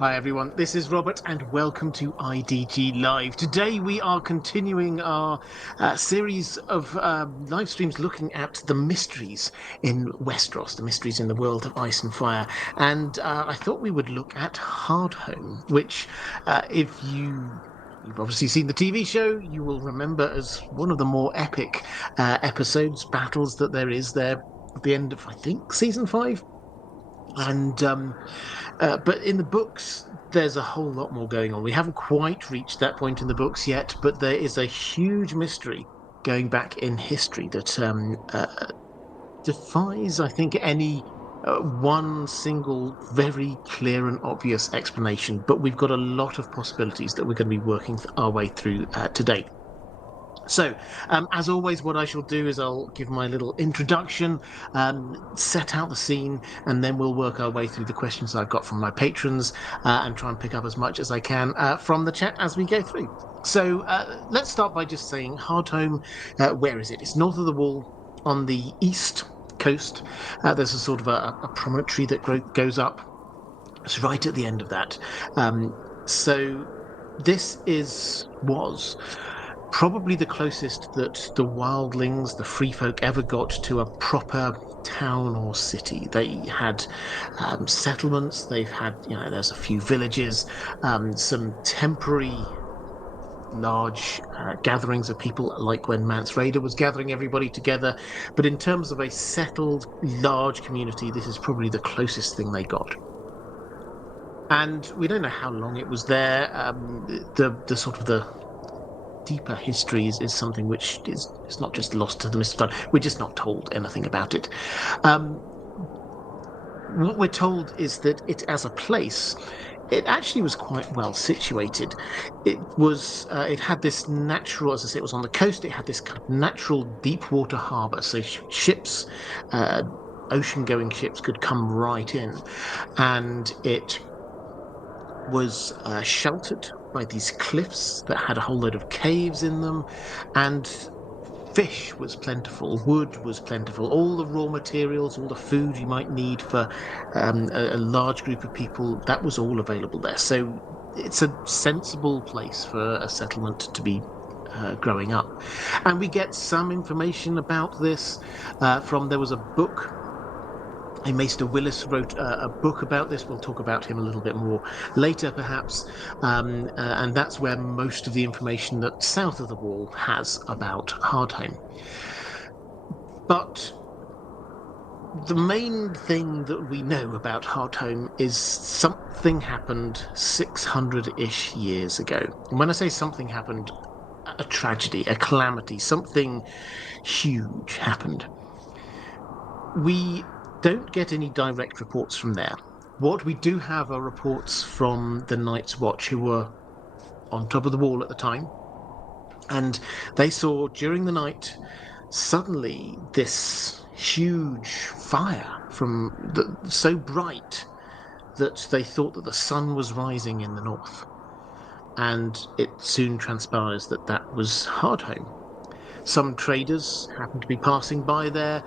Hi everyone, this is Robert and welcome to IDG Live. Today we are continuing our series of live streams looking at the mysteries in Westeros, the mysteries in the world of Ice and Fire. And I thought we would look at Hardhome, which if you've obviously seen the TV show, you will remember as one of the more epic episodes, battles that there is there at the end of, I think, season 5. And but in the books, there's a whole lot more going on. We haven't quite reached that point in the books yet, but there is a huge mystery going back in history that defies, I think, any one single very clear and obvious explanation. But we've got a lot of possibilities that we're going to be working our way through today. So, as always, what I shall do is I'll give my little introduction, set out the scene, and then we'll work our way through the questions I've got from my patrons and try and pick up as much as I can from the chat as we go through. So, let's start by just saying Hardhome, where is it? It's north of the Wall on the east coast. There's a sort of a promontory that goes up. It's right at the end of that. So, this was probably the closest that the wildlings, the free folk, ever got to a proper town or city. They had settlements, they've had, there's a few villages, some temporary large gatherings of people, like when Mance Rayder was gathering everybody together. But in terms of a settled, large community, this is probably the closest thing they got. And we don't know how long it was there. The sort of the deeper history is something which is not just lost to the mist of time. We're just not told anything about it. What we're told is that it, as a place, it actually was quite well situated. It had this natural, as I say, it was on the coast. It had this kind of natural deep water harbour, so ships, ocean-going ships, could come right in, and it was sheltered by these cliffs that had a whole load of caves in them, and fish was plentiful, wood was plentiful, all the raw materials, all the food you might need for a large group of people, that was all available there. So it's a sensible place for a settlement to be growing up. And we get some information about this there was a book. Maester Willis wrote a book about this. We'll talk about him a little bit more later, perhaps. And that's where most of the information that south of the Wall has about Hardhome. But the main thing that we know about Hardhome is something happened 600-ish years ago. And when I say something happened, a tragedy, a calamity, something huge happened. We don't get any direct reports from there. What we do have are reports from the Night's Watch, who were on top of the wall at the time, and they saw during the night suddenly this huge fire so bright that they thought that the sun was rising in the north, and it soon transpires that that was Hardhome. Some traders happen to be passing by there.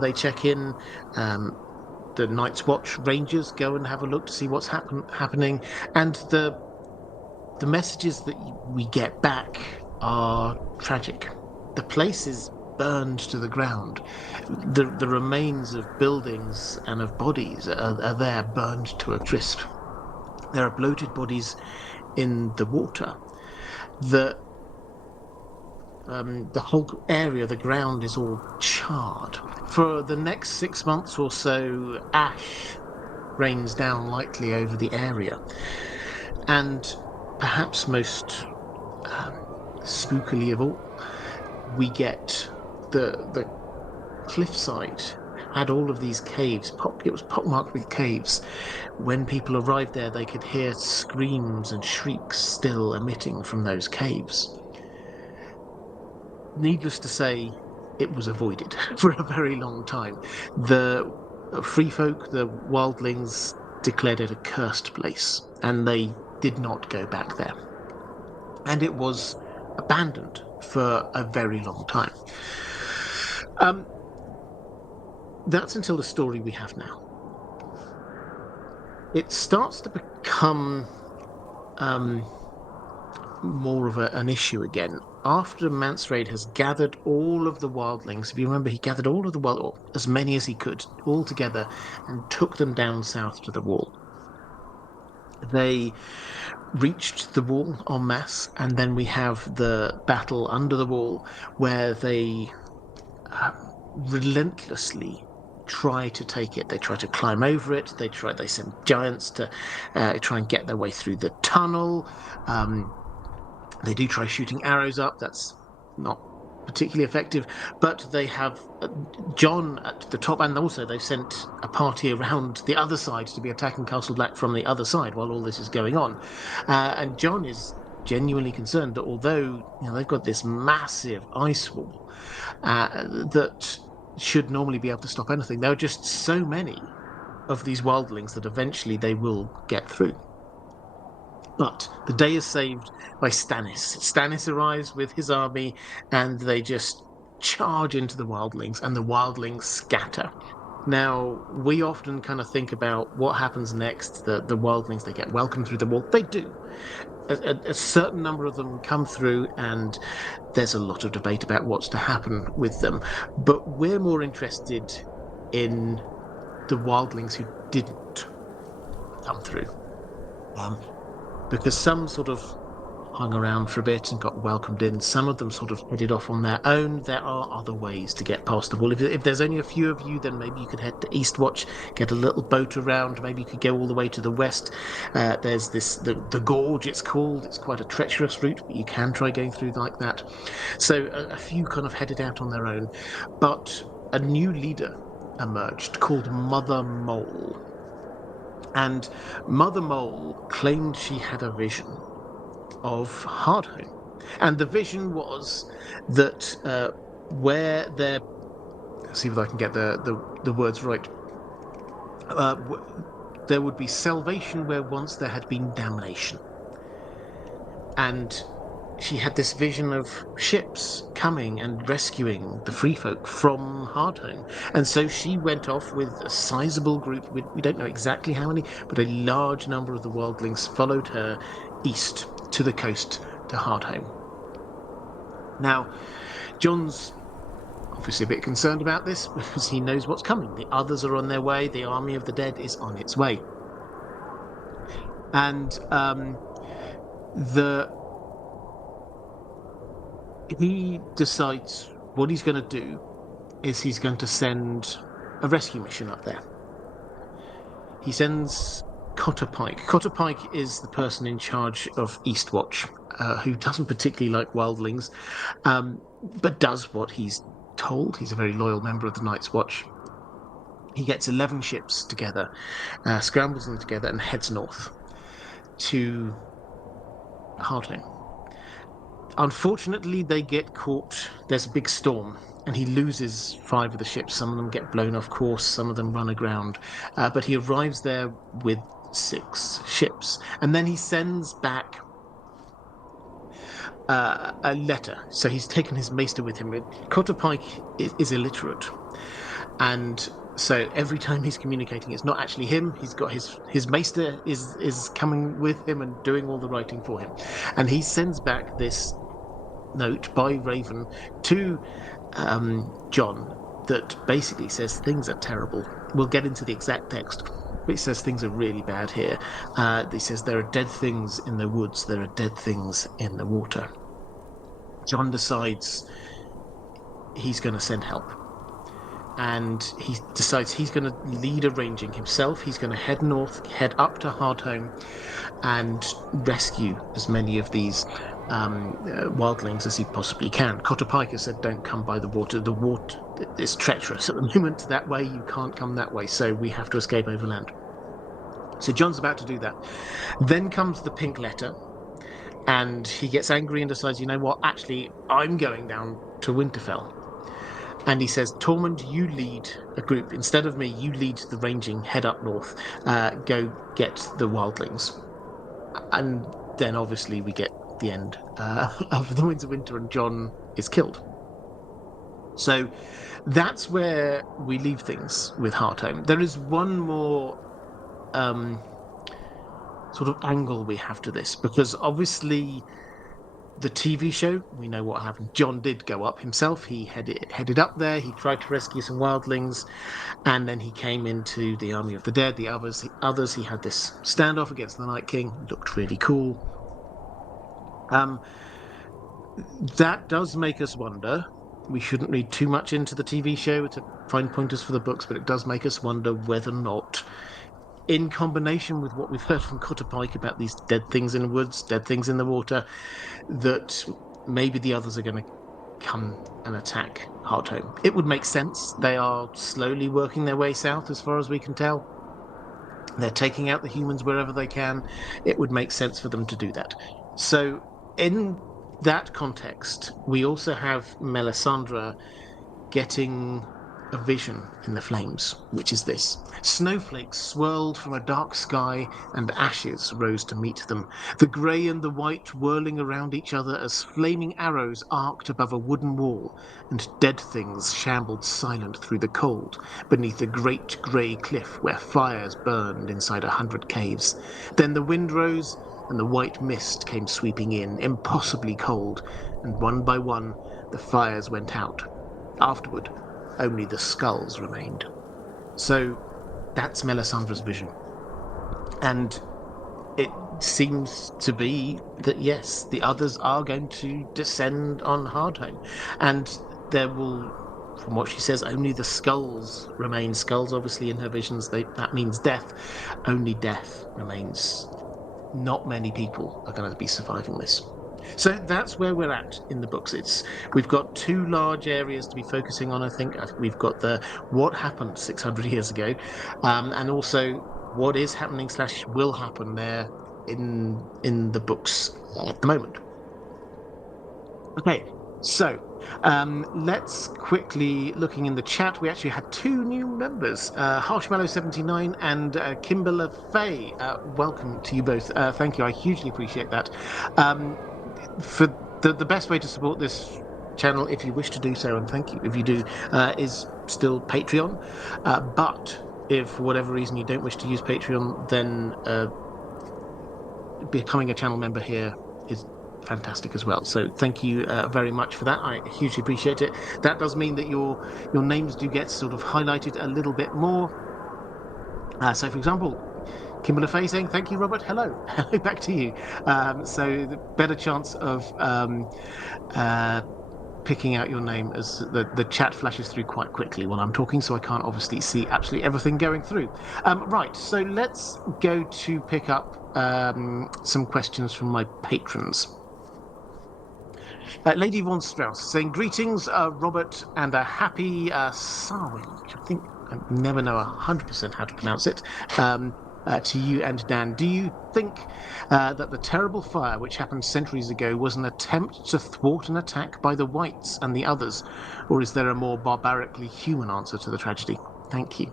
They check in. The Night's Watch rangers go and have a look to see what's happening. And the messages that we get back are tragic. The place is burned to the ground. The remains of buildings and of bodies are there, burned to a crisp. There are bloated bodies in the water. The whole area, the ground, is all charred. For the next 6 months or so, ash rains down lightly over the area. And perhaps most spookily of all, we get the cliffside had all of these caves. It was pockmarked with caves. When people arrived there, they could hear screams and shrieks still emitting from those caves. Needless to say, it was avoided for a very long time. The free folk, the wildlings, declared it a cursed place, and they did not go back there. And it was abandoned for a very long time. That's until the story we have now. it starts to become more of an issue again. After Mansraid has gathered all of the wildlings, if you remember, he gathered all of the wild, or as many as he could, all together, and took them down south to the wall. They reached the wall en masse, and then we have the battle under the wall, where they relentlessly try to take it. They try to climb over it. They send giants to try and get their way through the tunnel. They do try shooting arrows up. That's not particularly effective, but they have John at the top, and also they've sent a party around the other side to be attacking Castle Black from the other side while all this is going on. And John is genuinely concerned that although they've got this massive ice wall that should normally be able to stop anything, there are just so many of these wildlings that eventually they will get through. But the day is saved by Stannis. Stannis arrives with his army, and they just charge into the wildlings, and the wildlings scatter. Now, we often kind of think about what happens next. The wildlings, they get welcomed through the wall. They do. A certain number of them come through, and there's a lot of debate about what's to happen with them. But we're more interested in the wildlings who didn't come through. Because some sort of hung around for a bit and got welcomed in. Some of them sort of headed off on their own. There are other ways to get past the wall. If there's only a few of you, then maybe you could head to Eastwatch, get a little boat around. Maybe you could go all the way to the west. There's the gorge, it's called. It's quite a treacherous route, but you can try going through like that. So a few kind of headed out on their own. But a new leader emerged called Mother Mole. And Mother Mole claimed she had a vision of Hardhome. And the vision was that where there... Let's see if I can get the words right. There would be salvation where once there had been damnation. And she had this vision of ships coming and rescuing the free folk from Hardhome. And so she went off with a sizable group. We don't know exactly how many, but a large number of the wildlings followed her east to the coast to Hardhome. Now, John's obviously a bit concerned about this because he knows what's coming. The others are on their way. The army of the dead is on its way. And he decides what he's going to do is he's going to send a rescue mission up there. He sends Cotter Pike. Cotter Pike is the person in charge of Eastwatch, who doesn't particularly like wildlings, but does what he's told. He's a very loyal member of the Night's Watch. He gets 11 ships together, scrambles them together, and heads north to Hardhome. Unfortunately, they get caught. There's a big storm, and he loses 5 of the ships. Some of them get blown off course, some of them run aground. But he arrives there with 6 ships. And then he sends back a letter. So he's taken his maester with him. Cotter Pike is illiterate. And so every time he's communicating, it's not actually him. He's got his maester is coming with him and doing all the writing for him. And he sends back this note by Raven to John that basically says things are terrible. We'll get into the exact text, but it says things are really bad here. He says there are dead things in the woods, there are dead things in the water. John decides he's going to send help. And he decides he's going to lead a ranging himself. He's going to head north, head up to Hardhome, and rescue as many of these wildlings as he possibly can. Cotter Pike has said, don't come by the water. The water is treacherous at the moment. That way, you can't come that way. So we have to escape overland. So John's about to do that. Then comes the pink letter. And he gets angry and decides, you know what? Actually, I'm going down to Winterfell. And he says, Tormund, you lead a group. Instead of me, you lead the ranging, head up north, go get the wildlings. And then obviously we get the end of the Winds of Winter and John is killed. So that's where we leave things with Hardhome. There is one more sort of angle we have to this, because obviously the TV show, we know what happened. John did go up himself. He headed up there. He tried to rescue some wildlings, and then he came into the army of the dead. The others, he had this standoff against the Night King. Looked really cool. That does make us wonder. We shouldn't read too much into the TV show to find pointers for the books, but it does make us wonder whether or not, in combination with what we've heard from Cotter Pike about these dead things in the woods, dead things in the water, that maybe the others are going to come and attack Hardhome. It would make sense. They are slowly working their way south, as far as we can tell. They're taking out the humans wherever they can. It would make sense for them to do that. So, in that context, we also have Melisandre getting a vision in the flames, which is this. Snowflakes swirled from a dark sky, and ashes rose to meet them, the grey and the white whirling around each other as flaming arrows arced above a wooden wall, and dead things shambled silent through the cold, beneath a great grey cliff where fires burned inside 100 caves. Then the wind rose, and the white mist came sweeping in, impossibly cold, and one by one the fires went out. Afterward, only the skulls remained. So that's Melisandre's vision. And it seems to be that, yes, the others are going to descend on Hardhome. And there will, from what she says, only the skulls remain. Skulls, obviously, in her visions, that means death. Only death remains. Not many people are going to be surviving this. So that's where we're at in the books. We've got two large areas to be focusing on, I think. We've got the what happened 600 years ago, and also what is happening / will happen there in the books at the moment. Okay, so let's quickly, looking in the chat, we actually had two new members, Harshmallow79 and Kimberla Faye. Welcome to you both. Thank you, I hugely appreciate that. For the best way to support this channel, if you wish to do so, and thank you if you do, is still Patreon. But if for whatever reason you don't wish to use Patreon, then becoming a channel member here is fantastic as well. So thank you very much for that. I hugely appreciate it. That does mean that your names do get sort of highlighted a little bit more. So, for example, Kimberly Faye saying, thank you, Robert. Hello. Hello back to you. So the better chance of picking out your name as the chat flashes through quite quickly when I'm talking, so I can't obviously see absolutely everything going through. Right, so let's go to pick up some questions from my patrons. Lady Von Strauss saying, greetings, Robert, and a happy Samhain, which I think I never know 100% how to pronounce it. To you and Dan, do you think that the terrible fire which happened centuries ago was an attempt to thwart an attack by the Whites and the others, or is there a more barbarically human answer to the tragedy? Thank you.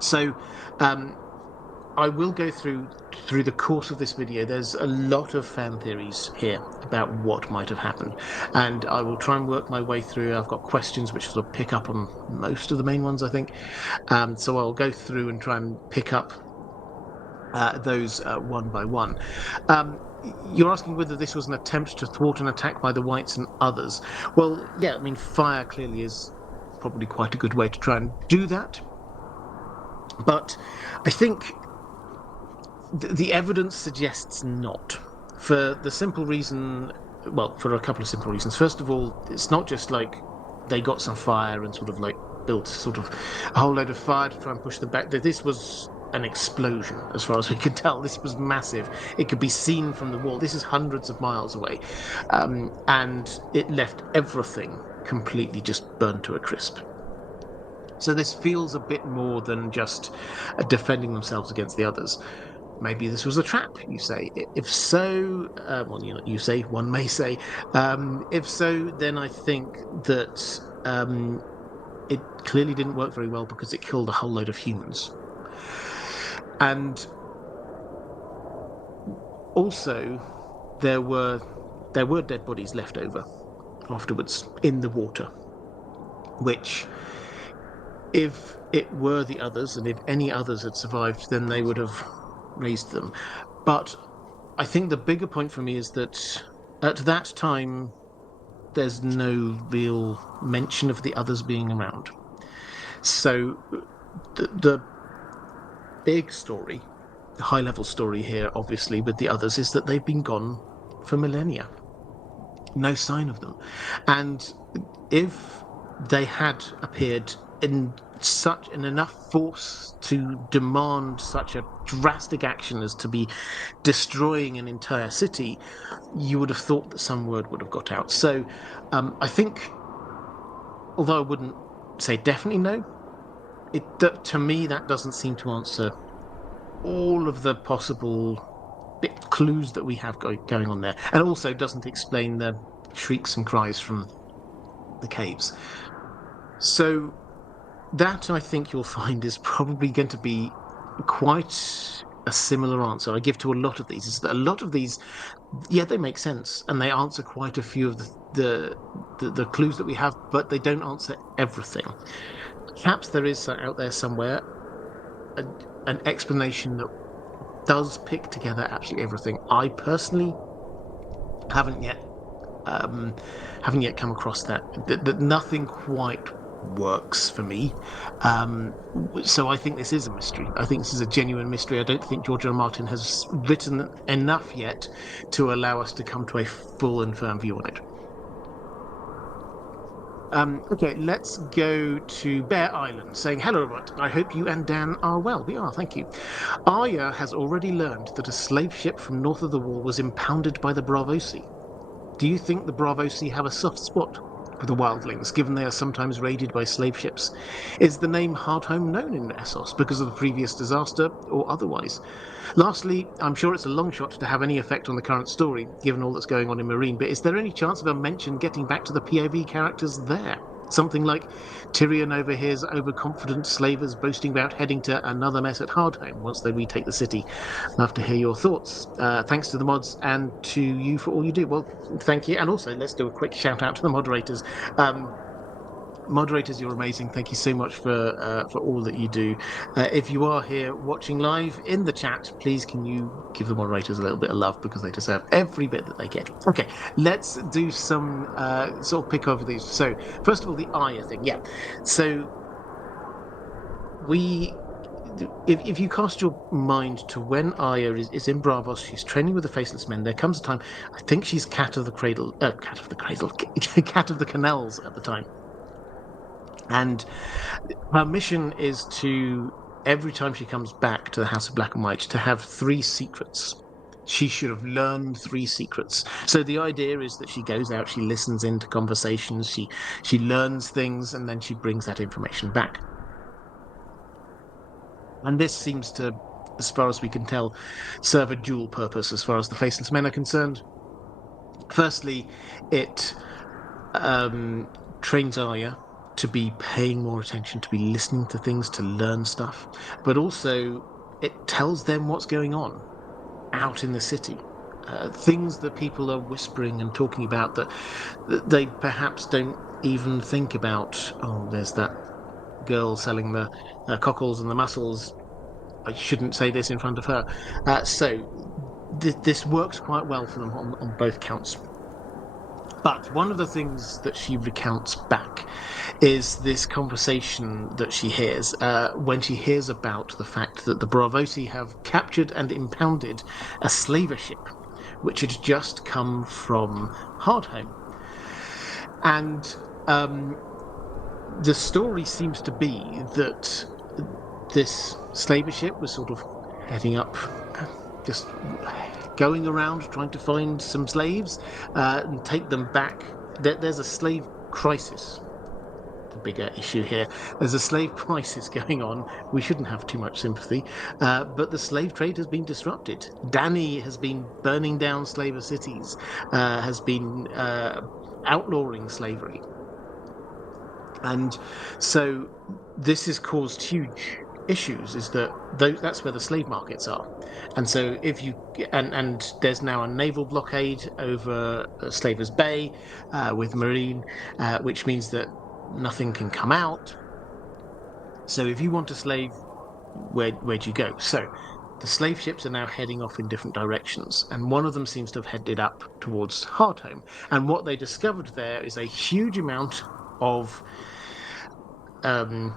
So, I will go through the course of this video. There's a lot of fan theories here about what might have happened, and I will try and work my way through. I've got questions which sort of pick up on most of the main ones, I think. So I'll go through and try and pick up those one by one. You're asking whether this was an attempt to thwart an attack by the Whites and others. Well, yeah, I mean, fire clearly is probably quite a good way to try and do that. But I think the evidence suggests not, for the simple reason, well, for a couple of simple reasons. First of all, it's not just like they got some fire and sort of like built sort of a whole load of fire to try and push them back. This was an explosion, as far as we could tell. This was massive. It could be seen from the wall. This is hundreds of miles away. And it left everything completely just burned to a crisp. So this feels a bit more than just defending themselves against the others. Maybe this was a trap, you say. If so, well, you say, one may say. If so, then I think that it clearly didn't work very well because it killed a whole load of humans. And also, there were dead bodies left over afterwards in the water, which, if it were the others, and if any others had survived, then they would have raised them. But I think the bigger point for me is that at that time, there's no real mention of the others being around. So the big story, the high level story here, obviously, with the others, is that they've been gone for millennia. No sign of them. And if they had appeared in enough force to demand such a drastic action as to be destroying an entire city, you would have thought that some word would have got out. So I think, although I wouldn't say definitely no, to me that doesn't seem to answer all of the possible clues that we have going on there, and also doesn't explain the shrieks and cries from the caves. So that, I think, you'll find is probably going to be quite a similar answer I give to a lot of these. Is that a lot of these, yeah, they make sense and they answer quite a few of the clues that we have, but they don't answer everything. Perhaps there is out there somewhere an explanation that does pick together absolutely everything. I personally haven't yet come across that. That nothing quite works for me. So I think this is a mystery. I think this is a genuine mystery. I don't think George R. R. Martin has written enough yet to allow us to come to a full and firm view on it. Okay, let's go to Bear Island, saying, "Hello, Robert. I hope you and Dan are well." We are, thank you. Arya has already learned that a slave ship from north of the wall was impounded by the Bravosi. Do you think the Bravosi have a soft spot for the wildlings, given they are sometimes raided by slave ships? Is the name Hardhome known in Essos because of the previous disaster, or otherwise? Lastly, I'm sure it's a long shot to have any effect on the current story, given all that's going on in Marine, but is there any chance of a mention getting back to the POV characters there? Something like Tyrion overhears overconfident slavers boasting about heading to another mess at Hardhome once they retake the city. Love to hear your thoughts. Thanks to the mods and to you for all you do. Well, thank you. And also, let's do a quick shout out to the moderators. Moderators, you're amazing. Thank you so much for all that you do. If you are here watching live in the chat, please can you give the moderators a little bit of love, because they deserve every bit that they get. Okay, let's do some sort of pick over these. So first of all, the Arya thing. Yeah. So if you cast your mind to when Arya is in Bravos, she's training with the Faceless Men. There comes a time, I think she's Cat of the Canals at the time. And her mission is to, every time she comes back to the House of Black and White, to have 3 secrets. She should have learned 3 secrets. So the idea is that she goes out, she listens into conversations, she learns things, and then she brings that information back. And this seems to, as far as we can tell, serve a dual purpose as far as the Faceless Men are concerned. Firstly, it trains Arya to be paying more attention, to be listening to things, to learn stuff, but also it tells them what's going on out in the city, things that people are whispering and talking about that they perhaps don't even think about. Oh, there's that girl selling the cockles and the mussels. I shouldn't say this in front of her. So this works quite well for them on both counts. But one of the things that she recounts back is this conversation that she hears when she hears about the fact that the Bravosi have captured and impounded a slaver ship, which had just come from Hardhome. And the story seems to be that this slaver ship was sort of heading up, just going around trying to find some slaves and take them back. There's a slave crisis. The bigger issue here. There's a slave crisis going on. We shouldn't have too much sympathy. But the slave trade has been disrupted. Dany has been burning down slaver cities, has been outlawing slavery. And so this has caused huge issues, is that that's where the slave markets are. And so if you and there's now a naval blockade over Slavers Bay with Marine, which means that nothing can come out. So if you want a slave, where do you go? So the slave ships are now heading off in different directions, and one of them seems to have headed up towards Hardhome. And what they discovered there is a huge amount of um,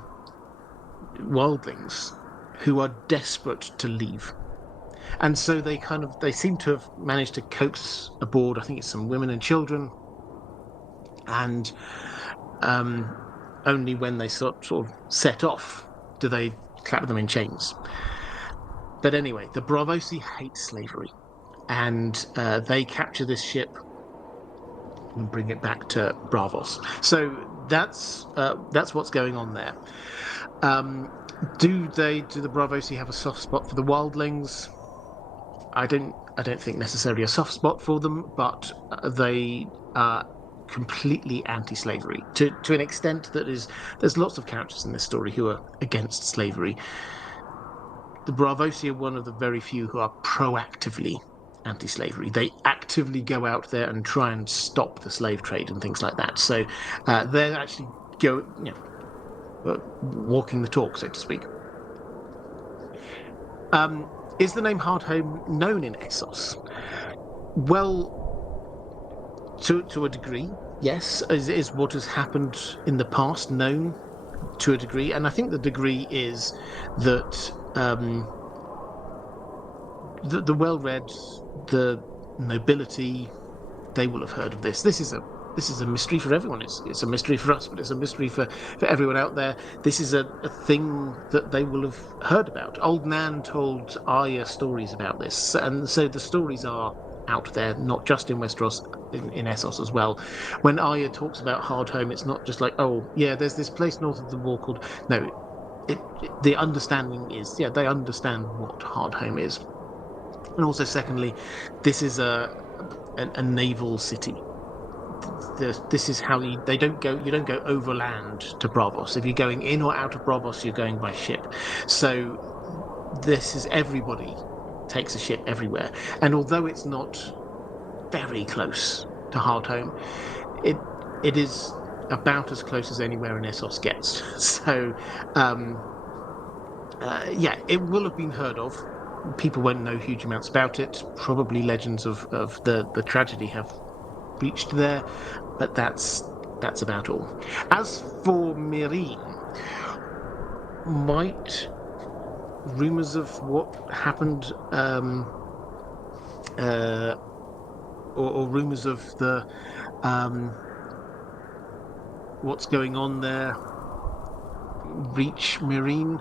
wildlings who are desperate to leave. And so they seem to have managed to coax aboard, I think it's some women and children, and only when they sort of set off do they clap them in chains. But anyway, the Bravosi hate slavery, and they capture this ship and bring it back to Bravos. So that's what's going on there. Do the Bravosi have a soft spot for the wildlings? I don't think necessarily a soft spot for them, but they are completely anti-slavery to an extent that there's lots of characters in this story who are against slavery. The Bravosi are one of the very few who are proactively anti-slavery. They actively go out there and try and stop the slave trade and things like that. So they're actually walking the talk, so to speak. Is the name Hardhome known in Essos? Well, to a degree, yes. Is what has happened in the past known to a degree? And I think the degree is that the well-read, the nobility, they will have heard of this. This is a mystery for everyone. It's a mystery for us, but it's a mystery for everyone out there. This is a thing that they will have heard about. Old Nan told Arya stories about this, and so the stories are out there, not just in Westeros, in Essos as well. When Arya talks about Hardhome, it's not just like, oh yeah, there's this place north of the wall called. No, the understanding is, yeah, they understand what Hardhome is. And also, secondly, this is a naval city. This is how you don't go overland to Bravos. If you're going in or out of Bravos, you're going by ship. So this is, everybody takes a ship everywhere. And although it's not very close to Hardhome, it is about as close as anywhere in Essos gets. So yeah, it will have been heard of. People won't know huge amounts about it. Probably legends of the tragedy have reached there, but that's about all. As for Meereen, might rumours of what happened, or rumours of the what's going on there reach Meereen?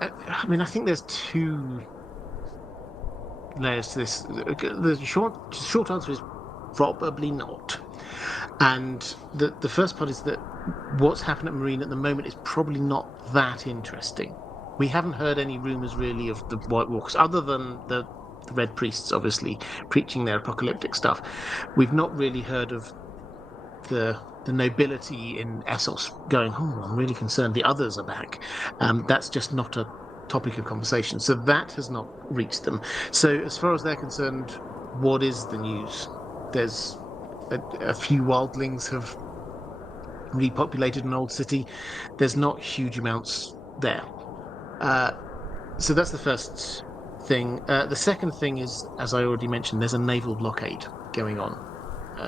I mean, I think there's two layers to this. The short answer is probably not. And the first part is that what's happened at Meereen at the moment is probably not that interesting. We haven't heard any rumours really of the White Walkers, other than the Red Priests, obviously, preaching their apocalyptic stuff. We've not really heard of the nobility in Essos going, oh, I'm really concerned the others are back. That's just not a topic of conversation. So that has not reached them. So as far as they're concerned, what is the news? There's a few wildlings have repopulated an old city. There's not huge amounts there. So that's the first thing. The second thing is, as I already mentioned, there's a naval blockade going on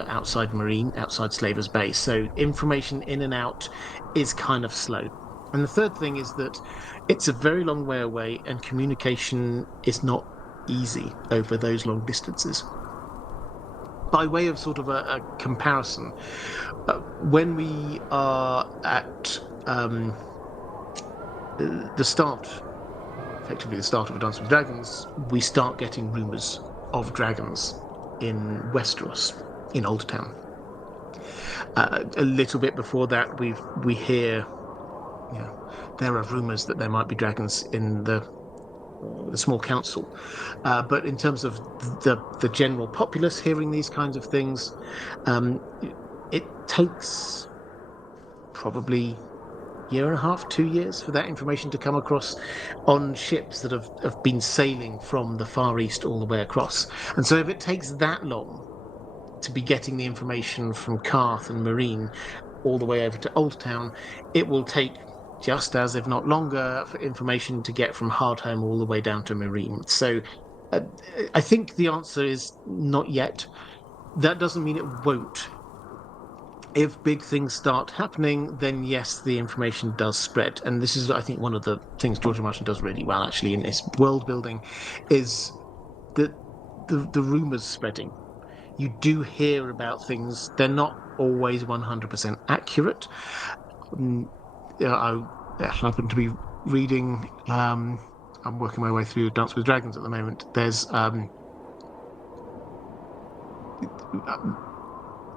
outside Meereen, outside Slavers Bay. So information in and out is kind of slow. And the third thing is that it's a very long way away, and communication is not easy over those long distances. By way of sort of a comparison, when we are at the start, effectively the start of A Dance with Dragons, we start getting rumours of dragons in Westeros, in Old Town. A little bit before that, we hear, there are rumours that there might be dragons in the small council. But in terms of the general populace hearing these kinds of things, it takes probably year and a half, 2 years for that information to come across on ships that have been sailing from the Far East all the way across. And so if it takes that long to be getting the information from Karth and Meereen all the way over to Old Town, it will take just as, if not longer, for information to get from Hardhome all the way down to Marine. So uh, I think the answer is not yet. That doesn't mean it won't. If big things start happening, then yes, the information does spread. And this is, I think, one of the things George R. Martin does really well, actually, in his world building, is that the rumors spreading. You do hear about things; they're not always 100% accurate. I happen to be reading. I'm working my way through Dance with Dragons at the moment. There's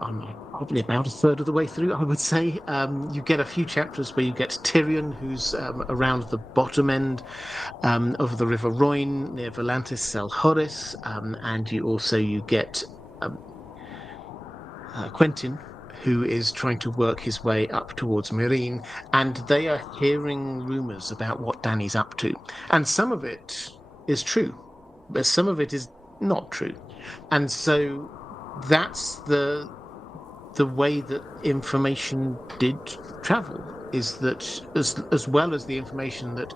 I'm probably about a third of the way through, I would say. You get a few chapters where you get Tyrion, who's around the bottom end of the River Roine near Volantis Sel Horis, and you get um, Quentin, who is trying to work his way up towards Meereen, and they are hearing rumors about what Dany's up to, and some of it is true, but some of it is not true, and so that's the way that information did travel, is that as well as the information that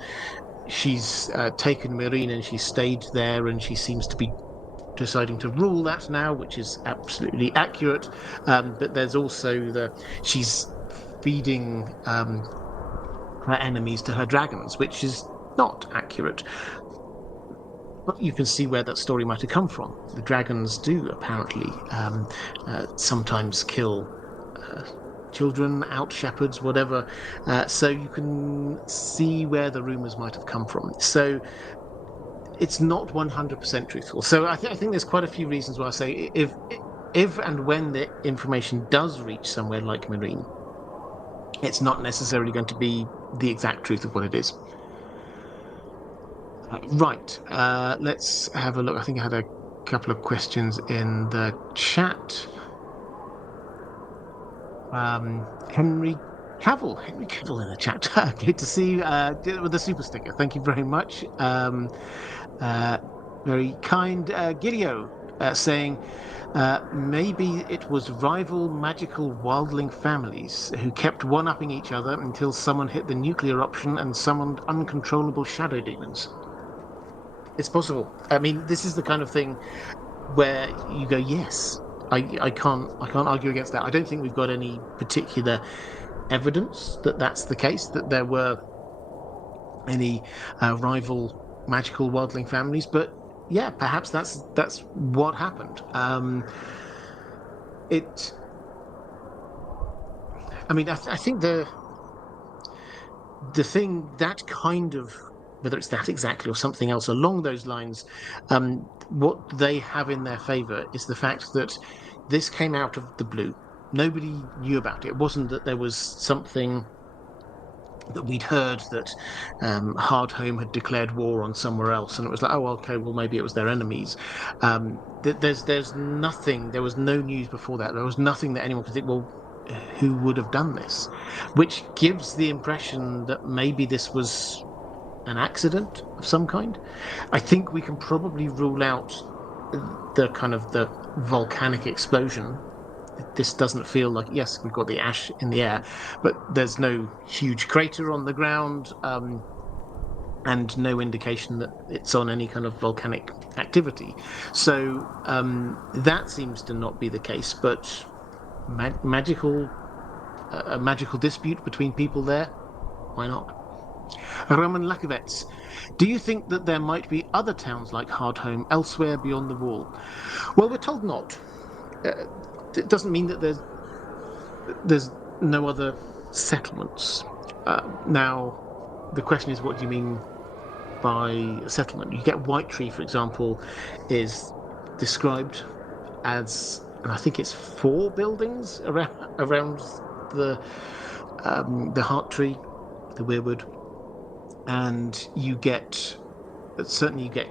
she's taken Meereen and she stayed there and she seems to be deciding to rule that now, which is absolutely accurate. But there's also she's feeding her enemies to her dragons, which is not accurate. But you can see where that story might have come from. The dragons do apparently sometimes kill children, out shepherds, whatever. So you can see where the rumors might have come from. So it's not 100% truthful. So I think there's quite a few reasons why I say if and when the information does reach somewhere like Meereen, it's not necessarily going to be the exact truth of what it is. Right, let's have a look. I think I had a couple of questions in the chat. Henry Cavill in the chat. Good to see you with the super sticker. Thank you very much. Very kind. Gideon saying maybe it was rival magical wildling families who kept one-upping each other until someone hit the nuclear option and summoned uncontrollable shadow demons. It's possible. I mean, this is the kind of thing where you go, yes, I can't argue against that. I don't think we've got any particular evidence that that's the case, that there were any rival magical wildling families, but yeah, perhaps that's what happened. I think the thing that kind of, whether it's that exactly or something else along those lines, what they have in their favor is the fact that this came out of the blue. Nobody knew about it. It wasn't that there was something that we'd heard that Hardhome had declared war on somewhere else, and it was like, oh, okay, well, maybe it was their enemies. There's nothing. There was no news before that. There was nothing that anyone could think, well, who would have done this? Which gives the impression that maybe this was an accident of some kind. I think we can probably rule out the volcanic explosion. This doesn't feel like, yes, we've got the ash in the air, but there's no huge crater on the ground, and no indication that it's on any kind of volcanic activity. So that seems to not be the case, but a magical dispute between people there, why not? Roman Lakovets, do you think that there might be other towns like Hardhome elsewhere beyond the wall? Well, we're told not. It doesn't mean that there's no other settlements. Now, the question is, what do you mean by a settlement? You get Whitetree, for example, is described as, and I think it's 4 buildings around the Heart Tree, the Weirwood. And you get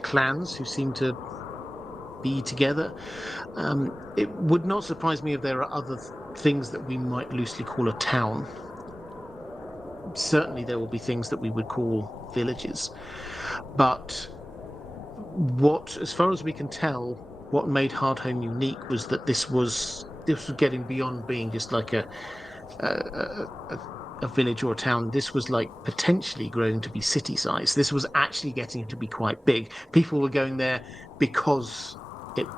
clans who seem to be together. It would not surprise me if there are other things that we might loosely call a town. Certainly there will be things that we would call villages. But as far as we can tell, what made Hardhome unique was that this was getting beyond being just like a a village or a town. This was like potentially growing to be city size. This was actually getting to be quite big. People were going there because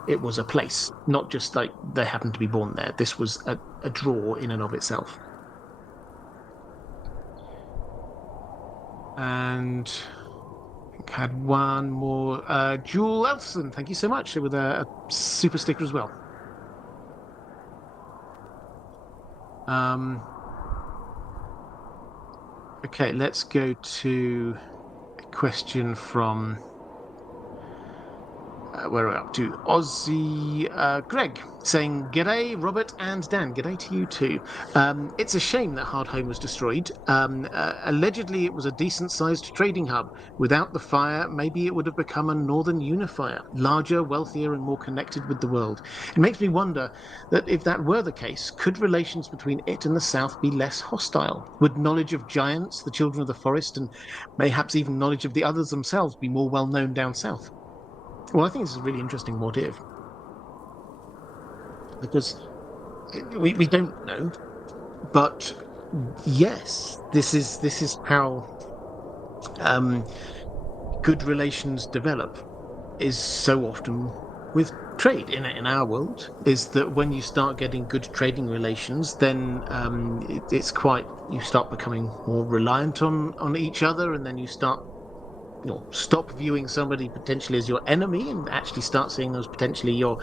it was a place, not just like they happened to be born there. This was a draw in and of itself. And I think I had one more. Jewel Elson, thank you so much with a super sticker as well. Okay, let's go to a question from where are we up to? Aussie Greg saying, "G'day, Robert and Dan. G'day to you too. It's a shame that Hardhome was destroyed. Allegedly, it was a decent-sized trading hub. Without the fire, maybe it would have become a northern unifier, larger, wealthier, and more connected with the world. It makes me wonder that if that were the case, could relations between it and the South be less hostile? Would knowledge of giants, the children of the forest, and perhaps even knowledge of the others themselves be more well known down south?" Well, I think it's a really interesting what if, because we don't know, but yes, this is how good relations develop. Is so often with trade in our world is that when you start getting good trading relations, then it's quite you start becoming more reliant on each other, and then you start stop viewing somebody potentially as your enemy and actually start seeing them as potentially your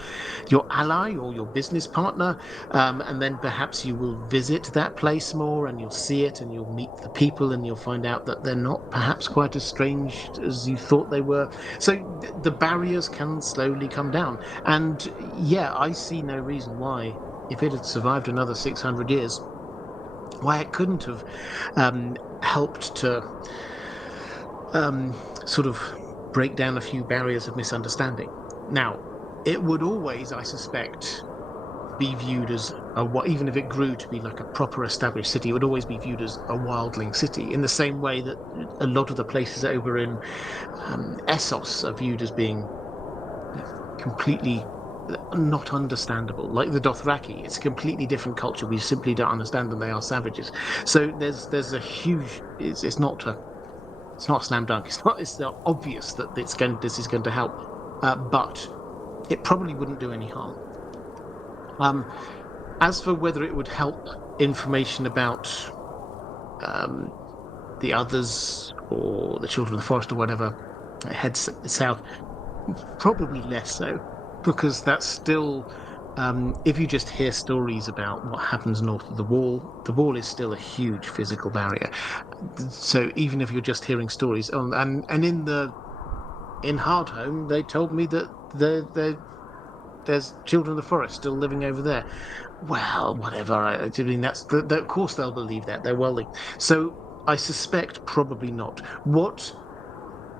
ally or your business partner, and then perhaps you will visit that place more and you'll see it and you'll meet the people and you'll find out that they're not perhaps quite as strange as you thought they were. So the barriers can slowly come down, and yeah, I see no reason why, if it had survived another 600 years, why it couldn't have helped to sort of break down a few barriers of misunderstanding. Now, it would always, I suspect, be viewed as even if it grew to be like a proper established city, it would always be viewed as a wildling city, in the same way that a lot of the places over in Essos are viewed as being completely not understandable. Like the Dothraki, it's a completely different culture. We simply don't understand them. They are savages. So there's a huge. It's not a slam dunk. It's not obvious that this is going to help, but it probably wouldn't do any harm. As for whether it would help information about the others or the children of the forest or whatever heads south, probably less so, because that's still. If you just hear stories about what happens north of the wall is still a huge physical barrier. So even if you're just hearing stories, and in Hardhome, they told me that there's children of the forest still living over there. Well, whatever. I mean, of course they'll believe that. They're welding. So I suspect probably not. What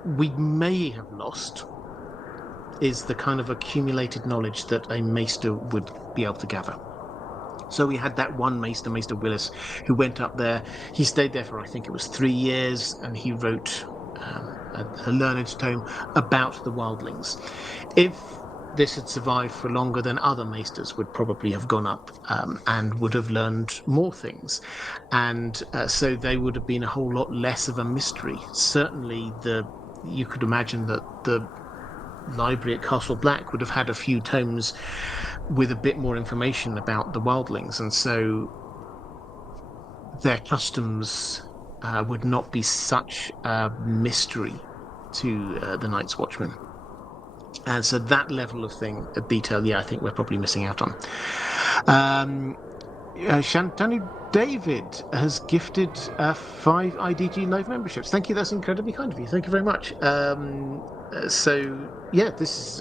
we may have lost is the kind of accumulated knowledge that a maester would be able to gather. So we had that one maester, Maester Willis, who went up there. He stayed there for, I think it was 3 years, and he wrote a learned tome about the wildlings. If this had survived for longer, then other maesters would probably have gone up and would have learned more things. And so they would have been a whole lot less of a mystery. Certainly, you could imagine that the library at Castle Black would have had a few tomes with a bit more information about the wildlings, and so their customs would not be such a mystery to the Night's Watchman. And so that level of detail, yeah, I think we're probably missing out on. Shantanu David has gifted 5 IDG live memberships. Thank you. That's incredibly kind of you. Thank you very much. So yeah, this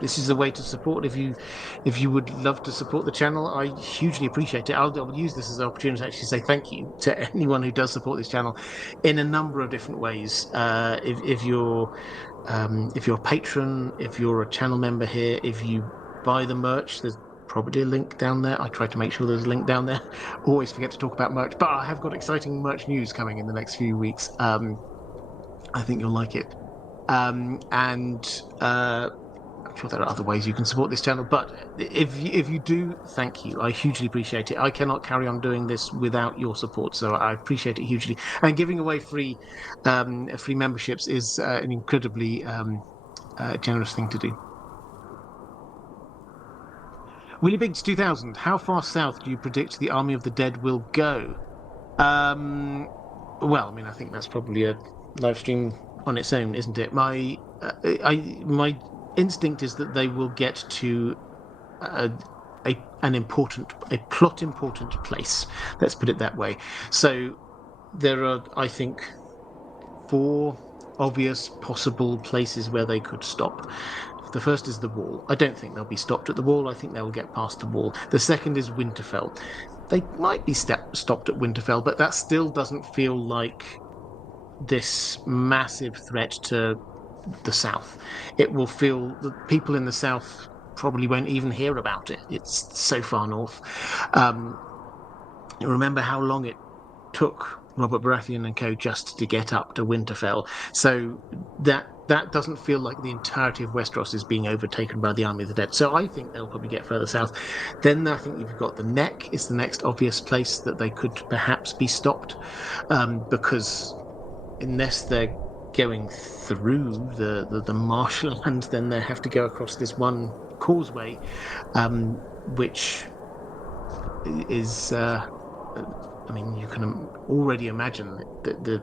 is a way to support. If you would love to support the channel, I hugely appreciate it. I'll use this as an opportunity to actually say thank you to anyone who does support this channel in a number of different ways. If you're a patron, if you're a channel member here, if you buy the merch, there's probably a link down there. I try to make sure there's a link down there. Always forget to talk about merch, but I have got exciting merch news coming in the next few weeks. I think you'll like it. And I'm sure there are other ways you can support this channel, but if you do, thank you. I hugely appreciate it. I cannot carry on doing this without your support, so I appreciate it hugely. And giving away free memberships is an incredibly generous thing to do. Willie Biggs 2000. How far south do you predict the Army of the Dead will go? Well, I mean, I think that's probably a live stream on its own, isn't it? My instinct is that they will get to a a plot important place. Let's put it that way. So there are, I think, 4 obvious possible places where they could stop. The first is the wall. I don't think they'll be stopped at the wall. I think they'll get past the wall. The second is Winterfell. They might be stopped at Winterfell, but that still doesn't feel like this massive threat to the south. It will feel that people in the south probably won't even hear about it. It's so far north. Remember how long it took Robert Baratheon and co just to get up to Winterfell. So that doesn't feel like the entirety of Westeros is being overtaken by the Army of the Dead. So I think they'll probably get further south. Then I think you've got the Neck is the next obvious place that they could perhaps be stopped, because unless they're going through the marshland, then they have to go across this one causeway, which is I mean, you can already imagine the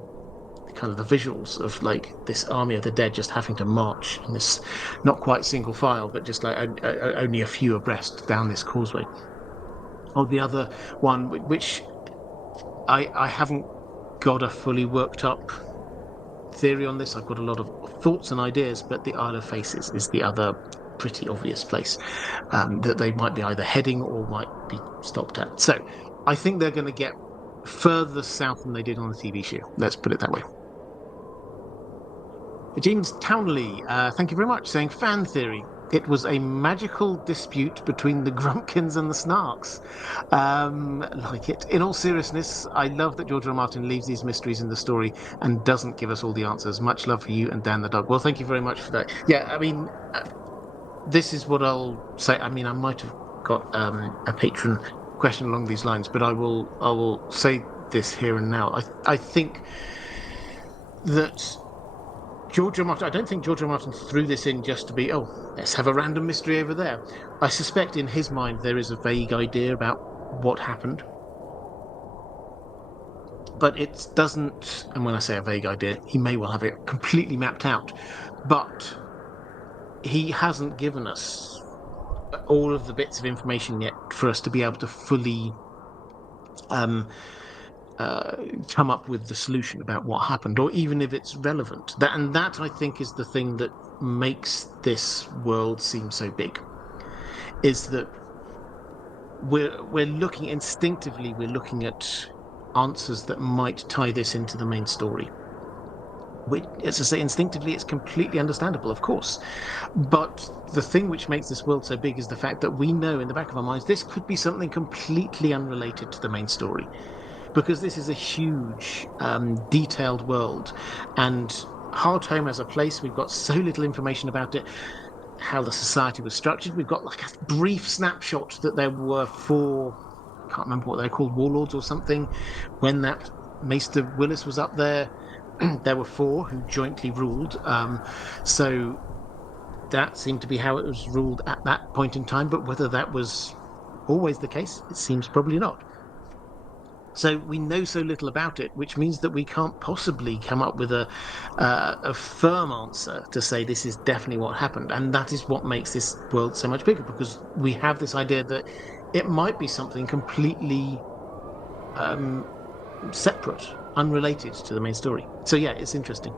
kind of the visuals of like this Army of the Dead just having to march in this not quite single file, but just like only a few abreast down this causeway. Or the other one, which I haven't got a fully worked up theory on this. I've got a lot of thoughts and ideas, but the Isle of Faces is the other pretty obvious place that they might be either heading or might be stopped at. So I think they're going to get further south than they did on the TV show. Let's put it that way. James Townley, thank you very much, saying fan theory. It was a magical dispute between the Grumpkins and the Snarks. Like it. In all seriousness, I love that George R. R. Martin leaves these mysteries in the story and doesn't give us all the answers. Much love for you and Dan the dog. Well, thank you very much for that. Yeah, I mean, this is what I'll say. I mean, I might have got a patron question along these lines, but I will say this here and now. I think that George R. Martin, I don't think George R. R. Martin threw this in just to be, let's have a random mystery over there. I suspect in his mind there is a vague idea about what happened. But it doesn't, and when I say a vague idea, he may well have it completely mapped out. But he hasn't given us all of the bits of information yet for us to be able to fully come up with the solution about what happened, or even if it's relevant. That I think is the thing that makes this world seem so big, is that we're looking instinctively, we're looking at answers that might tie this into the main story. Which, as I say, instinctively, it's completely understandable, of course. But the thing which makes this world so big is the fact that we know in the back of our minds this could be something completely unrelated to the main story. Because this is a huge, detailed world. And Hardhome as a place, we've got so little information about it, how the society was structured. We've got like a brief snapshot that there were 4, I can't remember what they're called, warlords or something. When that Maester Willis was up there, there were 4 who jointly ruled. So that seemed to be how it was ruled at that point in time. But whether that was always the case, it seems probably not. So we know so little about it, which means that we can't possibly come up with a firm answer to say this is definitely what happened. And that is what makes this world so much bigger, because we have this idea that it might be something completely separate, unrelated to the main story. So yeah, it's interesting.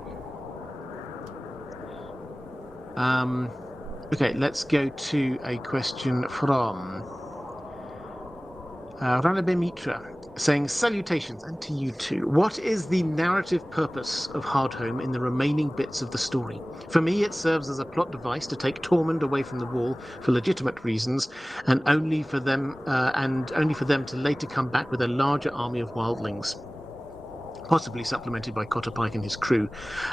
Okay, let's go to a question from Ranabe Mitra, saying, salutations, and to you too. What is the narrative purpose of Hardhome in the remaining bits of the story? For me, it serves as a plot device to take Tormund away from the Wall for legitimate reasons, and only for them to later come back with a larger army of wildlings. possibly supplemented by Cotter Pike and his crew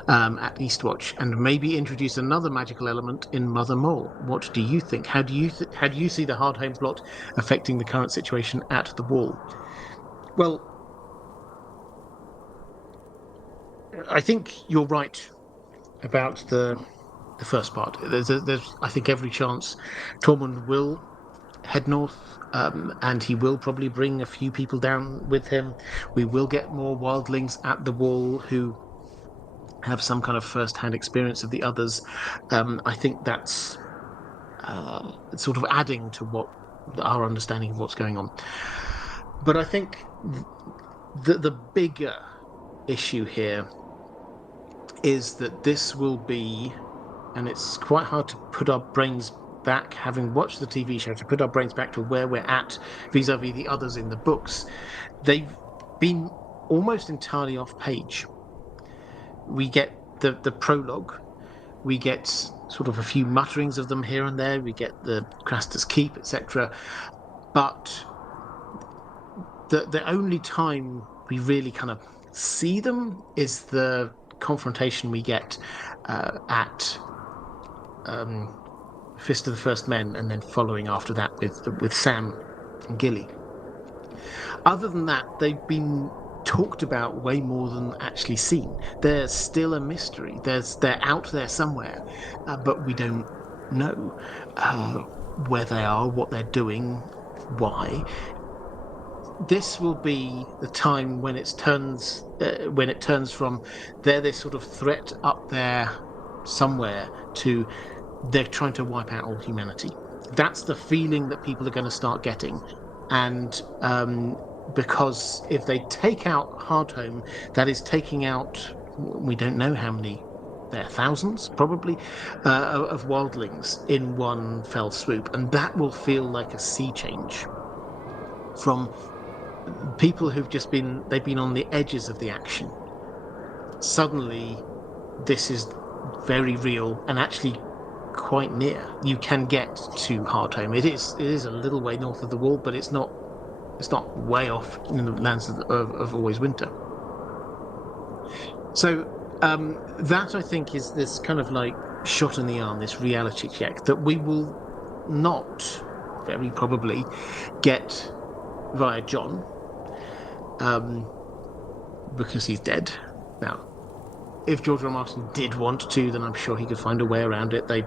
at Eastwatch, and maybe introduce another magical element in Mother Mole. What do you think? How do you see the Hardhome plot affecting the current situation at the Wall? Well, I think you're right about the first part. There's I think every chance Tormund will head north, and he will probably bring a few people down with him. We will get more wildlings at the Wall who have some kind of first-hand experience of the others. I think that's sort of adding to what our understanding of what's going on. But I think the bigger issue here is that this will be, and it's quite hard to put our brains back, having watched the TV show, to put our brains back to where we're at vis-a-vis the others in the books. They've been almost entirely off page. We get the prologue, we get sort of a few mutterings of them here and there, we get the Craster's Keep, etc. But the only time we really kind of see them is the confrontation we get at Fist of the First Men, and then following after that with Sam and Gilly. Other than that, they've been talked about way more than actually seen. They're still a mystery. They're out there somewhere, but we don't know where they are, what they're doing, why. This will be the time when it turns from they're this sort of threat up there somewhere to they're trying to wipe out all humanity. That's the feeling that people are going to start getting. And because if they take out Hardhome, that is taking out, we don't know how many, there are thousands probably, of wildlings in one fell swoop. And that will feel like a sea change from people who've they've been on the edges of the action. Suddenly, this is very real and actually quite near. You can get to Hardhome. It is a little way north of the Wall, but it's not way off in the lands of Always Winter. So that, I think, is this kind of like shot in the arm, this reality check that we will not very probably get via John, because he's dead now. If George R. R. Martin did want to, then I'm sure he could find a way around it. They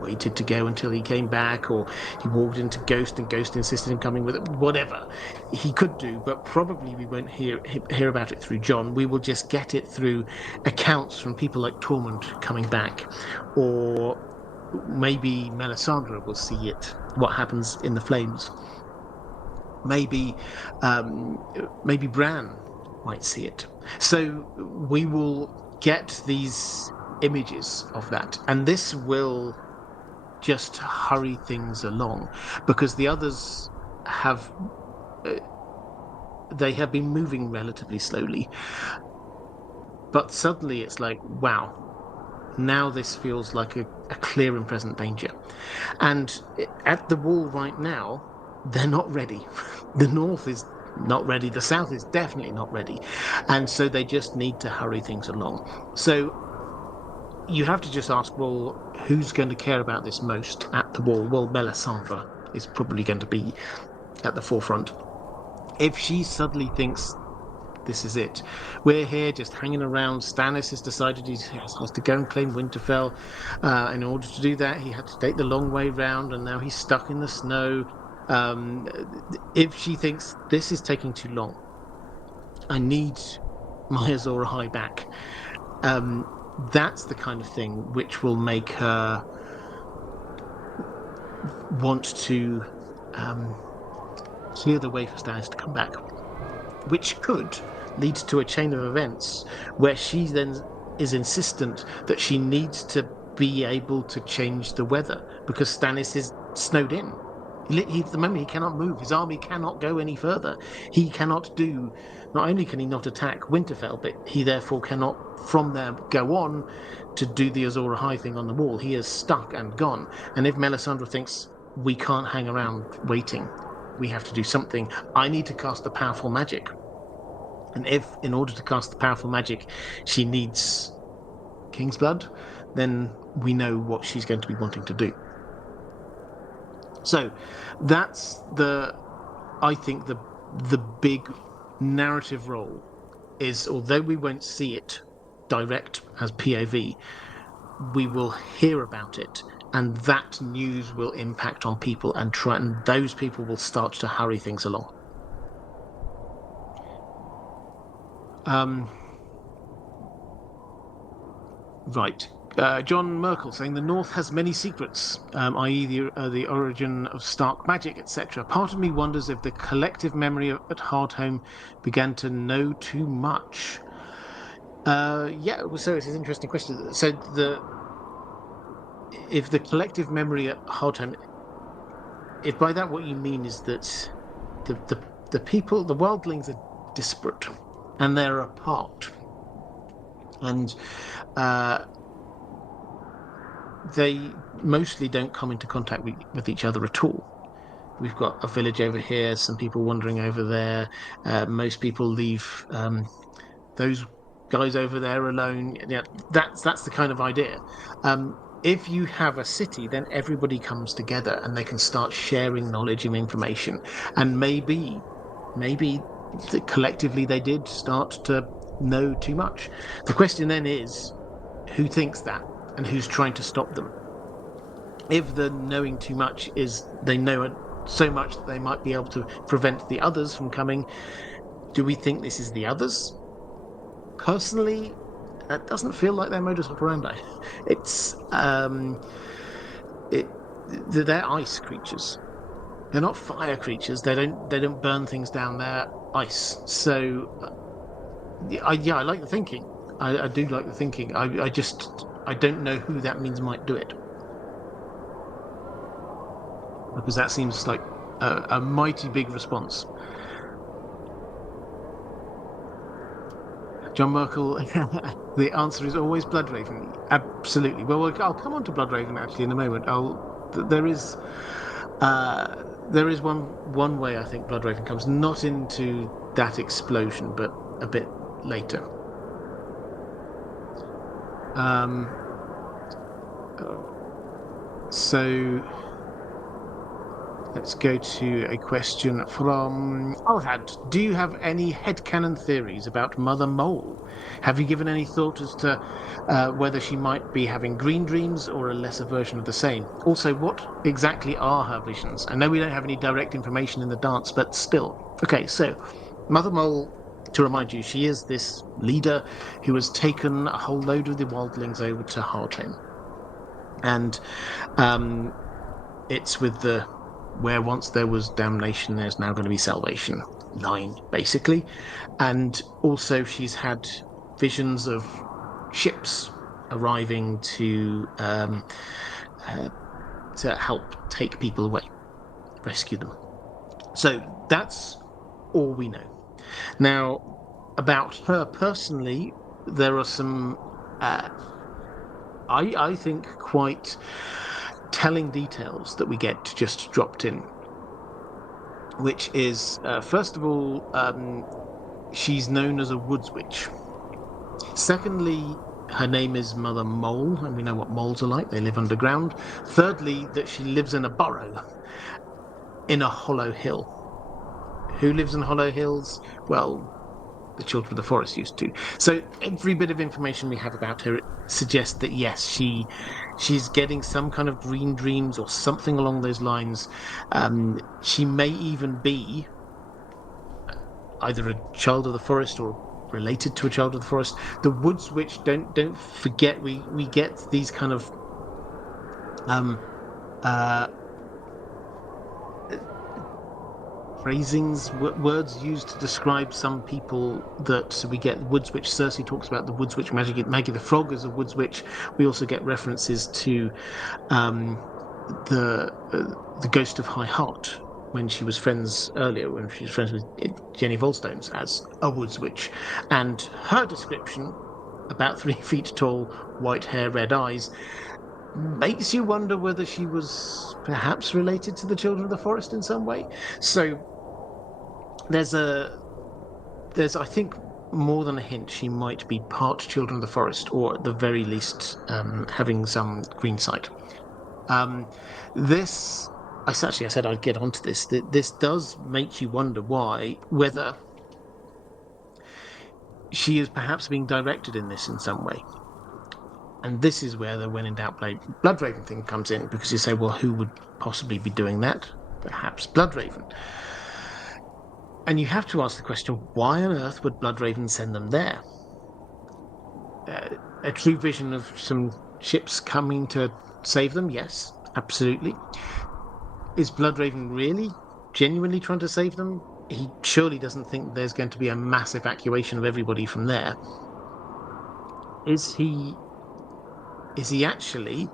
waited to go until he came back, or he walked into Ghost and Ghost insisted on coming with it. Whatever he could do, but probably we won't hear about it through John. We will just get it through accounts from people like Tormund coming back, or maybe Melisandre will see it, what happens in the flames. Maybe Bran might see it. So we will get these images of that, and this will just hurry things along, because the others have been moving relatively slowly, but suddenly it's like, wow, now this feels like a clear and present danger. And at the Wall right now, they're not ready. The North is not ready. The South is definitely not ready. And so they just need to hurry things along. So you have to just ask, well, who's going to care about this most at the Wall? Well, Melisandre is probably going to be at the forefront. If she suddenly thinks this is it, we're here just hanging around, Stannis has decided he has to go and claim Winterfell. In order to do that, he had to take the long way round, and now he's stuck in the snow. If she thinks this is taking too long, I need my Azor Ahai back, that's the kind of thing which will make her want to clear the way for Stannis to come back, which could lead to a chain of events where she then is insistent that she needs to be able to change the weather, because Stannis is snowed in. At the moment, he cannot move. His army cannot go any further. He cannot do. Not only can he not attack Winterfell, but he therefore cannot, from there, go on to do the Azor Ahai thing on the Wall. He is stuck and gone. And if Melisandre thinks, we can't hang around waiting, we have to do something, I need to cast a powerful magic. And if, in order to cast the powerful magic, she needs King's Blood, then we know what she's going to be wanting to do. So that's I think the big narrative role is, although we won't see it direct as POV, we will hear about it, and that news will impact on people and those people will start to hurry things along. Right. John Merkel saying the North has many secrets, i.e., the origin of Stark magic, etc. Part of me wonders if the collective memory at Hardhome began to know too much. Yeah, so it's an interesting question. So if the collective memory at Hardhome, if by that what you mean is that the people, the worldlings are disparate and they're apart, and they mostly don't come into contact with each other at all. We've got a village over here, some people wandering over there. Most people leave those guys over there alone. Yeah, that's the kind of idea. If you have a city, then everybody comes together and they can start sharing knowledge and information. And maybe collectively they did start to know too much. The question then is, who thinks that and who's trying to stop them? If the knowing too much is they know it so much that they might be able to prevent the others from coming, do we think this is the others? Personally, that doesn't feel like their modus operandi. It's they're ice creatures. They're not fire creatures. They don't burn things down. They're ice. So I like the thinking. I do like the thinking. I don't know who that means might do it, because that seems like a mighty big response. John Merkel, the answer is always Bloodraven. Absolutely. Well, I'll come on to Bloodraven actually in a moment. There is one way I think Bloodraven comes, not into that explosion, but a bit later. So let's go to a question from Alhad. Do you have any headcanon theories about Mother Mole? Have you given any thought as to whether she might be having green dreams or a lesser version of the same? Also, what exactly are her visions? I know we don't have any direct information in the dance, but still. Okay, so Mother Mole, to remind you, she is this leader who has taken a whole load of the wildlings over to Hardhome. And it's with the where once there was damnation, there's now going to be salvation line, basically. And also she's had visions of ships arriving to help take people away, rescue them. So that's all we know. Now, about her personally, there are some, I think, quite telling details that we get just dropped in, which is, first of all, she's known as a woods witch. Secondly, her name is Mother Mole, and we know what moles are like. They live underground. Thirdly, that she lives in a burrow in a hollow hill. Who lives in hollow hills? Well, the children of the forest used to. So every bit of information we have about her suggests that yes, she's getting some kind of green dreams or something along those lines. She may even be either a child of the forest or related to a child of the forest. The woods witch, don't forget, we get these kind of phrasings, words used to describe some people that we get. Woods witch, Cersei talks about the woods witch. Maggie the Frog is a woods witch. We also get references to the ghost of High Heart when she was friends earlier, when she was friends with Jenny Volstones as a woods witch. And her description, about 3 feet tall, white hair, red eyes, makes you wonder whether she was perhaps related to the children of the forest in some way. So there's there's, I think, more than a hint she might be part Children of the Forest, or at the very least, having some green sight. Um, this, I said I'd get onto this. This does make you wonder whether she is perhaps being directed in this in some way. And this is where the when in doubt Bloodraven thing comes in, because you say, well, who would possibly be doing that? Perhaps Bloodraven. And you have to ask the question, why on earth would Bloodraven send them there? A true vision of some ships coming to save them? Yes, absolutely. Is Bloodraven really genuinely trying to save them? He surely doesn't think there's going to be a mass evacuation of everybody from there. Is he actually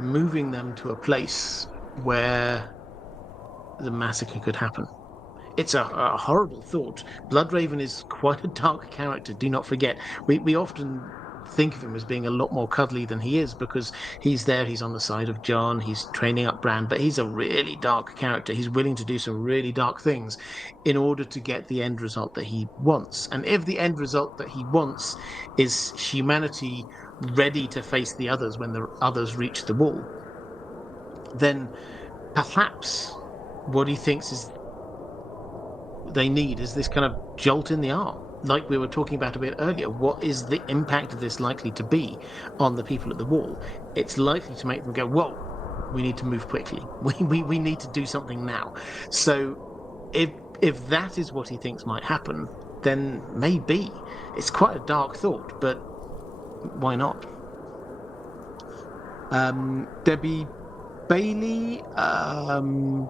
moving them to a place where the massacre could happen? It's a horrible thought. Bloodraven is quite a dark character, do not forget. We often think of him as being a lot more cuddly than he is, because he's there, he's on the side of John, he's training up Bran, but he's a really dark character. He's willing to do some really dark things in order to get the end result that he wants. And if the end result that he wants is humanity ready to face the others when the others reach the wall, then perhaps what he thinks is they need is this kind of jolt in the arm, like we were talking about a bit earlier. What is the impact of this likely to be on the people at the wall? It's likely to make them go, whoa, we need to move quickly. We need to do something now. So if that is what he thinks might happen, then maybe. It's quite a dark thought, but why not? Debbie Bailey,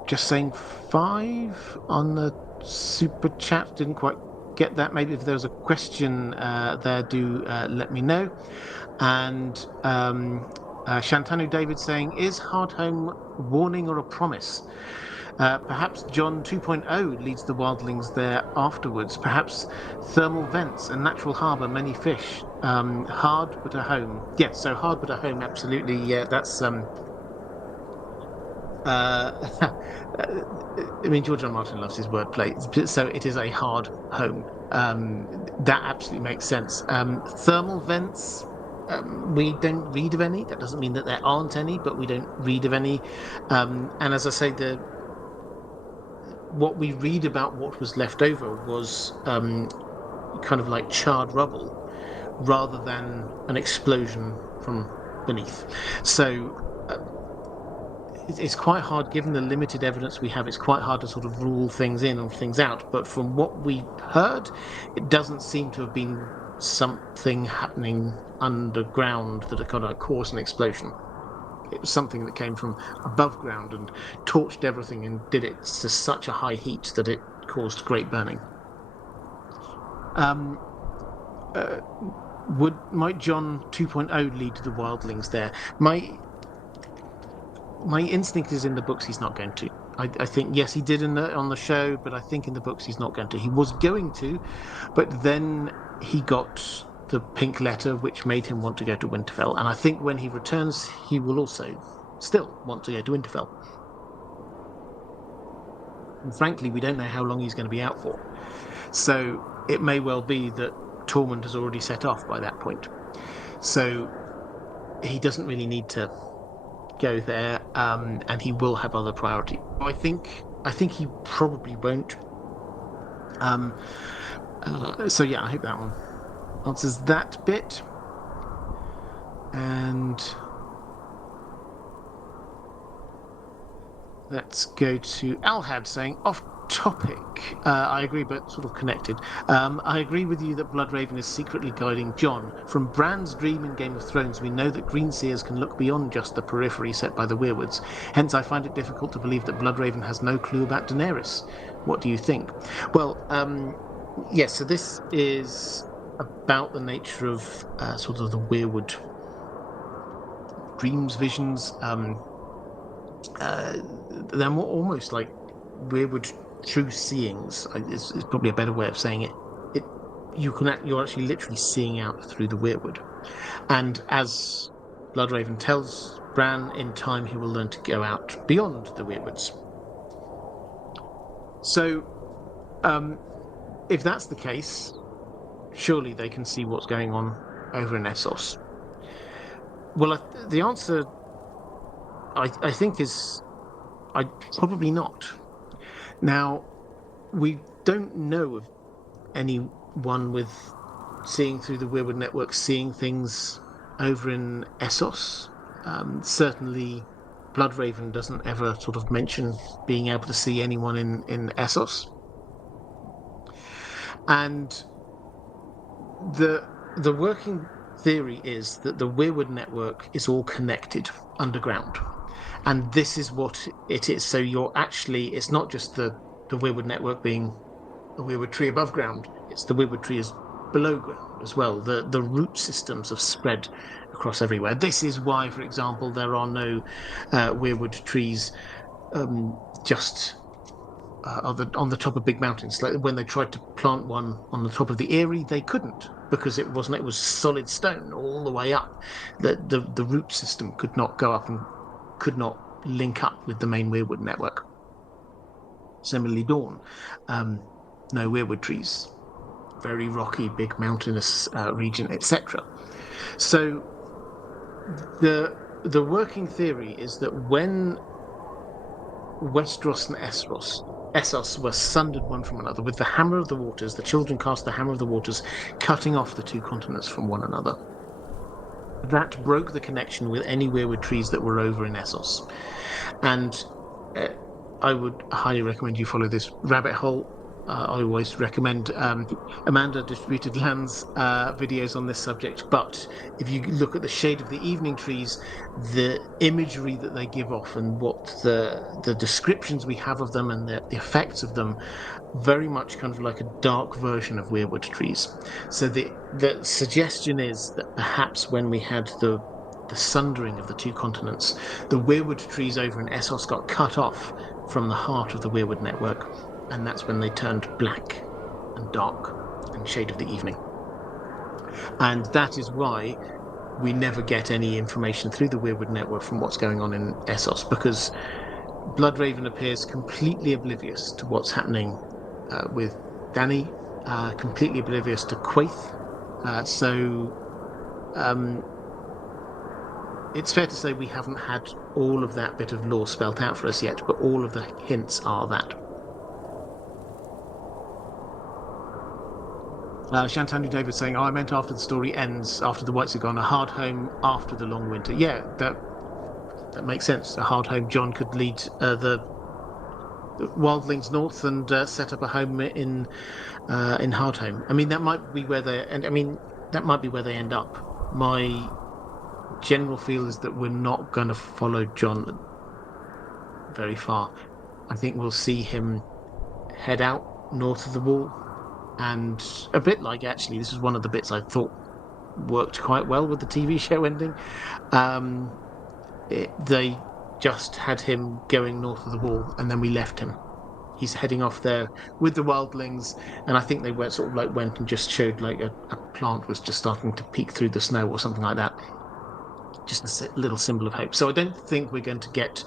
just saying 5 on the super chat. Didn't quite get that. Maybe if there's a question there, do let me know. And Shantanu David saying, is Hardhome warning or a promise? Perhaps John 2.0 leads the wildlings there afterwards. Perhaps thermal vents, a natural harbour, many fish. Hard but a home. Yes, so hard but a home, absolutely. Yeah, that's I mean, George R. R. Martin loves his wordplay, so it is a hard home. That absolutely makes sense. Thermal vents, we don't read of any. That doesn't mean that there aren't any, but we don't read of any. And as I say, what we read about what was left over was kind of like charred rubble, rather than an explosion from beneath. So it's quite hard, given the limited evidence we have, it's quite hard to sort of rule things in or things out. But from what we heard, it doesn't seem to have been something happening underground that kind of caused an explosion. It was something that came from above ground and torched everything and did it to such a high heat that it caused great burning. Might John 2.0 lead to the wildlings there? My instinct is in the books he's not going to. I think, yes, he did on the show, but I think in the books he's not going to. He was going to, but then he got the pink letter, which made him want to go to Winterfell. And I think when he returns, he will also still want to go to Winterfell. And frankly, we don't know how long he's going to be out for. So it may well be that Tormund has already set off by that point. So he doesn't really need to go there, and he will have other priority. I think he probably won't. So yeah, I hope that one answers that bit. And let's go to Alhad saying, off topic. I agree, but sort of connected. I agree with you that Bloodraven is secretly guiding Jon. From Bran's dream in Game of Thrones, we know that Greenseers can look beyond just the periphery set by the Weirwoods. Hence, I find it difficult to believe that Bloodraven has no clue about Daenerys. What do you think? Well, yes, so this is about the nature of sort of the Weirwood dreams, visions. They're more almost like Weirwood true seeings is probably a better way of saying it. You're actually literally seeing out through the Weirwood, and as Bloodraven tells Bran, in time he will learn to go out beyond the Weirwoods. So if that's the case, surely they can see what's going on over in Essos. Well, the answer I think is I probably not. Now, we don't know of anyone with seeing through the Weirwood network, seeing things over in Essos. Certainly, Bloodraven doesn't ever sort of mention being able to see anyone in Essos. And the working theory is that the Weirwood network is all connected underground. And this is what it is. So it's not just the Weirwood network being a Weirwood tree above ground, it's the Weirwood tree is below ground as well. The root systems have spread across everywhere. This is why, for example, there are no Weirwood trees just on the top of big mountains. Like when they tried to plant one on the top of the Erie, they couldn't because it was solid stone all the way up. The root system could not go up and could not link up with the main Weirwood network. Similarly, Dawn, no Weirwood trees, very rocky, big mountainous region, etc. So the working theory is that when Westeros and Essos were sundered one from another with the Hammer of the Waters, the children cast the Hammer of the Waters, cutting off the two continents from one another. That broke the connection with any Weirwood trees that were over in Essos. And I would highly recommend you follow this rabbit hole. I always recommend Amanda Distributed Lands videos on this subject. But if you look at the shade of the evening trees, the imagery that they give off and what the descriptions we have of them and the effects of them, very much kind of like a dark version of Weirwood trees. So the suggestion is that perhaps when we had the sundering of the two continents, the Weirwood trees over in Essos got cut off from the heart of the Weirwood network, and that's when they turned black and dark and shade of the evening. And that is why we never get any information through the Weirwood network from what's going on in Essos, because Bloodraven appears completely oblivious to what's happening with Dany, completely oblivious to Quaithe. It's fair to say we haven't had all of that bit of lore spelt out for us yet, but all of the hints are that. Shantanu David saying, I meant after the story ends, after the Whites are gone, a Hardhome after the long winter. Yeah, that makes sense. A Hardhome, Jon could lead the wildlings north and set up a home in Hardhome. I mean, that might be where they end up. My general feel is that we're not going to follow Jon very far. I think we'll see him head out north of the wall, and a bit like, actually, this is one of the bits I thought worked quite well with the TV show ending. They just had him going north of the wall, and then we left him. He's heading off there with the wildlings, and I think they went and just showed like a plant was just starting to peek through the snow or something like that. Just a little symbol of hope. So I don't think we're going to get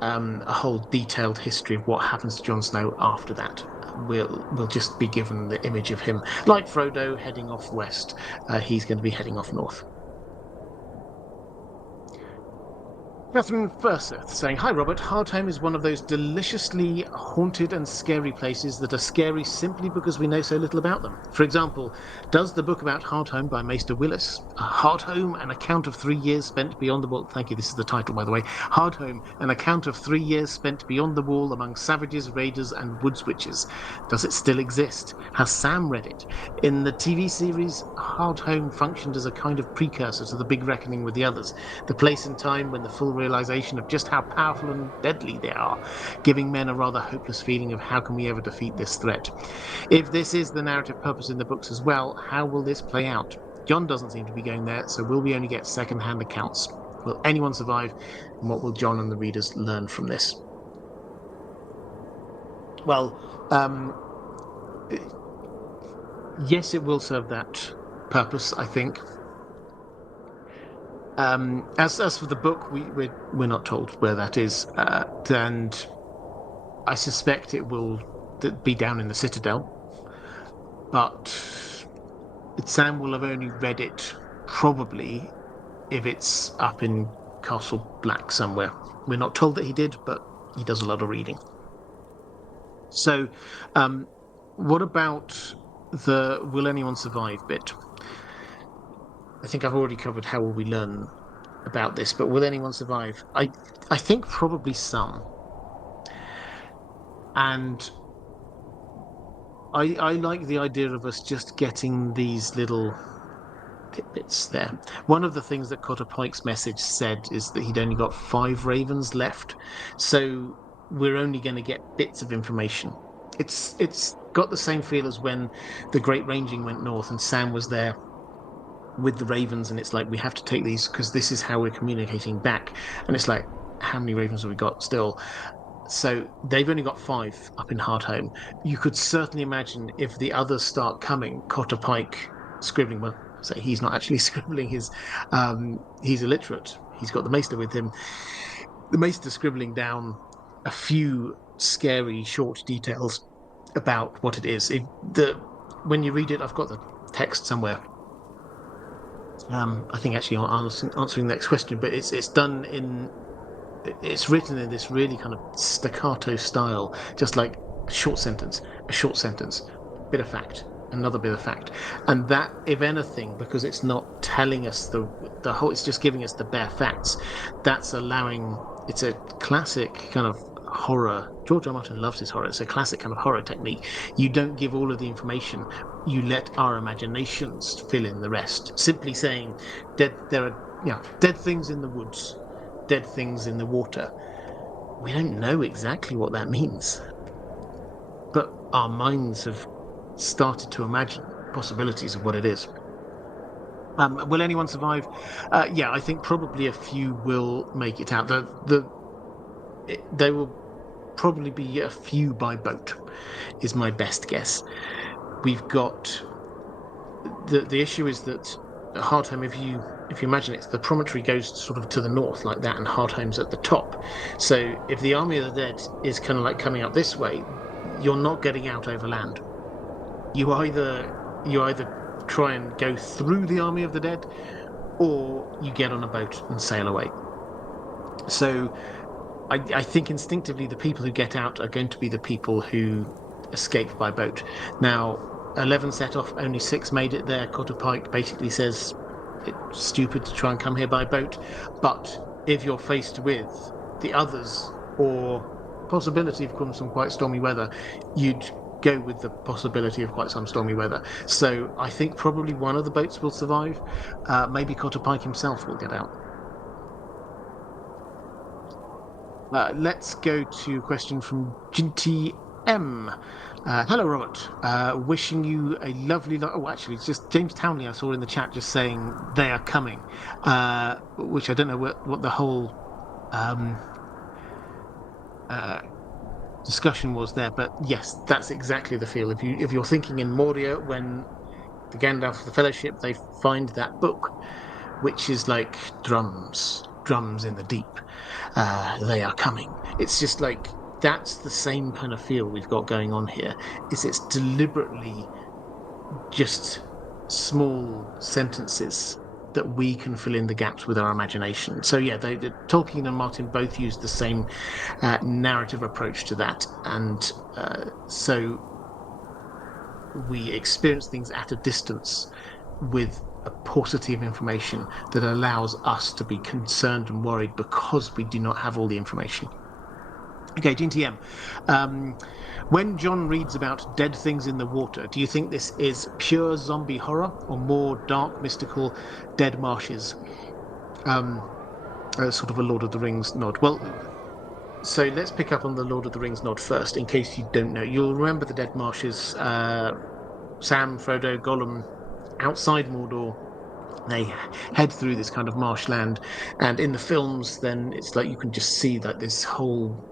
a whole detailed history of what happens to Jon Snow after that. We'll just be given the image of him, like Frodo heading off west. He's going to be heading off north. Catherine Furseth saying, Hi Robert, Hardhome is one of those deliciously haunted and scary places that are scary simply because we know so little about them. For example, does the book about Hardhome by Maester Willis, Hardhome, an account of 3 years spent beyond the wall, thank you, this is the title by the way, Hardhome, an account of 3 years spent beyond the wall among savages, raiders and woods witches. Does it still exist? Has Sam read it? In the TV series, Hardhome functioned as a kind of precursor to the big reckoning with the others, the place and time when the full realization of just how powerful and deadly they are, giving men a rather hopeless feeling of how can we ever defeat this threat. If this is the narrative purpose in the books as well, how will this play out? Jon doesn't seem to be going there, so will we only get second-hand accounts? Will anyone survive? And what will Jon and the readers learn from this? Well, yes, it will serve that purpose, I think. As for the book, we're not told where that is, and I suspect it will be down in the Citadel. but Sam will have only read it probably if it's up in Castle Black somewhere. We're not told that he did, but he does a lot of reading. So, um, what about the will anyone survive bit? I think I've already covered how will we learn about this, but will anyone survive? I think probably some. And I like the idea of us just getting these little tidbits there. One of the things that Cotter Pike's message said is that he'd only got 5 ravens left, so we're only going to get bits of information. It's got the same feel as when the Great Ranging went north and Sam was there with the ravens, and it's like we have to take these because this is how we're communicating back. And it's like, how many ravens have we got still? So they've only got 5 up in Hardhome. You could certainly imagine if the others start coming, Cotter Pike scribbling. Well, so he's not actually scribbling. He's illiterate. He's got the maester with him. The maester scribbling down a few scary short details about what it is. When you read it, I've got the text somewhere. I think actually answering the next question, but it's done in it's written in this really kind of staccato style, just like a short sentence, bit of fact, another bit of fact. And that, if anything, because it's not telling us the whole, it's just giving us the bare facts, that's allowing, it's a classic kind of horror. George R. Martin loves his horror. It's a classic kind of horror technique. You don't give all of the information. You let our imaginations fill in the rest. Simply saying, there are dead things in the woods, dead things in the water. We don't know exactly what that means, but our minds have started to imagine possibilities of what it is. Will anyone survive? Yeah, I think probably a few will make it out. There will probably be a few by boat, is my best guess. We've got the issue is that Hardhome, if you imagine it, the promontory goes sort of to the north like that, and Hardhome's at the top. So if the Army of the Dead is kind of like coming up this way, you're not getting out over land. You either try and go through the Army of the Dead, or you get on a boat and sail away. So I think instinctively the people who get out are going to be the people who escape by boat. Now, 11 set off, only 6 made it there. Cotter Pike basically says it's stupid to try and come here by boat, but if you're faced with the others or possibility of some quite stormy weather, you'd go with the possibility of quite some stormy weather. So I think probably one of the boats will survive. Maybe Cotter Pike himself will get out. Let's go to a question from Ginty M. Hello, Robert. Wishing you a lovely. Actually, it's just James Townley I saw in the chat just saying they are coming, which I don't know what the whole discussion was there, but yes, that's exactly the feel. If you're thinking in Moria, when the Gandalf of the Fellowship, they find that book, which is like drums in the deep. They are coming. It's just like that's the same kind of feel we've got going on here. It's deliberately just small sentences that we can fill in the gaps with our imagination. So yeah, Tolkien and Martin both used the same narrative approach to that, and so we experience things at a distance with a paucity of information that allows us to be concerned and worried because we do not have all the information. Okay, GTM. When John reads about dead things in the water, do you think this is pure zombie horror or more dark, mystical, dead marshes? Sort of a Lord of the Rings nod. Well, so let's pick up on the Lord of the Rings nod first, in case you don't know. You'll remember the dead marshes. Sam, Frodo, Gollum, outside Mordor, they head through this kind of marshland, and in the films, then it's like you can just see like this whole,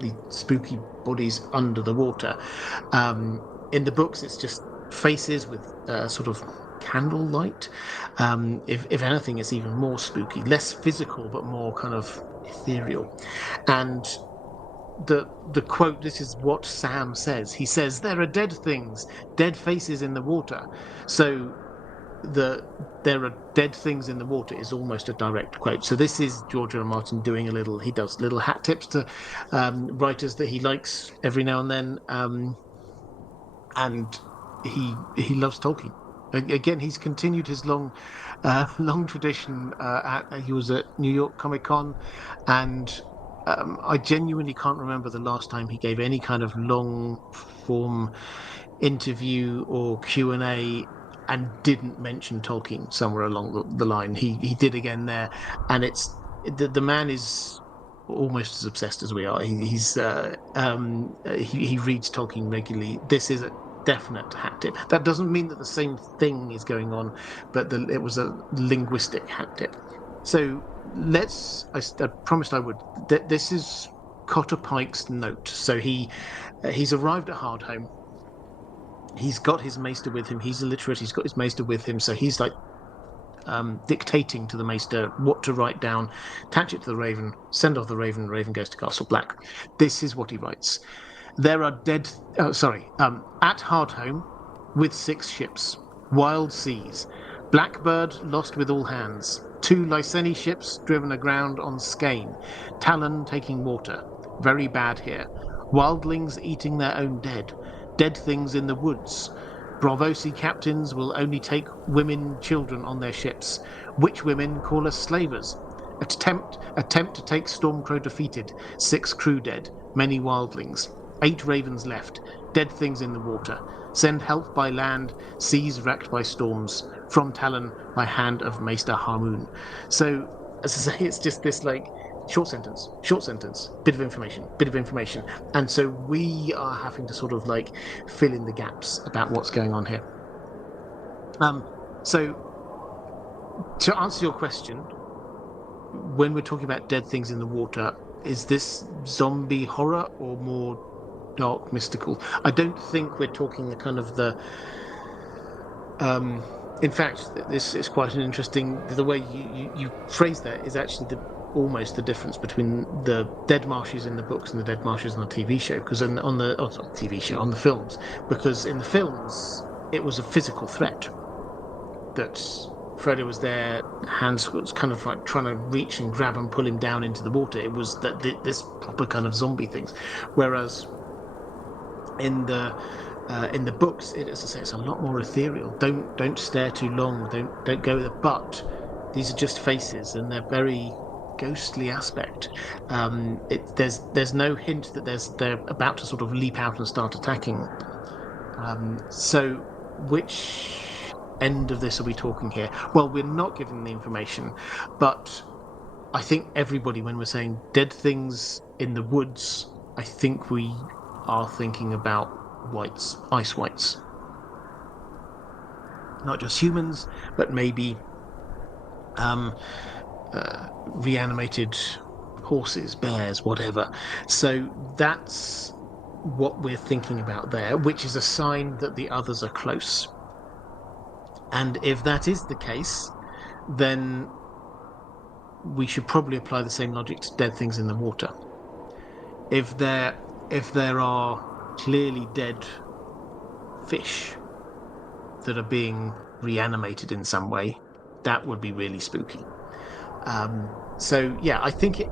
the spooky bodies under the water. In the books, it's just faces with sort of candlelight. If anything, it's even more spooky, less physical, but more kind of ethereal. And the quote. This is what Sam says. He says, "There are dead things, dead faces in the water." So the there are dead things in the water is almost a direct quote. So this is George R. R. Martin doing a little. He does little hat tips to writers that he likes every now and then, and he loves Tolkien. Again, he's continued his long tradition. He was at New York Comic Con, and I genuinely can't remember the last time he gave any kind of long form interview or Q&A and didn't mention Tolkien somewhere along the line. He did again there, and it's the man is almost as obsessed as we are. He reads Tolkien regularly. This is a definite hat tip. That doesn't mean that the same thing is going on, but it was a linguistic hat tip. So I promised I would. This is Cotter Pike's note. So he's arrived at Hardhome. He's got his maester with him. He's illiterate. He's got his maester with him. So he's like dictating to the maester what to write down, attach it to the raven, send off the raven. The raven goes to Castle Black. This is what he writes. There are at Hardhome with 6 ships, wild seas, Blackbird lost with all hands, 2 Lyseni ships driven aground on Skane, Talon taking water, very bad here, wildlings eating their own dead things in the woods. Bravosi captains will only take women, children on their ships. Witch women call us slavers. Attempt to take Stormcrow defeated. 6 crew dead. Many wildlings. 8 ravens left. Dead things in the water. Send help by land. Seas wrecked by storms. From Talon by hand of Maester Harmoon. So, as I say, it's just this like short sentence, bit of information. And so we are having to sort of like fill in the gaps about what's going on here. So to answer your question, when we're talking about dead things in the water, is this zombie horror or more dark mystical? I don't think we're talking the kind of the in fact, this is quite an interesting. The way you phrase that is actually almost the difference between the dead marshes in the books and the dead marshes on the TV show. Because on the films, because in the films it was a physical threat that Frodo was there, hands was kind of like trying to reach and grab and pull him down into the water. It was this proper kind of zombie things, whereas in the books, as I say, it's a lot more ethereal. Don't stare too long. Don't go there. But these are just faces, and they're very ghostly aspect. There's no hint that they're about to sort of leap out and start attacking. So which end of this are we talking here? Well, we're not giving the information, but I think everybody, when we're saying dead things in the woods, I think we are thinking about whites, ice whites. Not just humans, but maybe reanimated horses, bears, whatever. So that's what we're thinking about there, which is a sign that the others are close. And if that is the case, then we should probably apply the same logic to dead things in the water. If there are clearly dead fish that are being reanimated in some way, that would be really spooky. So yeah, I think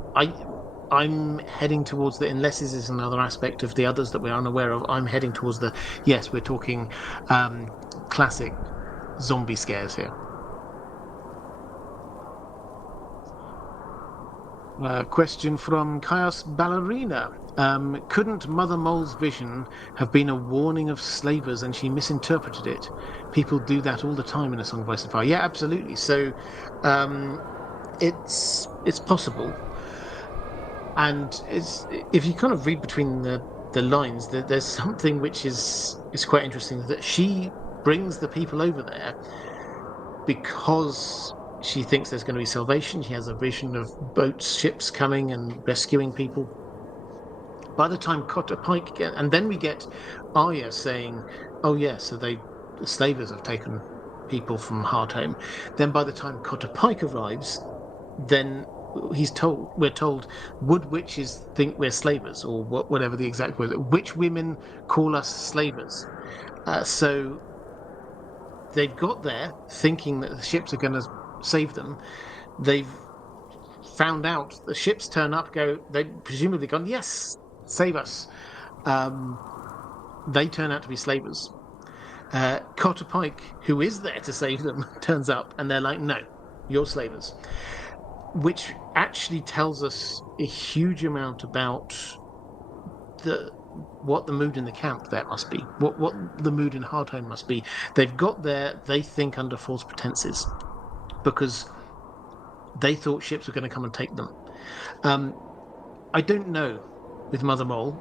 I'm heading towards the, unless this is another aspect of the others that we're unaware of, I'm heading towards the, yes, we're talking classic zombie scares here. Question from Chaos Ballerina. Couldn't Mother Mole's vision have been a warning of slavers and she misinterpreted it? People do that all the time in A Song of Ice and Fire. Yeah, absolutely. So it's possible. And if you kind of read between the lines, there's something which is quite interesting, that she brings the people over there because she thinks there's going to be salvation. She has a vision of boats, ships coming and rescuing people. By the time Cotter Pike and then we get Arya saying, "Oh yeah, so the slavers have taken people from Hardhome." Then by the time Cotter Pike arrives, then we're told, wood witches think we're slavers, or whatever the exact word. Witch women call us slavers. So they've got there thinking that the ships are going to save them. They've found out the ships turn up, they presumably gone, yes, save us. Um, they turn out to be slavers. Cotter Pike, who is there to save them, turns up, and they're like, no, you're slavers. Which actually tells us a huge amount about what the mood in the camp there must be, what the mood in Hardhome must be. They've got there, they think, under false pretenses, because they thought ships were going to come and take them. I don't know, with Mother Mole,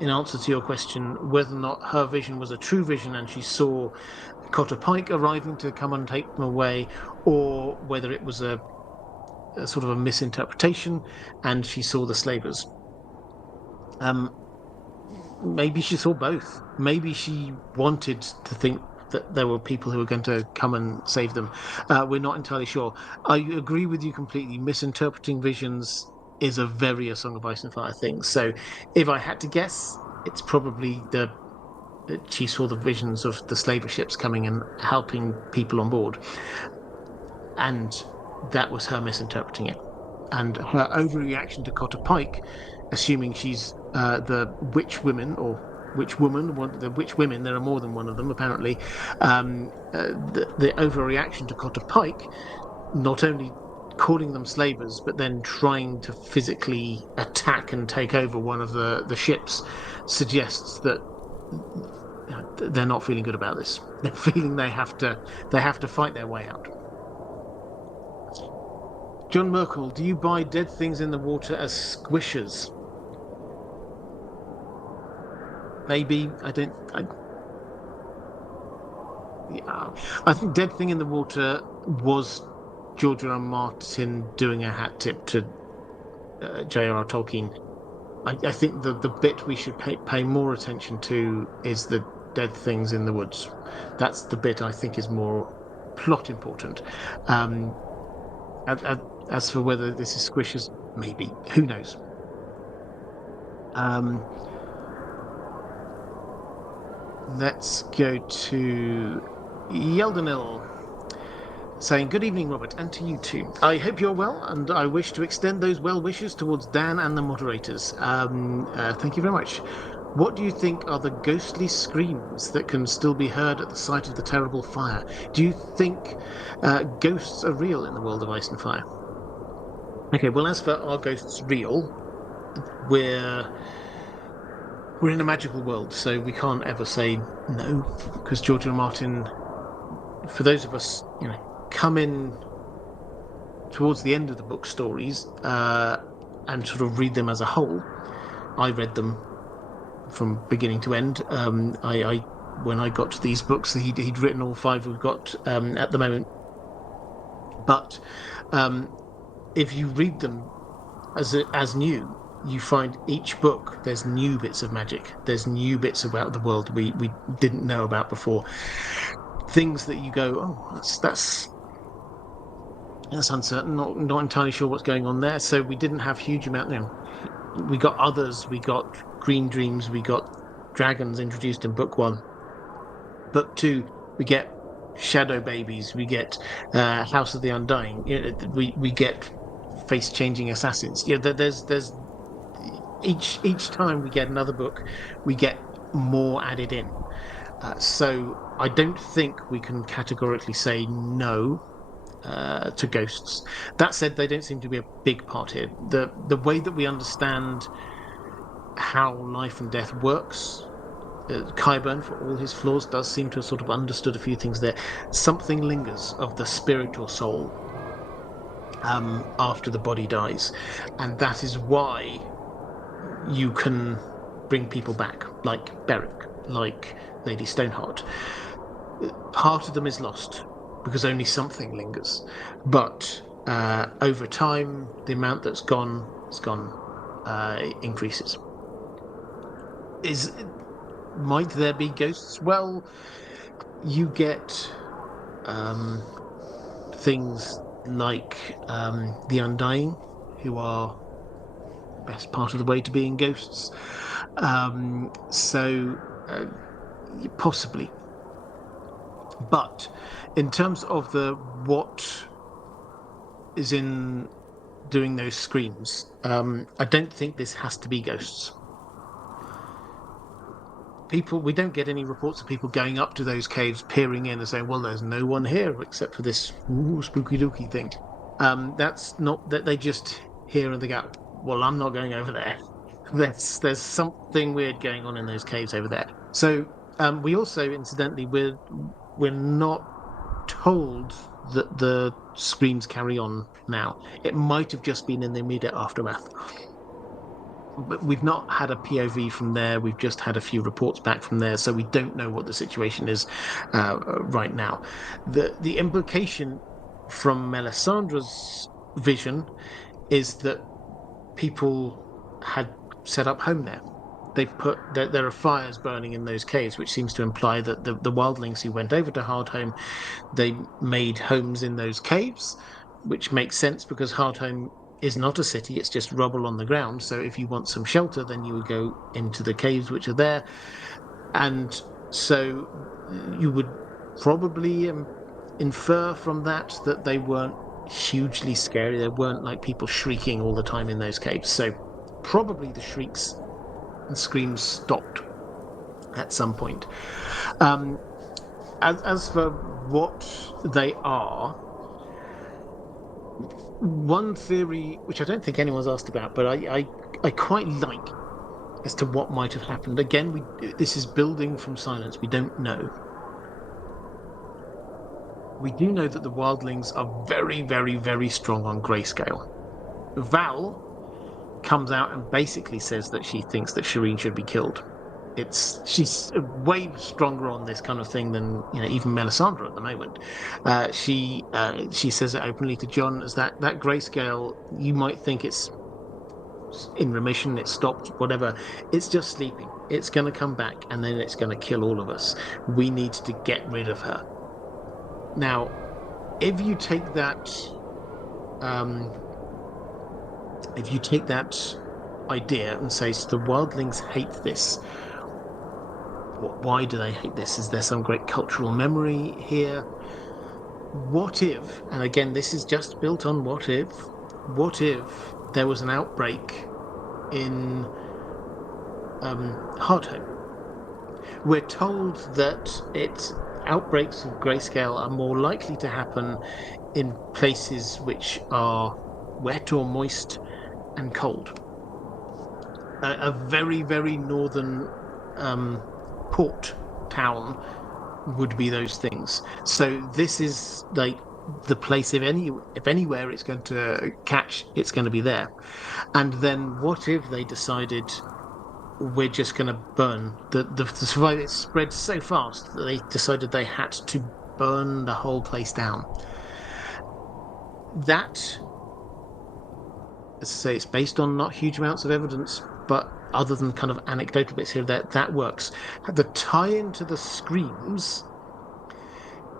in answer to your question, whether or not her vision was a true vision and she saw Cotter Pike arriving to come and take them away, or whether it was a sort of a misinterpretation and she saw the slavers. Maybe she saw both. Maybe she wanted to think that there were people who were going to come and save them. We're not entirely sure. I agree with you completely. Misinterpreting visions is a very A Song of Ice and Fire thing. So if I had to guess, it's probably she saw the visions of the slaver ships coming and helping people on board. And that was her misinterpreting it. And her overreaction to Cotter Pike, assuming she's the witch women, or witch woman, the witch women, there are more than one of them apparently, the overreaction to Cotter Pike, not only calling them slavers, but then trying to physically attack and take over one of the ships, suggests that they're not feeling good about this. They're feeling they have to fight their way out. John Merkel, do you buy dead things in the water as squishers? Maybe. I think Dead Thing in the Water was George R. R. Martin doing a hat tip to J.R.R. Tolkien. I think the bit we should pay more attention to is the dead things in the woods. That's the bit I think is more plot important. As for whether this is squishers, maybe. Who knows? Let's go to Yeldenil, saying, good evening, Robert, and to you too. I hope you're well, and I wish to extend those well wishes towards Dan and the moderators. Thank you very much. What do you think are the ghostly screams that can still be heard at the site of the terrible fire? Do you think ghosts are real in the world of Ice and Fire? Okay, well, as for are ghosts real, we're in a magical world, so we can't ever say no, because George R. R. Martin, for those of us, come in towards the end of the book stories and sort of read them as a whole. I read them from beginning to end. When I got to these books, he'd written all 5 we've got at the moment. But if you read them as new, you find each book there's new bits of magic. There's new bits about the world we didn't know about before. Things that you go, oh, that's uncertain. Not entirely sure what's going on there. So we didn't have huge amount. We got others. We got green dreams. We got dragons introduced in book 1. Book 2, we get shadow babies. We get House of the Undying. We get face changing assassins. There's each time we get another book, we get more added in. So I don't think we can categorically say no to ghosts. That said, they don't seem to be a big part here. The way that we understand how life and death works, Qyburn, for all his flaws, does seem to have sort of understood a few things there. Something lingers of the spirit or soul after the body dies, and that is why you can bring people back, like Beric, like Lady Stoneheart. Part of them is lost because only something lingers, but over time the amount that's gone increases. Might there be ghosts? Well, you get things like the Undying, who are best part of the way to being ghosts. So possibly. But in terms of the what is in doing those screams, I don't think this has to be ghosts. We don't get any reports of people going up to those caves, peering in and saying, well, there's no one here except for this spooky dooky thing. That's not that they just hear and they go, well, I'm not going over there. There's something weird going on in those caves over there. So we also, incidentally, we're not told that the screams carry on now. It might have just been in the immediate aftermath. But we've not had a POV from there. We've just had a few reports back from there, so we don't know what the situation is right now. The implication from Melisandre's vision is that people had set up home there. There are fires burning in those caves, which seems to imply that the wildlings who went over to Hardhome, they made homes in those caves, which makes sense because Hardhome is not a city, it's just rubble on the ground. So if you want some shelter, then you would go into the caves which are there. And so you would probably infer from that they weren't hugely scary. There weren't like people shrieking all the time in those caves. So probably the shrieks and screams stopped at some point. As for what they are, one theory, which I don't think anyone's asked about, but I quite like as to what might have happened. Again, this is building from silence. We don't know. We do know that the wildlings are very, very, very strong on grayscale. Val comes out and basically says that she thinks that Shireen should be killed. She's way stronger on this kind of thing than even Melisandre at the moment. She says it openly to Jon as that grayscale. You might think it's in remission, it's stopped, whatever. It's just sleeping. It's going to come back and then it's going to kill all of us. We need to get rid of her. Now, if you take that idea and say, so the wildlings hate this. Why do they hate this? Is there some great cultural memory here? What if, and again, this is just built on what if there was an outbreak in Hardhome? We're told that outbreaks of grayscale are more likely to happen in places which are wet or moist and cold. A very, very northern port town would be those things. So this is like the place, if anywhere it's going to catch, it's going to be there. And then what if they decided we're just going to burn the survival? It spread so fast that they decided they had to burn the whole place down. That, as I say, it's based on not huge amounts of evidence, but other than kind of anecdotal bits here, that works. The tie-in to the screams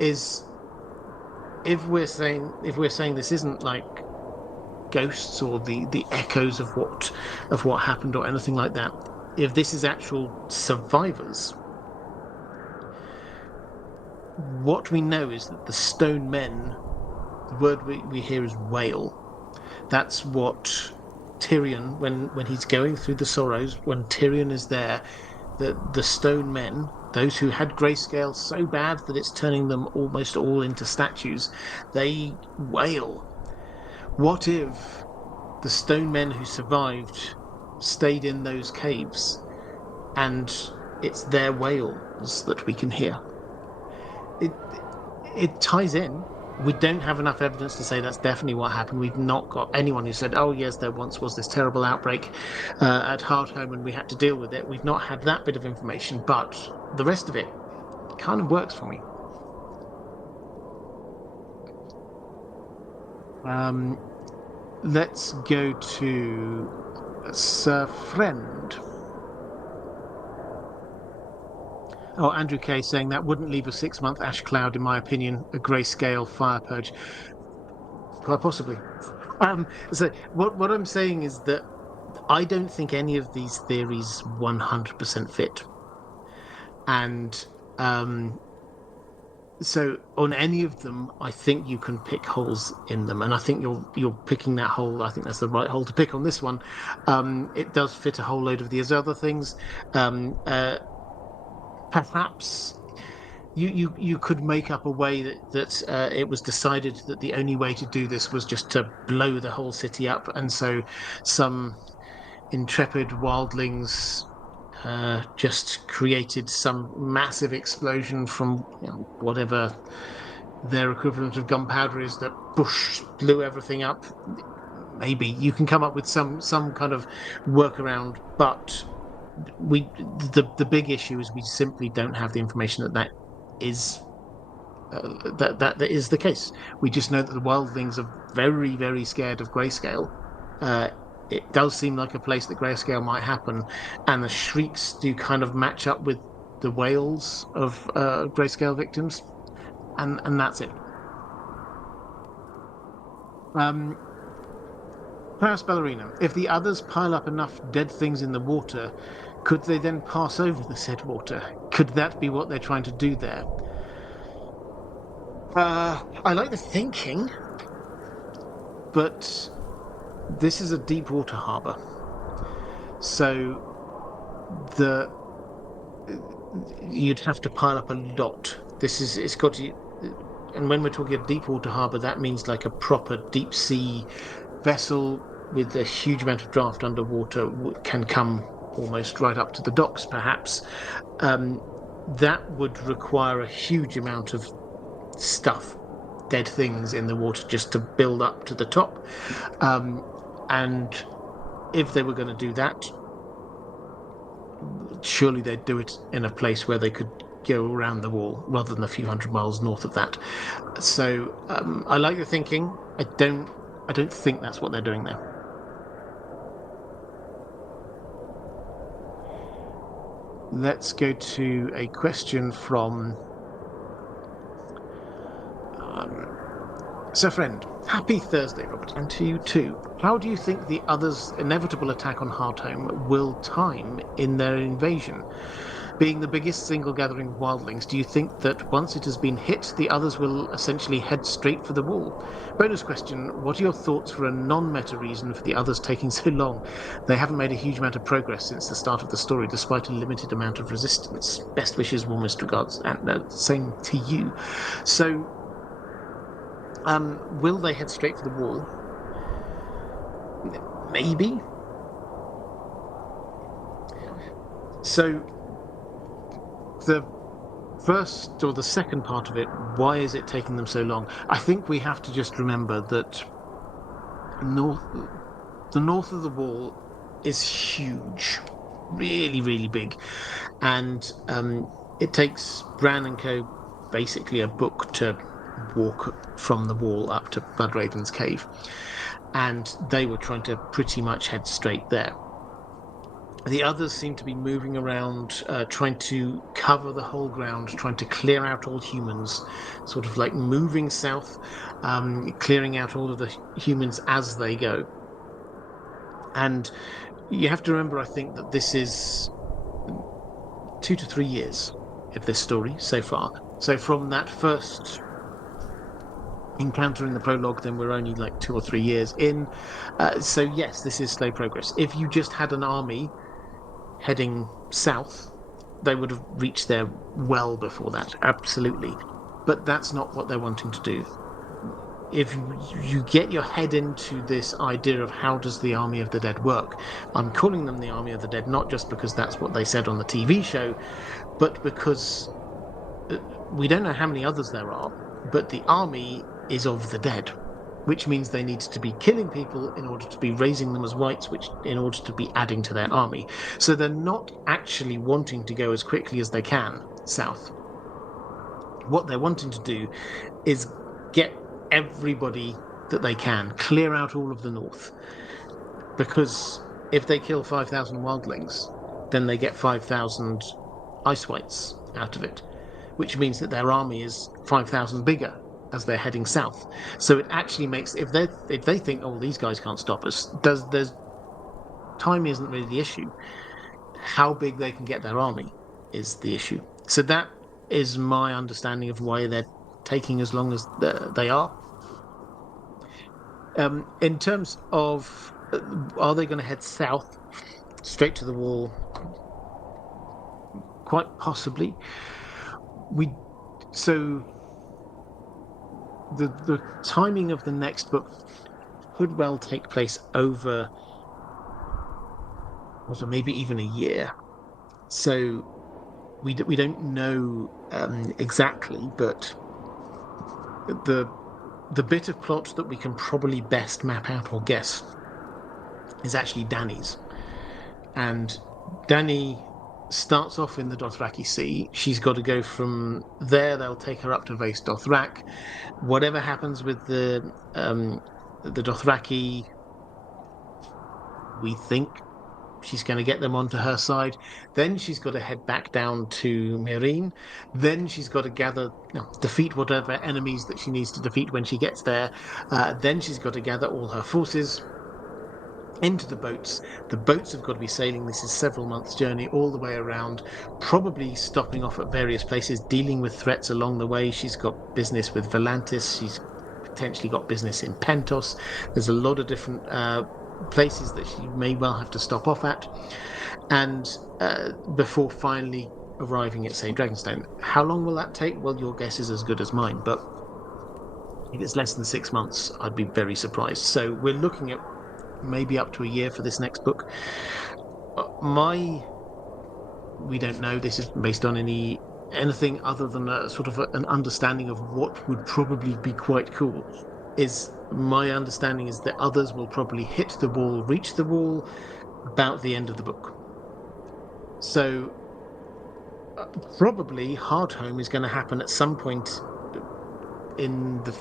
is if we're saying this isn't like ghosts or the echoes of what happened or anything like that. If this is actual survivors, what we know is that the stone men, the word we hear is wail. That's what Tyrion, when he's going through the sorrows, when Tyrion is there, the stone men, those who had grayscale so bad that it's turning them almost all into statues, they wail. What if the stone men who survived stayed in those caves and it's their wails that we can hear? It ties in. We don't have enough evidence to say that's definitely what happened. We've not got anyone who said, oh, yes, there once was this terrible outbreak at Hardhome and we had to deal with it. We've not had that bit of information, but the rest of it kind of works for me. Let's go to Sir Friend. Oh, Andrew Kay saying that wouldn't leave a 6-month ash cloud, in my opinion, a grayscale fire purge. Quite possibly. So what I'm saying is that I don't think any of these theories 100% fit, and um, so on any of them, I think you can pick holes in them, and I think you're picking that hole. I think that's the right hole to pick on this one. It does fit a whole load of these other things. Um, uh, Perhaps you could make up a way that it was decided that the only way to do this was just to blow the whole city up, and so some intrepid wildlings just created some massive explosion from whatever their equivalent of gunpowder is that bush blew everything up. Maybe you can come up with some kind of workaround, but we the big issue is we simply don't have the information that is that is the case. We just know that the wildlings are very, very scared of grayscale. Uh, it does seem like a place that grayscale might happen, and the shrieks do kind of match up with the wails of grayscale victims, and that's it. Um, Paris Ballerina. If the others pile up enough dead things in the water, could they then pass over the said water? Could that be what they're trying to do there? I like the thinking, but this is a deep water harbour, so the you'd have to pile up a lot. It's got to, and when we're talking a deep water harbour, that means like a proper deep sea vessel with a huge amount of draft underwater can come almost right up to the docks, perhaps. Um, that would require a huge amount of stuff, dead things in the water just to build up to the top. And if they were going to do that, surely they'd do it in a place where they could go around the wall rather than a few hundred miles north of that. So I like the thinking. I don't think that's what they're doing there. Let's go to a question from So, friend, happy Thursday, Robert, and to you too. How do you think the others' inevitable attack on Hardhome will time in their invasion? Being the biggest single gathering of wildlings, do you think that once it has been hit, the others will essentially head straight for the wall? Bonus question, what are your thoughts for a non-meta reason for the others taking so long? They haven't made a huge amount of progress since the start of the story, despite a limited amount of resistance. Best wishes, warmest regards, and same to you. So, will they head straight for the wall? Maybe. So the first or the second part of it, why is it taking them so long? I think we have to just remember that the north of the wall is huge, really, really big, and it takes Bran and Co. basically a book to walk from the wall up to Bloodraven's cave, and they were trying to pretty much head straight there. The others seem to be moving around, trying to cover the whole ground, trying to clear out all humans, sort of like moving south, clearing out all of the humans as they go. And you have to remember, I think, that this is 2 to 3 years of this story so far. So from that first encounter in the prologue, then we're only like 2 or 3 years in. So yes, this is slow progress. If you just had an army heading south, they would have reached there well before that, absolutely. But that's not what they're wanting to do. If you get your head into this idea of how does the Army of the Dead work, I'm calling them the Army of the Dead not just because that's what they said on the TV show, but because we don't know how many others there are, but the army is of the dead, which means they need to be killing people in order to be raising them as whites, which in order to be adding to their army. So they're not actually wanting to go as quickly as they can south. What they're wanting to do is get everybody that they can, clear out all of the north. Because if they kill 5,000 wildlings, then they get 5,000 ice whites out of it, which means that their army is 5,000 bigger as they're heading south. So it actually makes, if they think, oh, these guys can't stop us, there's time isn't really the issue. How big they can get their army is the issue. So that is my understanding of why they're taking as long as they are. In terms of are they going to head south straight to the wall? Quite possibly. We so the timing of the next book could well take place over, or maybe even a year. So we don't know exactly, but the bit of plot that we can probably best map out or guess is actually Dany's. And Dany starts off in the Dothraki Sea. She's got to go from there. They'll take her up to Vaes Dothrak. Whatever happens with the Dothraki, we think she's going to get them onto her side. Then she's got to head back down to Meereen. Then she's got to defeat whatever enemies that she needs to defeat when she gets there. Then she's got to gather all her forces into the boats. The boats have got to be sailing. This is several months' journey all the way around, probably stopping off at various places, dealing with threats along the way. She's got business with Volantis. She's potentially got business in Pentos. There's a lot of different places that she may well have to stop off at, and before finally arriving at, say, Dragonstone. How long will that take? Well, your guess is as good as mine, but if it's less than 6 months, I'd be very surprised. So we're looking at maybe up to a year for this next book. We don't know. This is based on anything other than a sort of an understanding of what would probably be quite cool. My understanding is that others will probably hit the wall, reach the wall about the end of the book. So probably Hardhome is going to happen at some point in the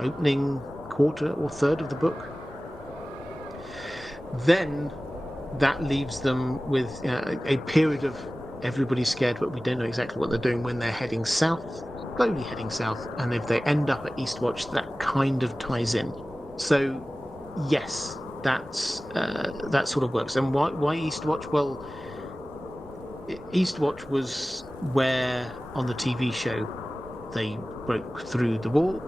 opening quarter or third of the book. Then that leaves them with a period of everybody's scared, but we don't know exactly what they're doing when they're heading south, slowly heading south. And if they end up at Eastwatch, that kind of ties in. So yes, that sort of works. And why Eastwatch? Well, Eastwatch was where on the TV show they broke through the wall,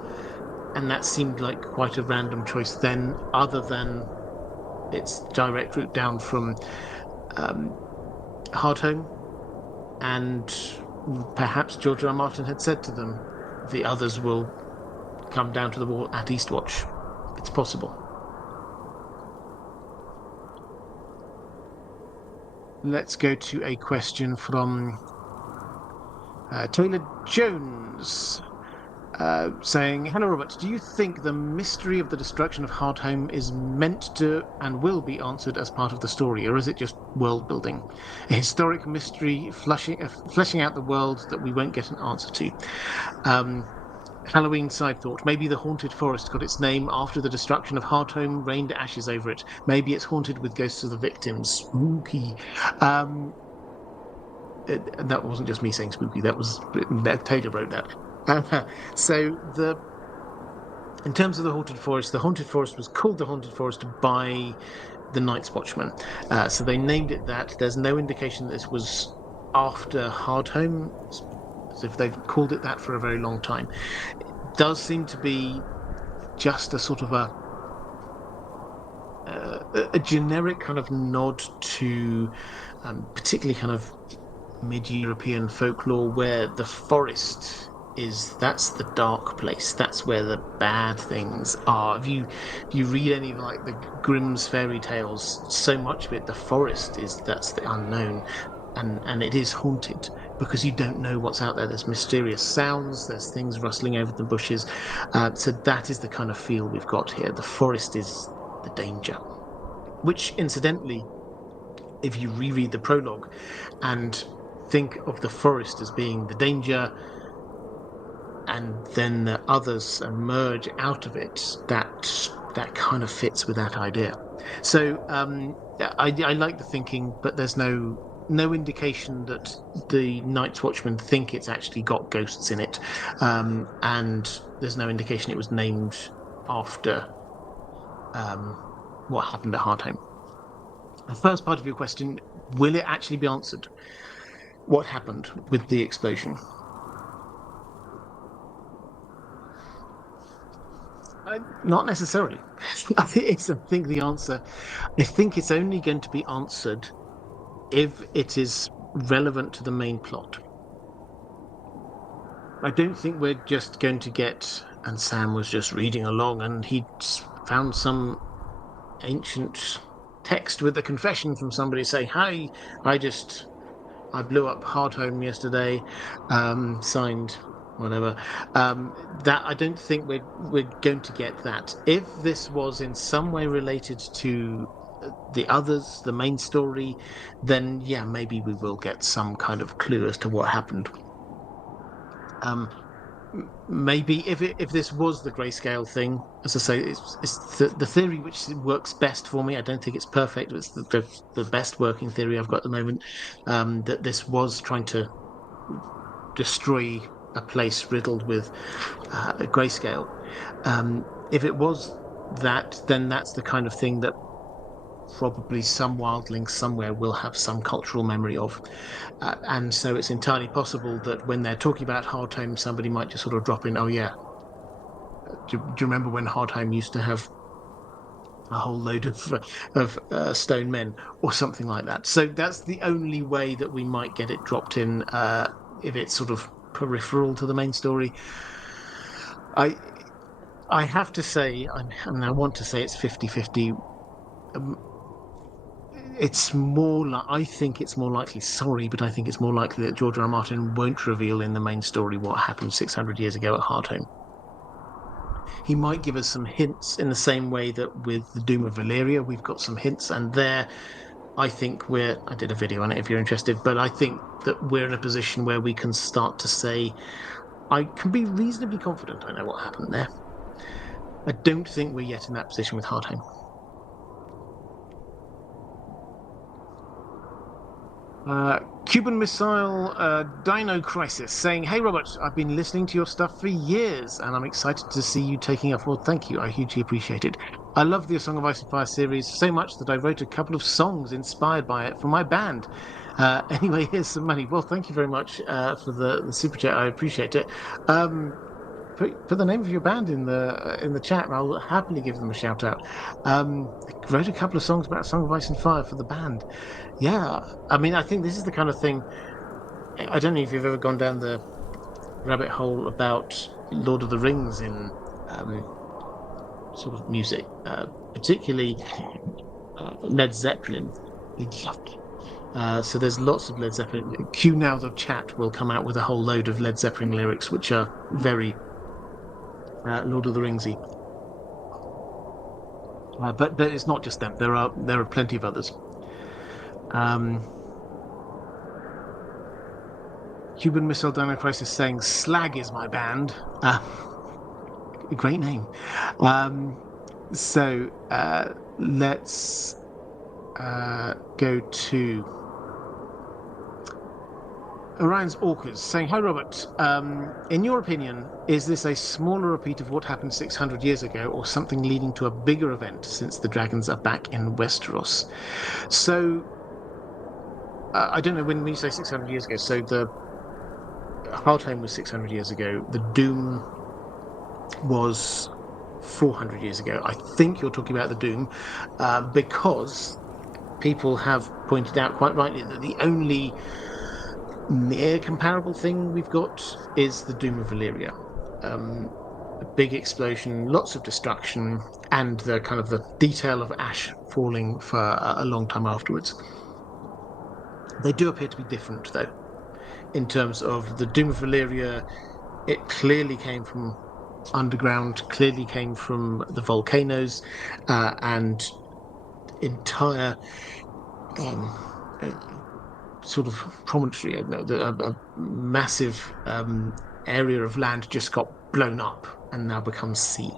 and that seemed like quite a random choice then, other than its direct route down from Hardhome, and perhaps George R. R. Martin had said to them, the others will come down to the wall at Eastwatch. It's possible. Let's go to a question from Taylor Jones. Saying, hello Robert, do you think the mystery of the destruction of Hardhome is meant to and will be answered as part of the story, or is it just world building? A historic mystery fleshing out the world that we won't get an answer to. Halloween side thought, maybe the haunted forest got its name after the destruction of Hardhome rained ashes over it. Maybe it's haunted with ghosts of the victims. Spooky. That wasn't just me saying spooky, Taylor wrote that. So in terms of the haunted forest was called the haunted forest by the Night's Watchman. So they named it that. There's no indication that this was after Hardhome, as if they've called it that for a very long time. It does seem to be just a sort of a generic kind of nod to particularly kind of mid-European folklore, where the forest that's the dark place. That's where the bad things are. If you read any of like the Grimm's fairy tales, so much of it, the forest that's the unknown, and it is haunted because you don't know what's out there. There's mysterious sounds. There's things rustling over the bushes. So that is the kind of feel we've got here. The forest is the danger, which incidentally, if you reread the prologue and think of the forest as being the danger, and then the others emerge out of it, that kind of fits with that idea. So I like the thinking, but there's no no indication that the Night's Watchmen think it's actually got ghosts in it, and there's no indication it was named after um, what happened at Hardhome. The first part of your question, will it actually be answered? What happened with the explosion? Not necessarily. I think the answer. I think it's only going to be answered if it is relevant to the main plot. I don't think we're just going to get. And Sam was just reading along, and he found some ancient text with a confession from somebody saying, "Hi, I blew up Hardhome yesterday, signed whatever." That I don't think we're going to get that. If this was in some way related to the others, the main story, then yeah, maybe we will get some kind of clue as to what happened. Maybe if this was the grayscale thing, as I say, it's the theory which works best for me. I don't think it's perfect, but it's the best working theory I've got at the moment. That this was trying to destroy a place riddled with grayscale. If it was that, then that's the kind of thing that probably some wildling somewhere will have some cultural memory of. And so it's entirely possible that when they're talking about Hardhome, somebody might just sort of drop in, "Oh, yeah, do you remember when Hardhome used to have a whole load of stone men," or something like that. So that's the only way that we might get it dropped in, if it's sort of peripheral to the main story. I have to say, I want to say it's 50-50. It's more like, I think it's more likely, sorry, but I think it's more likely that George R. R. Martin won't reveal in the main story what happened 600 years ago at Hardhome. He might give us some hints in the same way that with the Doom of Valyria, we've got some hints, and there I think I did a video on it if you're interested, but I think that we're in a position where we can start to say, I can be reasonably confident I know what happened there. I don't think we're yet in that position with Hardhome. Cuban Missile Dino Crisis saying, "Hey Robert, I've been listening to your stuff for years and I'm excited to see you taking up." Well, thank you. I hugely appreciate it. "I love the A Song of Ice and Fire series so much that I wrote a couple of songs inspired by it for my band. Anyway, here's some money." Well, thank you very much for the super chat. I appreciate it. Put the name of your band in the chat, and I'll happily give them a shout out. I wrote a couple of songs about A Song of Ice and Fire for the band. Yeah, I mean, I think this is the kind of thing. I don't know if you've ever gone down the rabbit hole about Lord of the Rings in sort of music, particularly Led Zeppelin. So there's lots of Led Zeppelin. Q now the chat will come out with a whole load of Led Zeppelin lyrics, which are very Lord of the Ringsy. But it's not just them. There are plenty of others. Cuban Missile Dino Crisis saying, "Slag is my band." Great name. So let's go to Orion's Orcas saying, "Hi Robert, in your opinion, is this a smaller repeat of what happened 600 years ago or something leading to a bigger event since the dragons are back in Westeros?" So I don't know, when you say 600 years ago, so the Hardhome was 600 years ago, the Doom was 400 years ago. I think you're talking about the Doom because people have pointed out quite rightly that the only near comparable thing we've got is the Doom of Valyria. A big explosion, lots of destruction, and the kind of the detail of ash falling for a long time afterwards. They do appear to be different, though, in terms of the Doom of Valyria. It clearly came from underground, clearly came from the volcanoes, and entire sort of promontory, a massive area of land just got blown up and now becomes sea.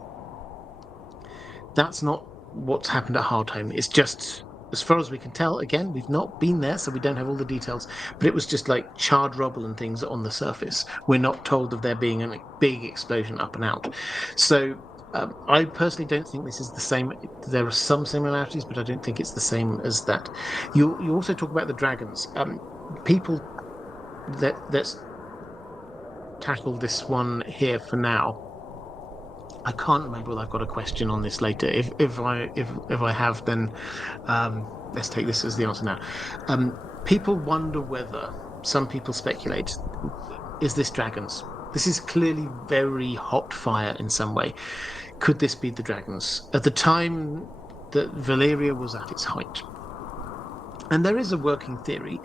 That's not what's happened at Hardhome. It's just as far as we can tell, again, we've not been there, so we don't have all the details, but it was just like charred rubble and things on the surface. We're not told of there being a big explosion up and out. So I personally don't think this is the same. There are some similarities, but I don't think it's the same as that. You also talk about the dragons. People, let's tackle this one here for now. I can't remember whether I've got a question on this later. If I have, then let's take this as the answer now. People wonder whether, some people speculate, is this dragons? This is clearly very hot fire in some way. Could this be the dragons? At the time that Valeria was at its height. And there is a working theory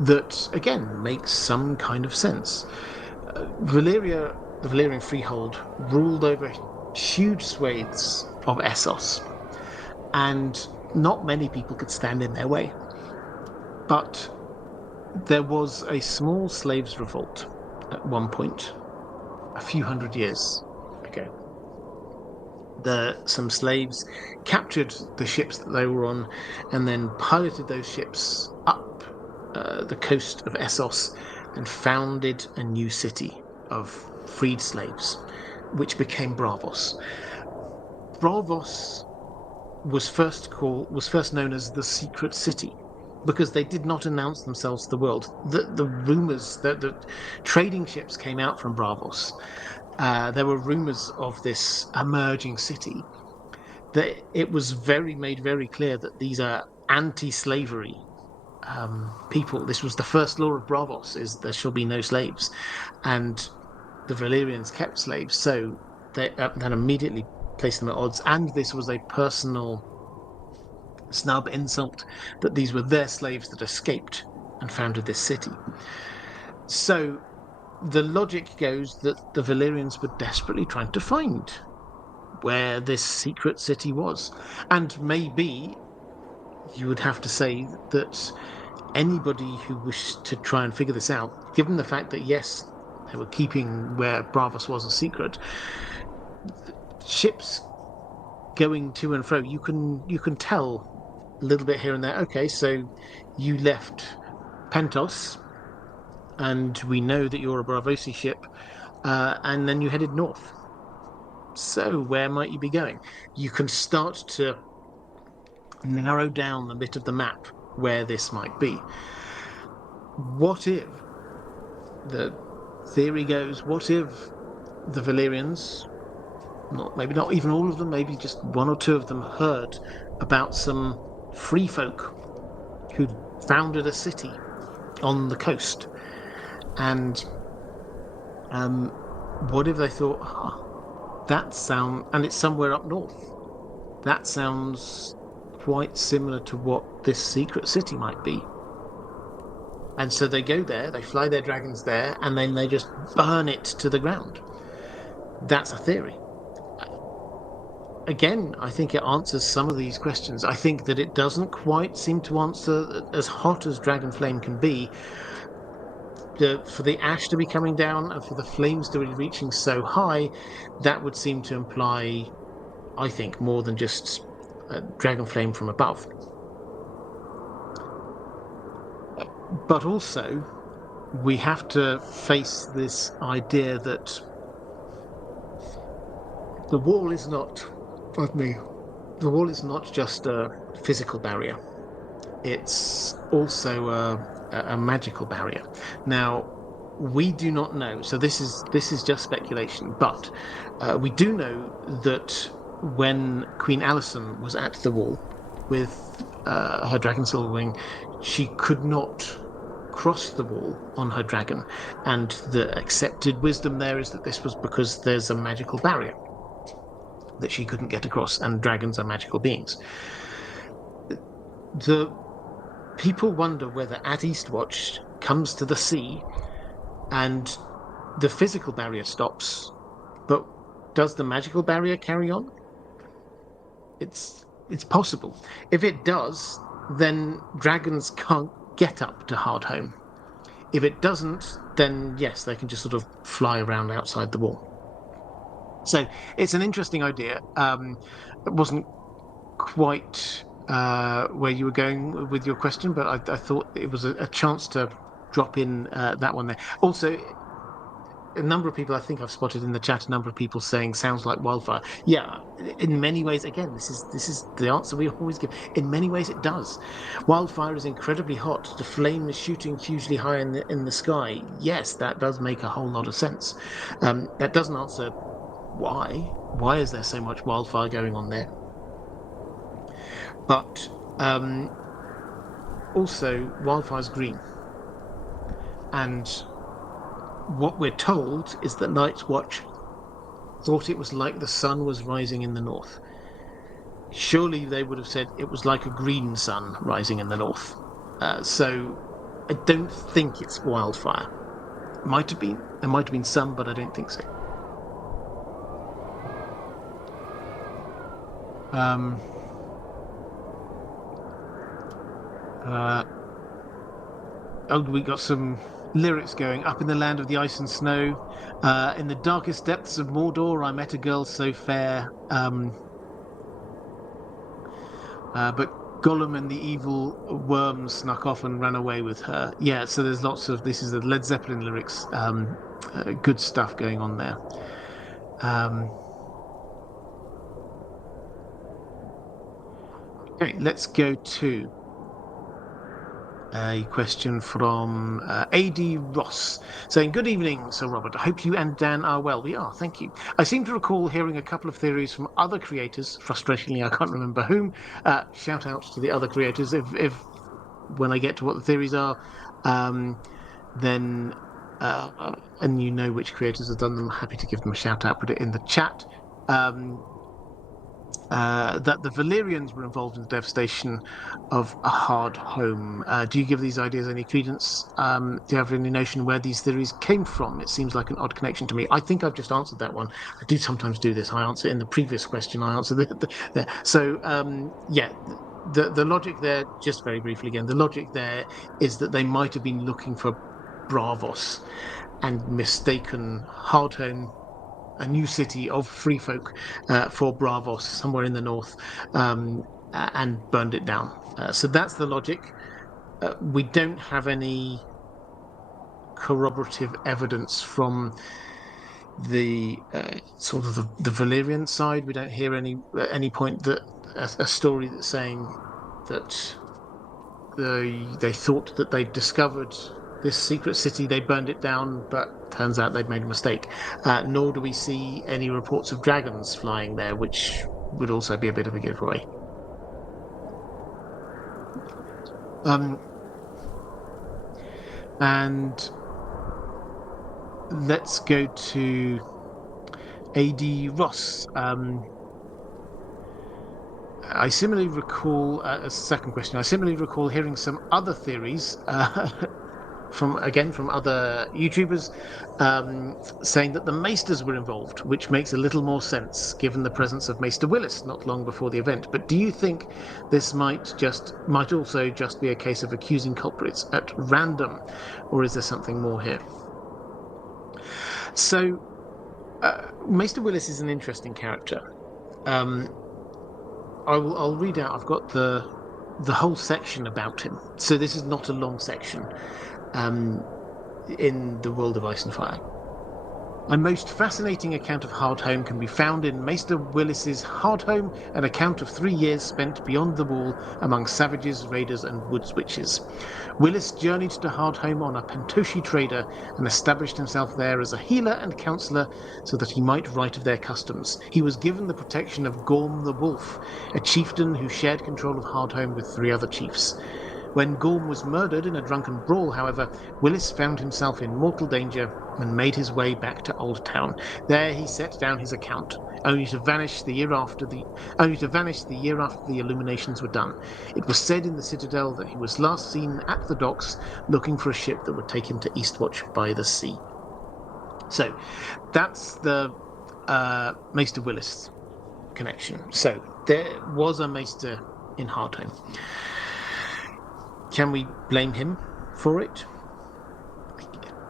that, again, makes some kind of sense. Valeria, the Valerian freehold, ruled over huge swathes of Essos, and not many people could stand in their way. But there was a small slaves' revolt at one point, a few hundred years ago. Some slaves captured the ships that they were on and then piloted those ships up the coast of Essos and founded a new city of freed slaves, which became Braavos. Braavos was first known as the Secret City because they did not announce themselves to the world. The rumors that the trading ships came out from Braavos. There were rumors of this emerging city. That it was made very clear that these are anti-slavery people. This was the first law of Braavos: is there shall be no slaves, and the Valerians kept slaves, so that immediately placed them at odds. And this was a personal snub, insult, that these were their slaves that escaped and founded this city. So the logic goes that the Valerians were desperately trying to find where this secret city was. And maybe you would have to say that anybody who wished to try and figure this out, given the fact that, yes, they were keeping where Braavos was a secret, ships going to and fro, you can tell a little bit here and there. Okay, so you left Pentos, and we know that you're a Braavosi ship, and then you headed north. So where might you be going? You can start to narrow down the bit of the map where this might be. What if, the theory goes, what if the Valerians, maybe not even all of them, maybe just one or two of them, heard about some free folk who'd founded a city on the coast, and what if they thought, and it's somewhere up north, that sounds quite similar to what this secret city might be. And so they go there, they fly their dragons there, and then they just burn it to the ground. That's a theory. Again, I think it answers some of these questions. I think that it doesn't quite seem to answer, as hot as Dragonflame can be, for the ash to be coming down and for the flames to be reaching so high, that would seem to imply, I think, more than just a Dragonflame from above. But also, we have to face this idea that the wall is not, the wall is not just a physical barrier. It's also a magical barrier. Now, we do not know, so this is just speculation, but we do know that when Queen Alyson was at the wall with her dragon Silverwing, she could not cross the wall on her dragon, and the accepted wisdom there is that this was because there's a magical barrier that she couldn't get across, and dragons are magical beings. The people wonder whether at Eastwatch comes to the sea and the physical barrier stops, but does the magical barrier carry on? It's possible. If it does, then dragons can't get up to Hardhome. If it doesn't, then yes, they can just sort of fly around outside the wall. So it's an interesting idea. It wasn't quite where you were going with your question, but I thought it was a chance to drop in that one there. Also, a number of people I think I've spotted in the chat, a number of people saying sounds like wildfire. Yeah, in many ways, again, this is the answer we always give. In many ways, it does. Wildfire is incredibly hot. The flame is shooting hugely high in the sky. Yes, that does make a whole lot of sense. That doesn't answer why. Why is there so much wildfire going on there? But also, wildfire's green, and what we're told is that Night's Watch thought it was like the sun was rising in the north. Surely they would have said it was like a green sun rising in the north. So I don't think it's wildfire. Might have been. There might have been some, but I don't think so. We got some lyrics going. Up in the land of the ice and snow, in the darkest depths of Mordor, I met a girl so fair. But Gollum and the evil worm snuck off and ran away with her. Yeah, so there's lots of this is the Led Zeppelin lyrics. Good stuff going on there. Okay, let's go to a question from A.D. Ross saying, "Good evening, Sir Robert. I hope you and Dan are well." We are, thank you. "I seem to recall hearing a couple of theories from other creators. Frustratingly, I can't remember whom. Shout out to the other creators. If when I get to what the theories are, then and you know which creators have done them, I'm happy to give them a shout out. Put it in the chat. That the Valyrians were involved in the devastation of a Hardhome. Do you give these ideas any credence? Do you have any notion where these theories came from? It seems like an odd connection to me." I think I've just answered that one. I do sometimes do this. I answer in the previous question. I answer the. So yeah, the logic there, just very briefly again, the logic there is that they might have been looking for Bravos and mistaken Hardhome, a new city of free folk, for Bravos somewhere in the north, and burned it down. So that's the logic. We don't have any corroborative evidence from the sort of the Valyrian side. We don't hear any point that a story that's saying that they thought that they discovered this secret city, they burned it down, but turns out they'd made a mistake. Nor do we see any reports of dragons flying there, which would also be a bit of a giveaway. And let's go to A.D. Ross. I similarly recall a second question. I similarly recall hearing some other theories from other YouTubers, saying that the Maesters were involved, which makes a little more sense given the presence of Maester Willis not long before the event. But do you think this might also just be a case of accusing culprits at random, or is there something more here? So, Maester Willis is an interesting character. I'll read out. I've got the whole section about him. So this is not a long section. In the world of Ice and Fire. A most fascinating account of Hardhome can be found in Maester Willis's Hardhome, an account of 3 years spent beyond the wall among savages, raiders, and woods witches. Willis journeyed to Hardhome on a Pentoshi trader and established himself there as a healer and counsellor so that he might write of their customs. He was given the protection of Gorm the Wolf, a chieftain who shared control of Hardhome with 3 other chiefs. When Gorm was murdered in a drunken brawl, however, Willis found himself in mortal danger and made his way back to Old Town. There he set down his account, only to vanish the year after the illuminations were done. It was said in the Citadel that he was last seen at the docks looking for a ship that would take him to Eastwatch by the sea. So that's the Maester Willis connection. So there was a Maester in Hardhome. Can we blame him for it?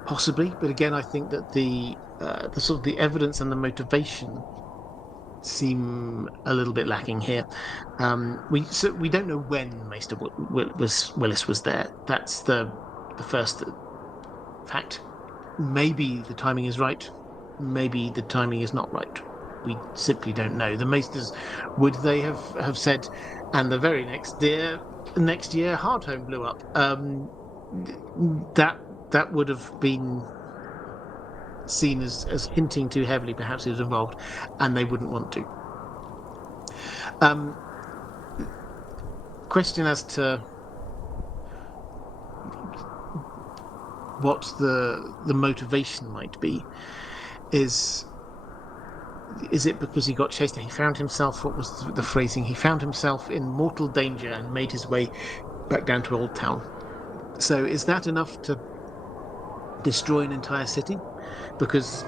Possibly, but again, I think that the sort of the evidence and the motivation seem a little bit lacking here. We don't know when Maester Willis was there. That's the first fact. Maybe the timing is right. Maybe the timing is not right. We simply don't know. The Maesters, would they have said, and the very next year, Hardhome blew up. That would have been seen as hinting too heavily. Perhaps he was involved, and they wouldn't want to. Question as to what the motivation might be. Is it because he got chased and he found himself, what was the phrasing? He found himself in mortal danger and made his way back down to Old Town. So is that enough to destroy an entire city? Because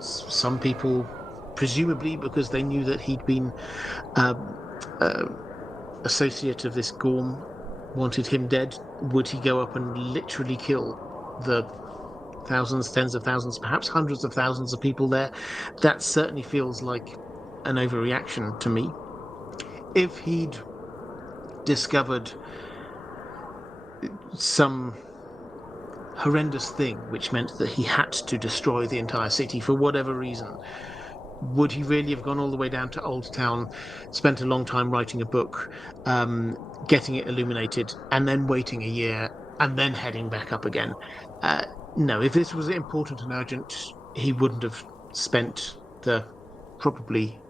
some people, presumably because they knew that he'd been associate of this Gorm, wanted him dead, would he go up and literally kill the thousands, tens of thousands, perhaps hundreds of thousands of people there? That certainly feels like an overreaction to me. If he'd discovered some horrendous thing which meant that he had to destroy the entire city for whatever reason, would he really have gone all the way down to Old Town, spent a long time writing a book, getting it illuminated, and then waiting a year and then heading back up again? No, if this was important and urgent, he wouldn't have spent the probably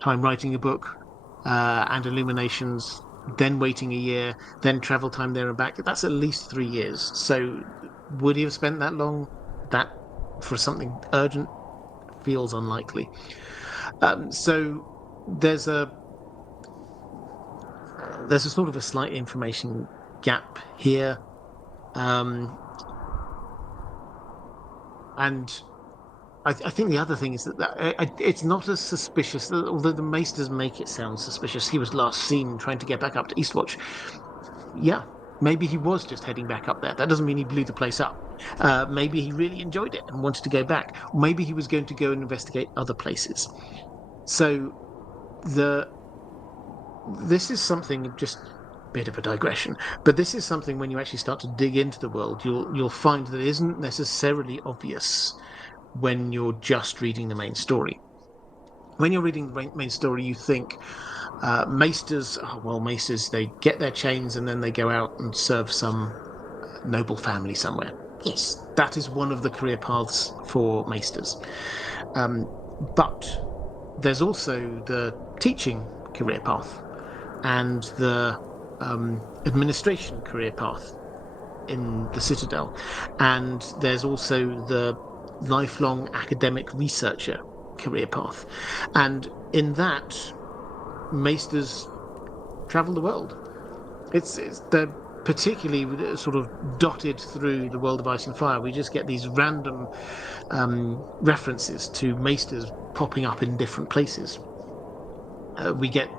time writing a book and illuminations, then waiting a year, then travel time there and back. That's at least 3 years. So would he have spent that long? That for something urgent feels unlikely. So there's a sort of a slight information gap here. And I think the other thing is that it's not as suspicious, although the Maesters make it sound suspicious. He was last seen trying to get back up to Eastwatch. Yeah, maybe he was just heading back up there. That doesn't mean he blew the place up. Maybe he really enjoyed it and wanted to go back. Or maybe he was going to go and investigate other places. So this is something, just a bit of a digression, but this is something when you actually start to dig into the world, you'll find that it isn't necessarily obvious when you're just reading the main story. When you're reading the main story, you think Maesters, they get their chains and then they go out and serve some noble family somewhere. Yes, that is one of the career paths for Maesters. But there's also the teaching career path and the administration career path in the Citadel. And there's also the lifelong academic researcher career path. And in that, Maesters travel the world. They're particularly sort of dotted through the world of Ice and Fire. We just get these random references to Maesters popping up in different places. We get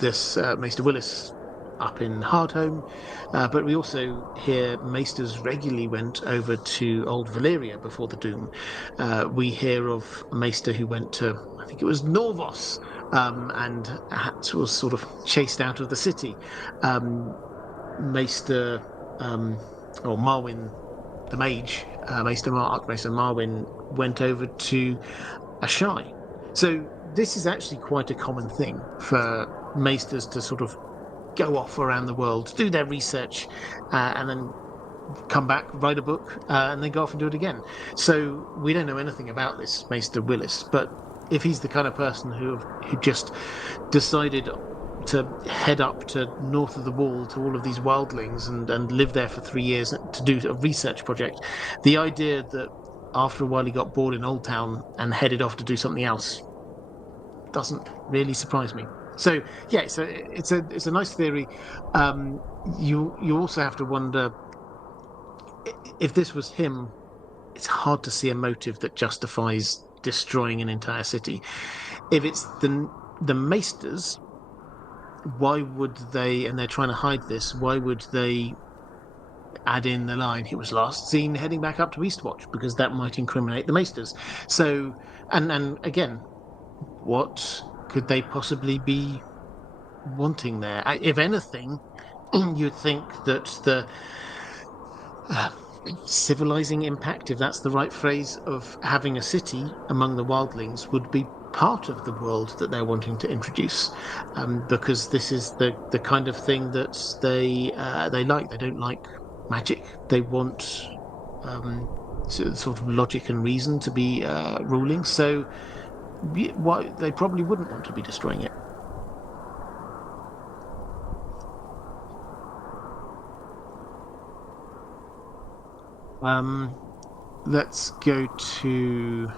this Maester Willis up in Hardhome, but we also hear Maesters regularly went over to Old Valyria before the Doom. We hear of a Maester who went to, I think it was Norvos, and was sort of chased out of the city. Maester or Marwyn the Mage, Archmaester Marwyn went over to Ashai. So this is actually quite a common thing for Maesters to sort of go off around the world, do their research, and then come back, write a book, and then go off and do it again. So we don't know anything about this Maester Willis, but if he's the kind of person who just decided to head up to north of the wall to all of these wildlings and live there for 3 years to do a research project, the idea that after a while he got bored in Old Town and headed off to do something else doesn't really surprise me. So yeah, so it's a nice theory. You also have to wonder if this was him. It's hard to see a motive that justifies destroying an entire city. If it's the Maesters, why would they? And they're trying to hide this. Why would they add in the line, he was last seen heading back up to Eastwatch? Because that might incriminate the Maesters. So, and again, what could they possibly be wanting there? If anything, you'd think that the uh, civilizing impact, if that's the right phrase, of having a city among the wildlings would be part of the world that they're wanting to introduce, because this is the kind of thing that they like. They don't like magic. They want sort of logic and reason to be ruling. So why they probably wouldn't want to be destroying it. Um, let's go to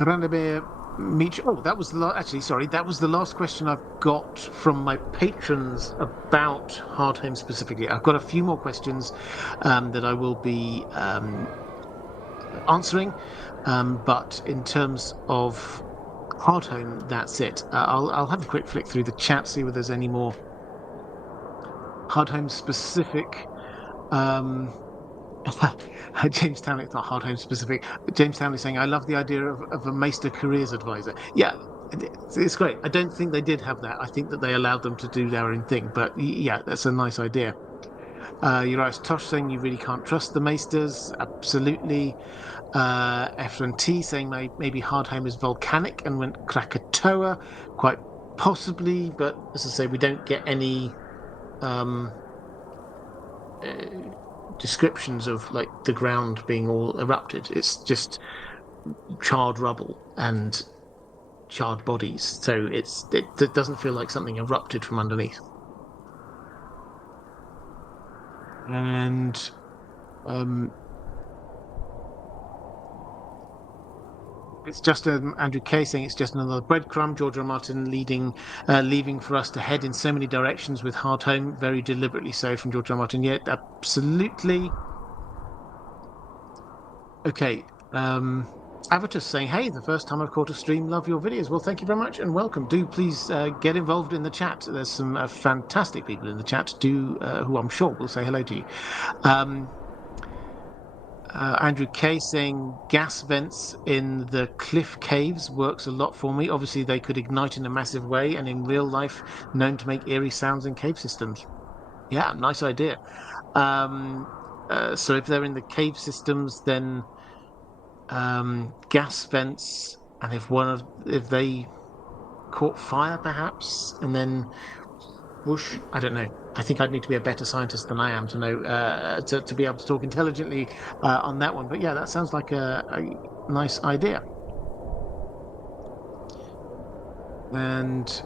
Randomir Meech. Oh, that was actually, sorry, that was the last question I've got from my patrons about Hardhome specifically. I've got a few more questions that I will be answering, but in terms of Hardhome, that's it. I'll have a quick flick through the chat, see whether there's any more Hardhome specific. James Townley, it's not Hardhome specific. James Townley saying, I love the idea of a Maester careers advisor. Yeah, it's great. I don't think they did have that. I think that they allowed them to do their own thing. But yeah, that's a nice idea. Urias Tosh saying you really can't trust the Maesters. Absolutely. Efren T saying maybe Hardhome is volcanic and went Krakatoa. Quite possibly, but as I say, we don't get any descriptions of like the ground being all erupted. It's just charred rubble and charred bodies, so it doesn't feel like something erupted from underneath. And it's just Andrew Kay saying it's just another breadcrumb. George R. Martin leaving for us to head in so many directions with Hardhome, very deliberately so from George R. Martin. Yeah, absolutely. Okay. Avatar saying, hey, the first time I've caught a stream, love your videos. Well, thank you very much and welcome. Do please get involved in the chat. There's some fantastic people in the chat who I'm sure will say hello to you. Andrew Kay saying gas vents in the cliff caves works a lot for me. Obviously, they could ignite in a massive way, and in real life, known to make eerie sounds in cave systems. Yeah, nice idea. So if they're in the cave systems, then gas vents, and if they caught fire, perhaps, and then whoosh, I don't know. I think I'd need to be a better scientist than I am to know to be able to talk intelligently on that one. But yeah, that sounds like a nice idea. And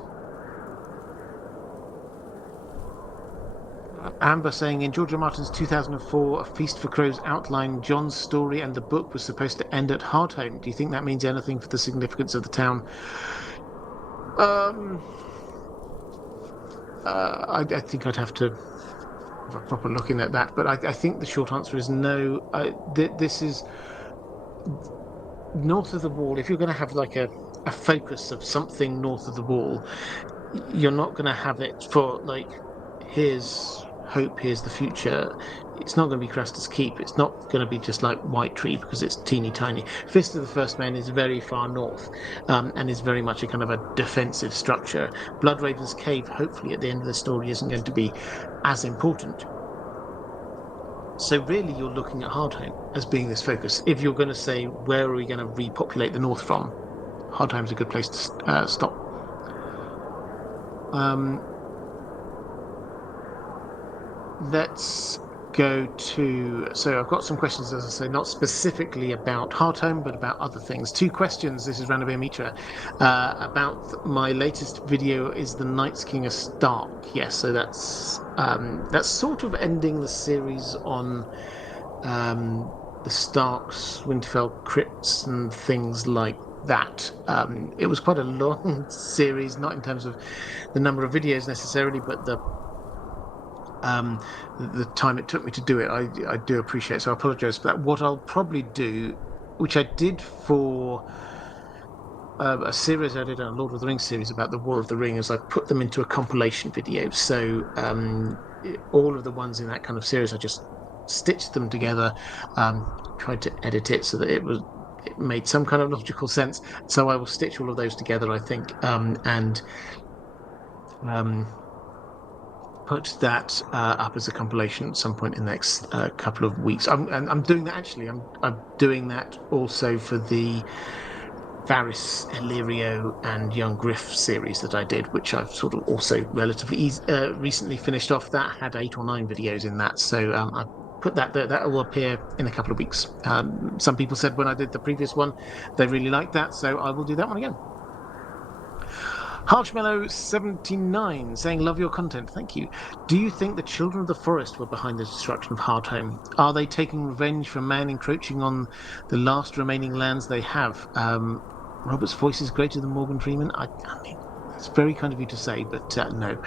Amber saying in George R. Martin's 2004 A Feast for Crows outline, John's story and the book was supposed to end at Hardhome. Do you think that means anything for the significance of the town? I think I'd have to have a proper look in at that, but I think the short answer is no. This is north of the wall. If you're going to have like a focus of something north of the wall, you're not going to have it for like, here's hope, here's the future. It's not going to be Craster's Keep. It's not going to be just like White Tree because it's teeny tiny. Fist of the First Men is very far north and is very much a kind of a defensive structure. Bloodraven's Cave, hopefully at the end of the story, isn't going to be as important. So really you're looking at Hardhome as being this focus. If you're going to say, where are we going to repopulate the north from? Hardhome's a good place to stop. Let's go to, so I've got some questions, as I say, not specifically about Hardhome, but about other things. 2 questions. This is Ranabir Mitra about my latest video. Is the Night's King a Stark? Yes, so that's sort of ending the series on the Starks, Winterfell crypts, and things like that. It was quite a long series, not in terms of the number of videos necessarily, but the time it took me to do it. I do appreciate it, so I apologize for that. What I'll probably do, which I did for a series I did, a Lord of the Rings series about the War of the Ring, is I put them into a compilation video. So all of the ones in that kind of series, I just stitched them together, tried to edit it so that it was it made some kind of logical sense. So I will stitch all of those together, I think, and put that up as a compilation at some point in the next couple of weeks. I'm doing that actually. I'm doing that also for the Varys, Illyrio, and Young Griff series that I did, which I've sort of also relatively recently finished off. That had 8 or 9 videos in that, so I put that there. That will appear in a couple of weeks. Some people said when I did the previous one, they really liked that, so I will do that one again. Harshmellow79 saying, love your content. Thank you. Do you think the children of the forest were behind the destruction of Hardhome? Are they taking revenge for man encroaching on the last remaining lands they have? Robert's voice is greater than Morgan Freeman. I mean, it's very kind of you to say, but no.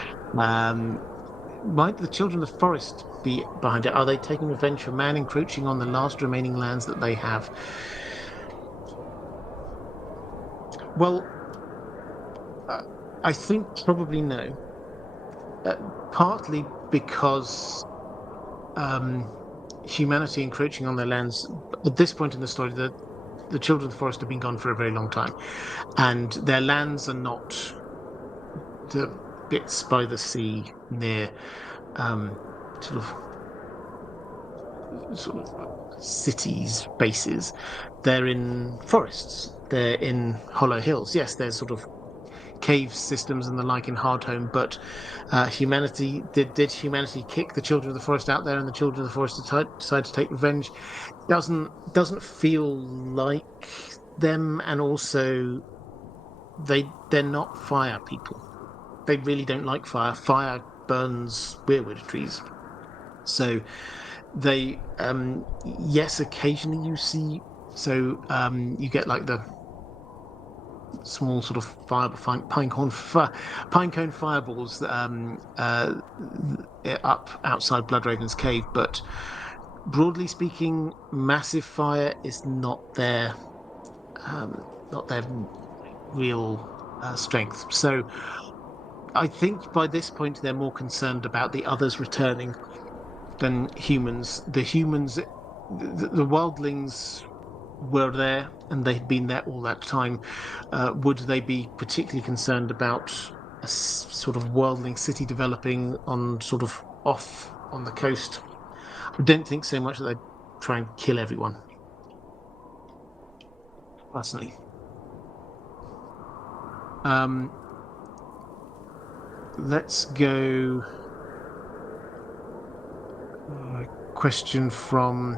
Might the children of the forest be behind it? Are they taking revenge for man encroaching on the last remaining lands that they have? Well, I think probably no. Partly because humanity encroaching on their lands. At this point in the story, the children of the forest have been gone for a very long time, and their lands are not the bits by the sea near sort of cities, bases. They're in forests. They're in hollow hills. Yes, there's sort of cave systems and the like in Hardhome, but humanity did humanity kick the children of the forest out there, and the children of the forest decide to take revenge? Doesn't feel like them, and also they're not fire people. They really don't like fire. Fire burns weirwood trees. So they yes, occasionally you see, so you get like the small sort of pine cone fireballs up outside Bloodraven's cave, but broadly speaking, massive fire is not their real strength. So I think by this point they're more concerned about the others returning than humans. The wildlings were there, and they'd been there all that time. Would they be particularly concerned about a sort of worldling city developing on sort of off on the coast? I don't think so much that they'd try and kill everyone, personally. Let's go. Question from.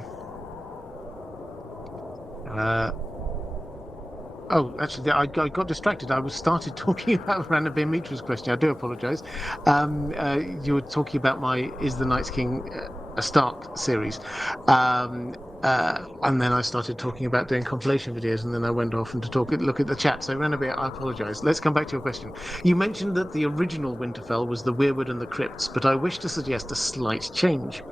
Oh, actually, I got distracted. I started talking about Ranabir Mitra's question. I do apologise. You were talking about my "Is the Night's King a Stark" series, and then I started talking about doing compilation videos, and then I went off and look at the chat. So Ranabir, I apologise. Let's come back to your question. You mentioned that the original Winterfell was the Weirwood and the Crypts, but I wish to suggest a slight change.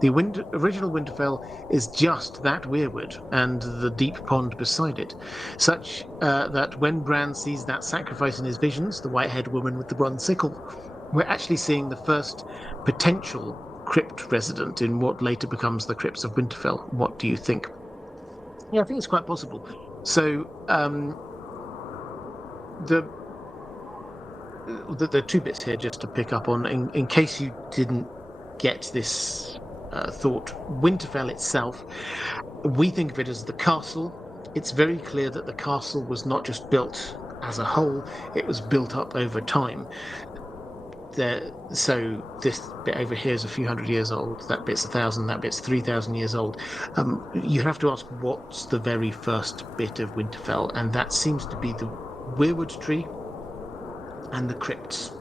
The original Winterfell is just that weirwood and the deep pond beside it, such that when Bran sees that sacrifice in his visions, the white-haired woman with the bronze sickle, we're actually seeing the first potential crypt resident in what later becomes the crypts of Winterfell. What do you think? Yeah, I think it's quite possible. So the two bits here just to pick up on, in case you didn't get this thought. Winterfell itself, we think of it as the castle. It's very clear that the castle was not just built as a whole, it was built up over time. So this bit over here is a few hundred years old, that bit's 1,000, that bit's 3,000 years old. You have to ask, what's the very first bit of Winterfell? And that seems to be the weirwood tree and the crypts.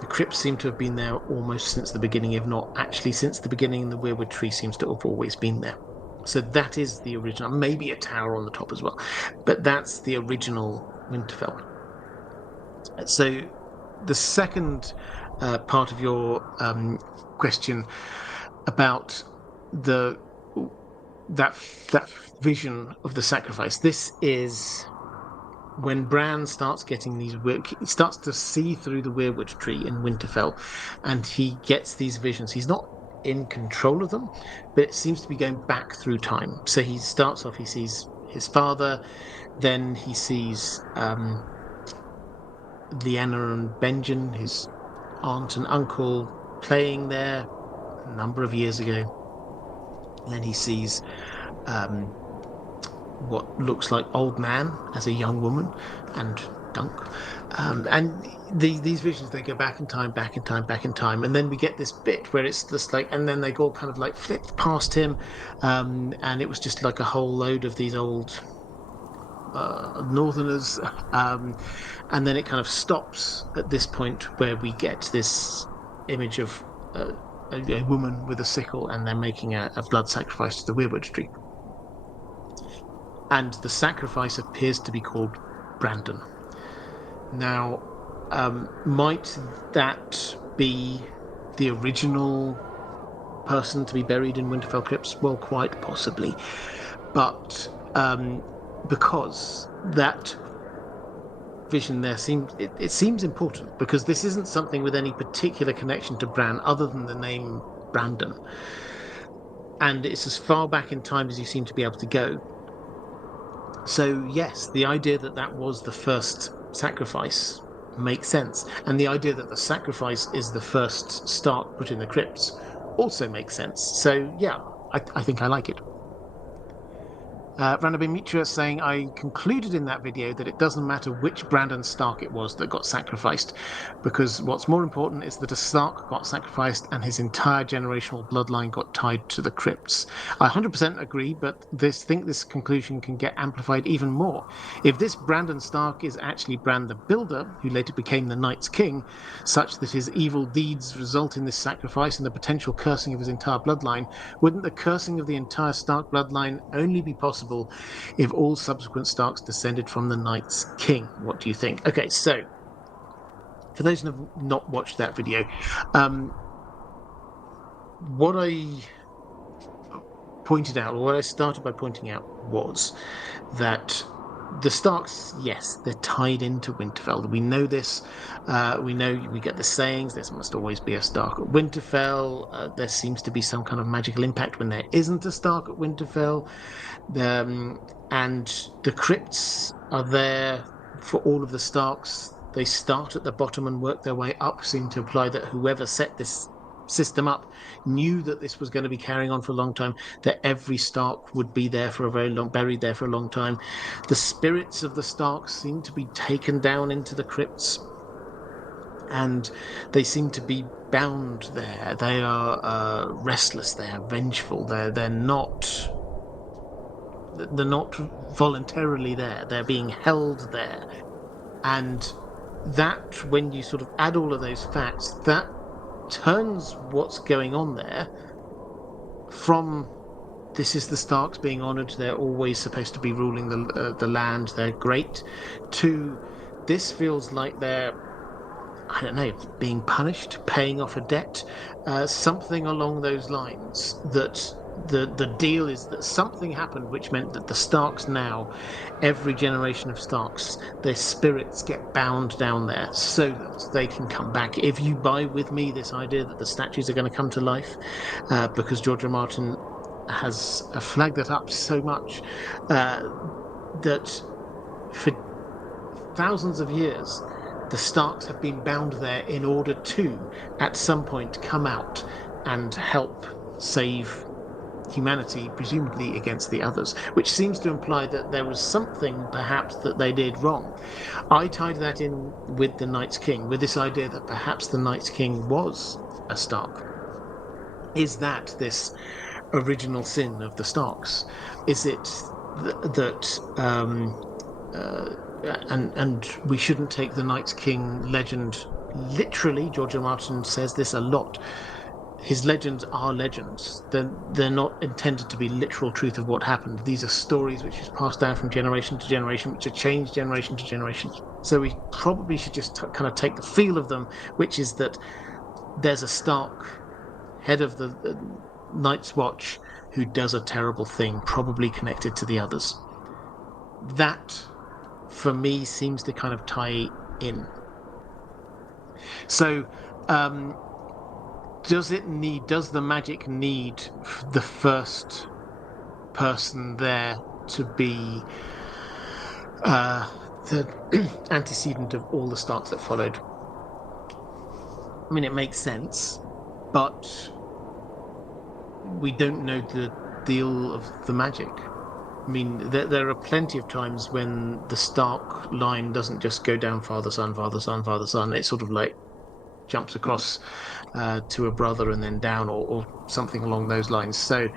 The crypts seem to have been there almost since the beginning, if not actually since the beginning. The weirwood tree seems to have always been there. So that is the original, maybe a tower on the top as well, but that's the original Winterfell. So the second part of your question about that vision of the sacrifice. This is when Bran starts getting he starts to see through the weirwood tree in Winterfell, and he gets these visions. He's not in control of them, but it seems to be going back through time. So he starts off, he sees his father. Then he sees Leanna and Benjen, his aunt and uncle, playing there a number of years ago. And then he sees what looks like old man as a young woman, and Dunk. And these visions, they go back in time, back in time, back in time, and then we get this bit where it's just like, and then they all kind of like flip past him, and it was just like a whole load of these old Northerners, and then it kind of stops at this point where we get this image of a woman with a sickle, and they're making a blood sacrifice to the weirwood tree. And the sacrifice appears to be called Brandon. Now, might that be the original person to be buried in Winterfell crypts? Well, quite possibly. But because that vision there seems important, because this isn't something with any particular connection to Bran other than the name Brandon. And it's as far back in time as you seem to be able to go. So yes, the idea that that was the first sacrifice makes sense. And the idea that the sacrifice is the first Stark put in the crypts also makes sense. So yeah, I think I like it. Random Mitra saying, I concluded in that video that it doesn't matter which Brandon Stark it was that got sacrificed, because what's more important is that a Stark got sacrificed and his entire generational bloodline got tied to the crypts. I 100% agree, but think this conclusion can get amplified even more. If this Brandon Stark is actually Bran the Builder, who later became the Night's King, such that his evil deeds result in this sacrifice and the potential cursing of his entire bloodline, wouldn't the cursing of the entire Stark bloodline only be possible if all subsequent Starks descended from the Night's King? What do you think? Okay, so for those who have not watched that video, what I pointed out, or what I started by pointing out, was that the Starks, yes, they're tied into Winterfell. We know this. We know, we get the sayings, there must always be a Stark at Winterfell. There seems to be some kind of magical impact when there isn't a Stark at Winterfell. And the crypts are there for all of the Starks. They start at the bottom and work their way up, seem to imply that whoever set this system up knew that this was going to be carrying on for a long time, that every Stark would be there for a very long, buried there for a long time. The spirits of the Starks seem to be taken down into the crypts, and they seem to be bound there. They are restless. They are vengeful. They're not voluntarily there. They're being held there. And that, when you sort of add all of those facts, that turns what's going on there from this is the Starks being honoured, they're always supposed to be ruling the land, they're great, to this feels like they're, I don't know, being punished, paying off a debt, something along those lines. That the deal is that something happened which meant that the Starks now, every generation of Starks, their spirits get bound down there so that they can come back. If you buy with me this idea that the statues are going to come to life, because George R. Martin has flagged that up so much, that for thousands of years the Starks have been bound there in order to, at some point, come out and help save humanity, presumably against the others, which seems to imply that there was something perhaps that they did wrong. I tied that in with the Night's King, with this idea that perhaps the Night's King was a Stark. Is that this original sin of the Starks? Is it that and we shouldn't take the Night's King legend literally? George R. Martin says this a lot. His legends are legends. They're not intended to be literal truth of what happened. These are stories which is passed down from generation to generation, which are changed generation to generation. So we probably should just kind of take the feel of them, which is that there's a Stark, head of the Night's Watch, who does a terrible thing, probably connected to the others. That, for me, seems to kind of tie in. So, does the magic need the first person there to be the antecedent of all the Starks that followed. I mean, it makes sense, but we don't know the deal of the magic. I mean, there are plenty of times when the Stark line doesn't just go down father, son, father, son, father, son. It sort of like jumps across to a brother and then down, or something along those lines. So,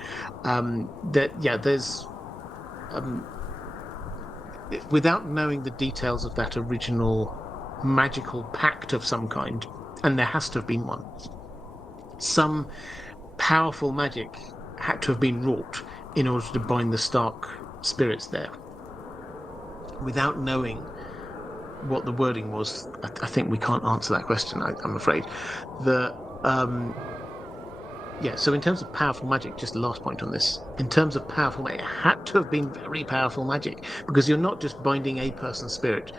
there's without knowing the details of that original magical pact of some kind, and there has to have been one. Some powerful magic had to have been wrought in order to bind the Stark spirits there. Without knowing what the wording was, I think we can't answer that question. I'm afraid. So in terms of powerful magic, just the last point on this. In terms of powerful magic, it had to have been very powerful magic, because you're not just binding a person's spirit,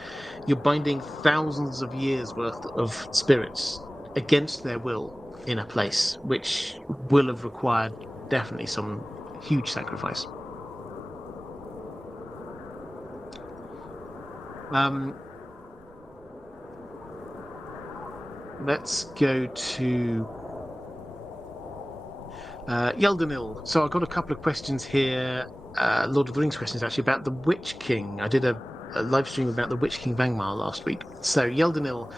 you're binding thousands of years worth of spirits against their will in a place, which will have required definitely some huge sacrifice. Let's go to Yeldenil. So I've got a couple of questions here, Lord of the Rings questions actually, about the Witch King. I did a live stream about the Witch King Vangmar last week. So Yeldenil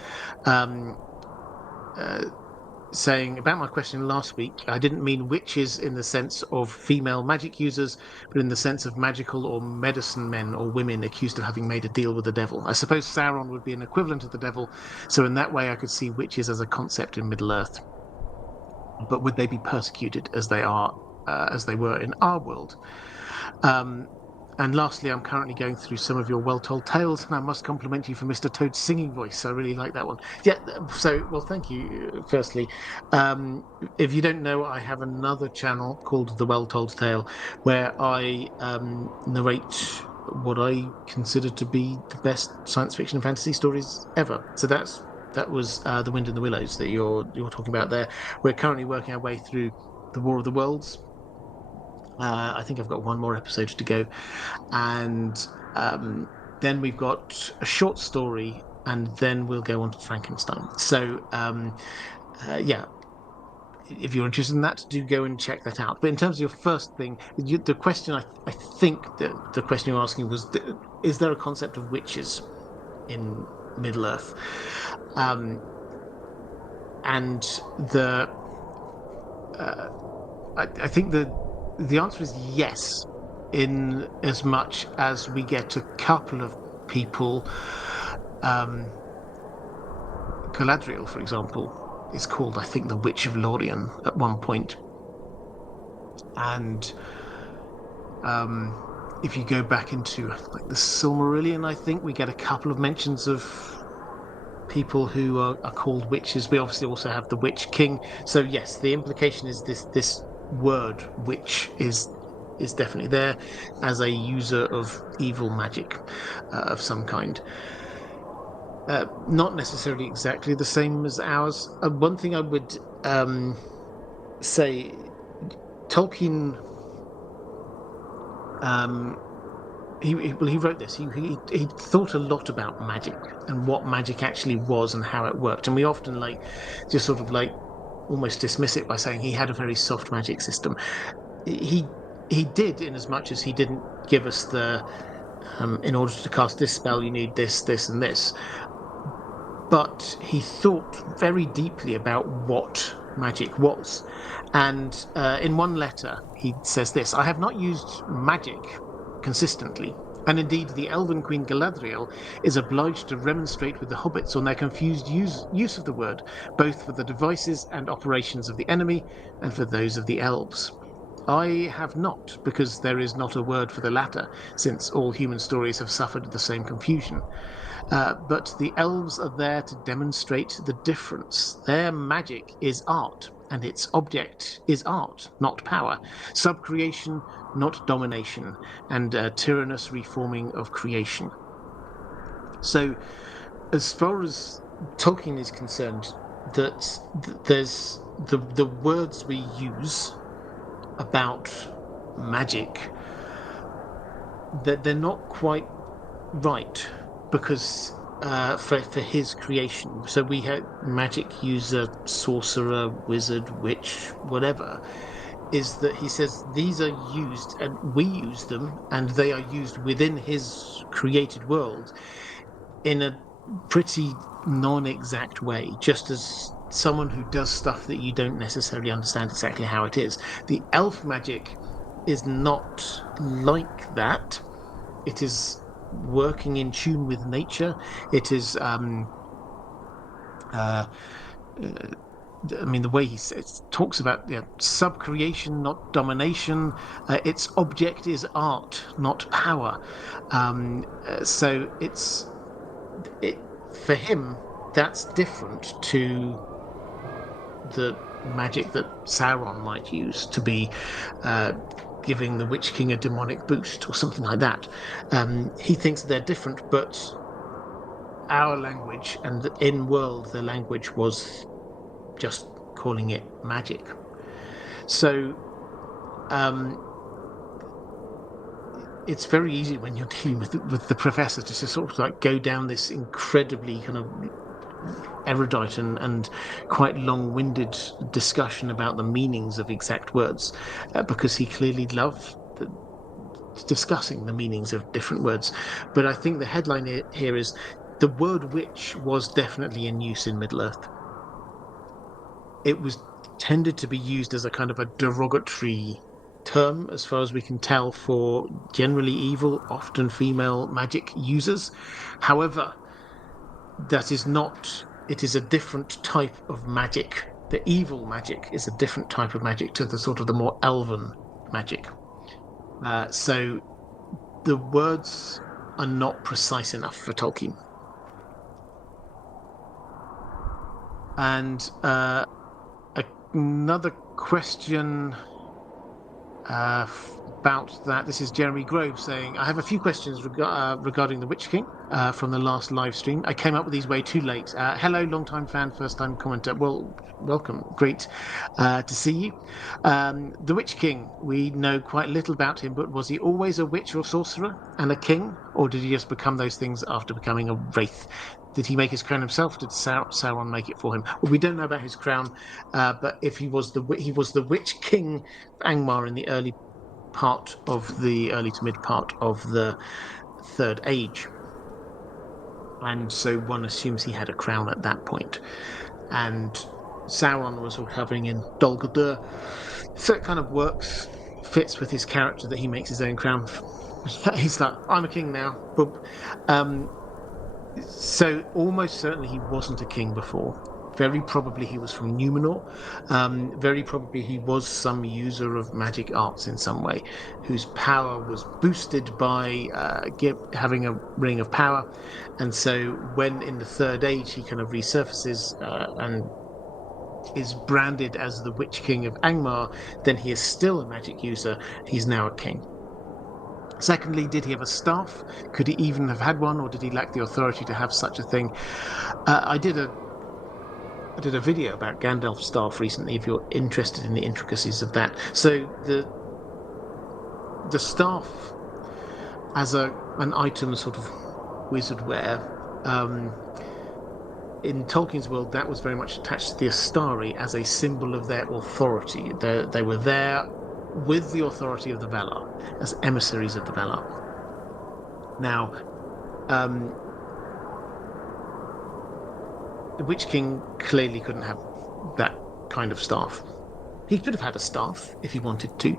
saying about my question last week, I didn't mean witches in the sense of female magic users, but in the sense of magical or medicine men or women accused of having made a deal with the devil. I suppose Sauron would be an equivalent of the devil, so in that way I could see witches as a concept in Middle-earth. But would they be persecuted as they were in our world? And lastly, I'm currently going through some of your well-told tales, and I must compliment you for Mr. Toad's singing voice. I really like that one. Yeah, so, well, thank you, firstly. If you don't know, I have another channel called The Well-Told Tale, where I narrate what I consider to be the best science fiction and fantasy stories ever. So that was The Wind in the Willows that you're talking about there. We're currently working our way through The War of the Worlds. I think I've got one more episode to go, and then we've got a short story, and then we'll go on to Frankenstein. So if you're interested in that, do go and check that out. But in terms of your first thing, the question I think that the question you're asking was, is there a concept of witches in Middle Earth? And I think the answer is yes, in as much as we get a couple of people. Galadriel, for example, is called, I think, the Witch of Lorien at one point. And if you go back into like the Silmarillion, I think we get a couple of mentions of people who are called witches. We obviously also have the Witch King. So yes, the implication is this word witch is definitely there as a user of evil magic of some kind. Not necessarily exactly the same as ours. One thing I would say, Tolkien, he wrote this. He thought a lot about magic and what magic actually was and how it worked. And we often just sort of almost dismiss it by saying he had a very soft magic system. He did, in as much as he didn't give us the in order to cast this spell you need this, this, and this. But he thought very deeply about what magic was. And in one letter, he says this: I have not used magic consistently. And indeed, the Elven Queen Galadriel is obliged to remonstrate with the hobbits on their confused use of the word, both for the devices and operations of the enemy and for those of the elves. I have not, because there is not a word for the latter, since all human stories have suffered the same confusion. But the elves are there to demonstrate the difference. Their magic is art, and its object is art, not power. Subcreation, not domination, and tyrannous reforming of creation. So, as far as Tolkien is concerned, that there's the words we use about magic they're not quite right because for his creation. So we had magic user, sorcerer, wizard, witch, whatever. Is that he says these are used and we use them and they are used within his created world in a pretty non-exact way, just as someone who does stuff that you don't necessarily understand exactly how it is. The elf magic is not like that. It is working in tune with nature. It is uh, I mean, the way he says, talks about sub-creation, not domination. Its object is art, not power. So it for him that's different to the magic that Sauron might use to be uh, giving the Witch King a demonic boost or something like that. He thinks they're different, but our language and in world, the language was just calling it magic. So um, it's very easy when you're dealing with the professor to just sort of like go down this incredibly kind of erudite and quite long-winded discussion about the meanings of exact words, because he clearly loved discussing the meanings of different words. But I think the headline here is the word witch was definitely in use in Middle Earth. It was tended to be used as a kind of a derogatory term, as far as we can tell, for generally evil, often female magic users. However, that is not, it is a different type of magic. The evil magic is a different type of magic to the sort of the more elven magic. So the words are not precise enough for Tolkien. And another question about that. This is Jeremy Grove saying, I have a few questions regarding the Witch King from the last live stream. I came up with these way too late. Hello, long-time fan, first-time commenter. Well, welcome. Great to see you. The Witch King, we know quite little about him, but was he always a witch or sorcerer and a king? Or did he just become those things after becoming a wraith? Did he make his crown himself? Did Sauron make it for him? Well, we don't know about his crown, but if he was the Witch King of Angmar in the early to mid part of the Third Age, and so one assumes he had a crown at that point. And Sauron was recovering in Dol Guldur, so it kind of fits with his character that he makes his own crown. He's like, I'm a king now. So almost certainly he wasn't a king before. Very probably he was from Numenor. Very probably he was some user of magic arts in some way, whose power was boosted by having a ring of power. And so when in the Third Age he kind of resurfaces and is branded as the Witch King of Angmar, then he is still a magic user. He's now a king. Secondly, did he have a staff? Could he even have had one, or did he lack the authority to have such a thing? I did a video about Gandalf's staff recently, if you're interested in the intricacies of that. So the staff as an item, sort of wizardware, in Tolkien's world, that was very much attached to the Astari as a symbol of their authority. They were there with the authority of the Valar, as emissaries of the Valar. Now, the Witch King clearly couldn't have that kind of staff. He could have had a staff if he wanted to,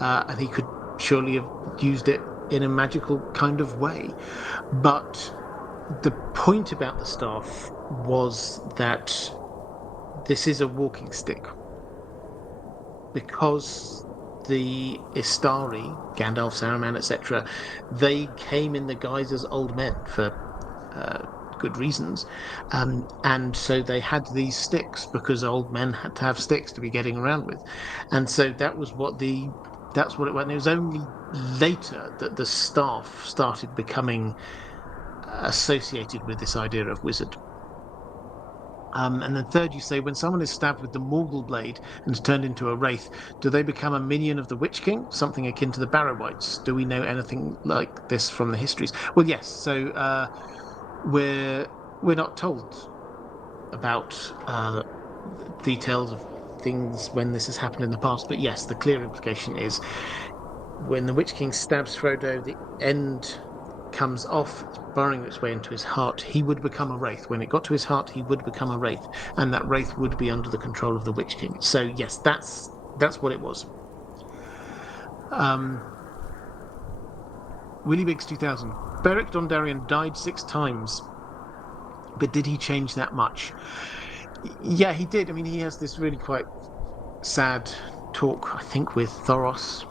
and he could surely have used it in a magical kind of way. But the point about the staff was that this is a walking stick. Because the Istari, Gandalf, Saruman, etc., they came in the guise as old men for good reasons, and so they had these sticks because old men had to have sticks to be getting around with, and so that's what it was. And it was only later that the staff started becoming associated with this idea of wizard. And then third, you say when someone is stabbed with the Morgul blade and is turned into a wraith, do they become a minion of the Witch King, something akin to the Barrow-wights? Do we know anything like this from the histories? Well, yes. So we're not told about details of things when this has happened in the past, but yes, the clear implication is when the Witch King stabs Frodo, the end comes off, burrowing its way into his heart. He would become a wraith. When it got to his heart, he would become a wraith, and that wraith would be under the control of the Witch King. So yes, that's what it was. Willie Biggs 2000. Beric Dondarrion died 6 times, but did he change that much? Yeah, he did. I mean, he has this really quite sad talk, I think, with Thoros,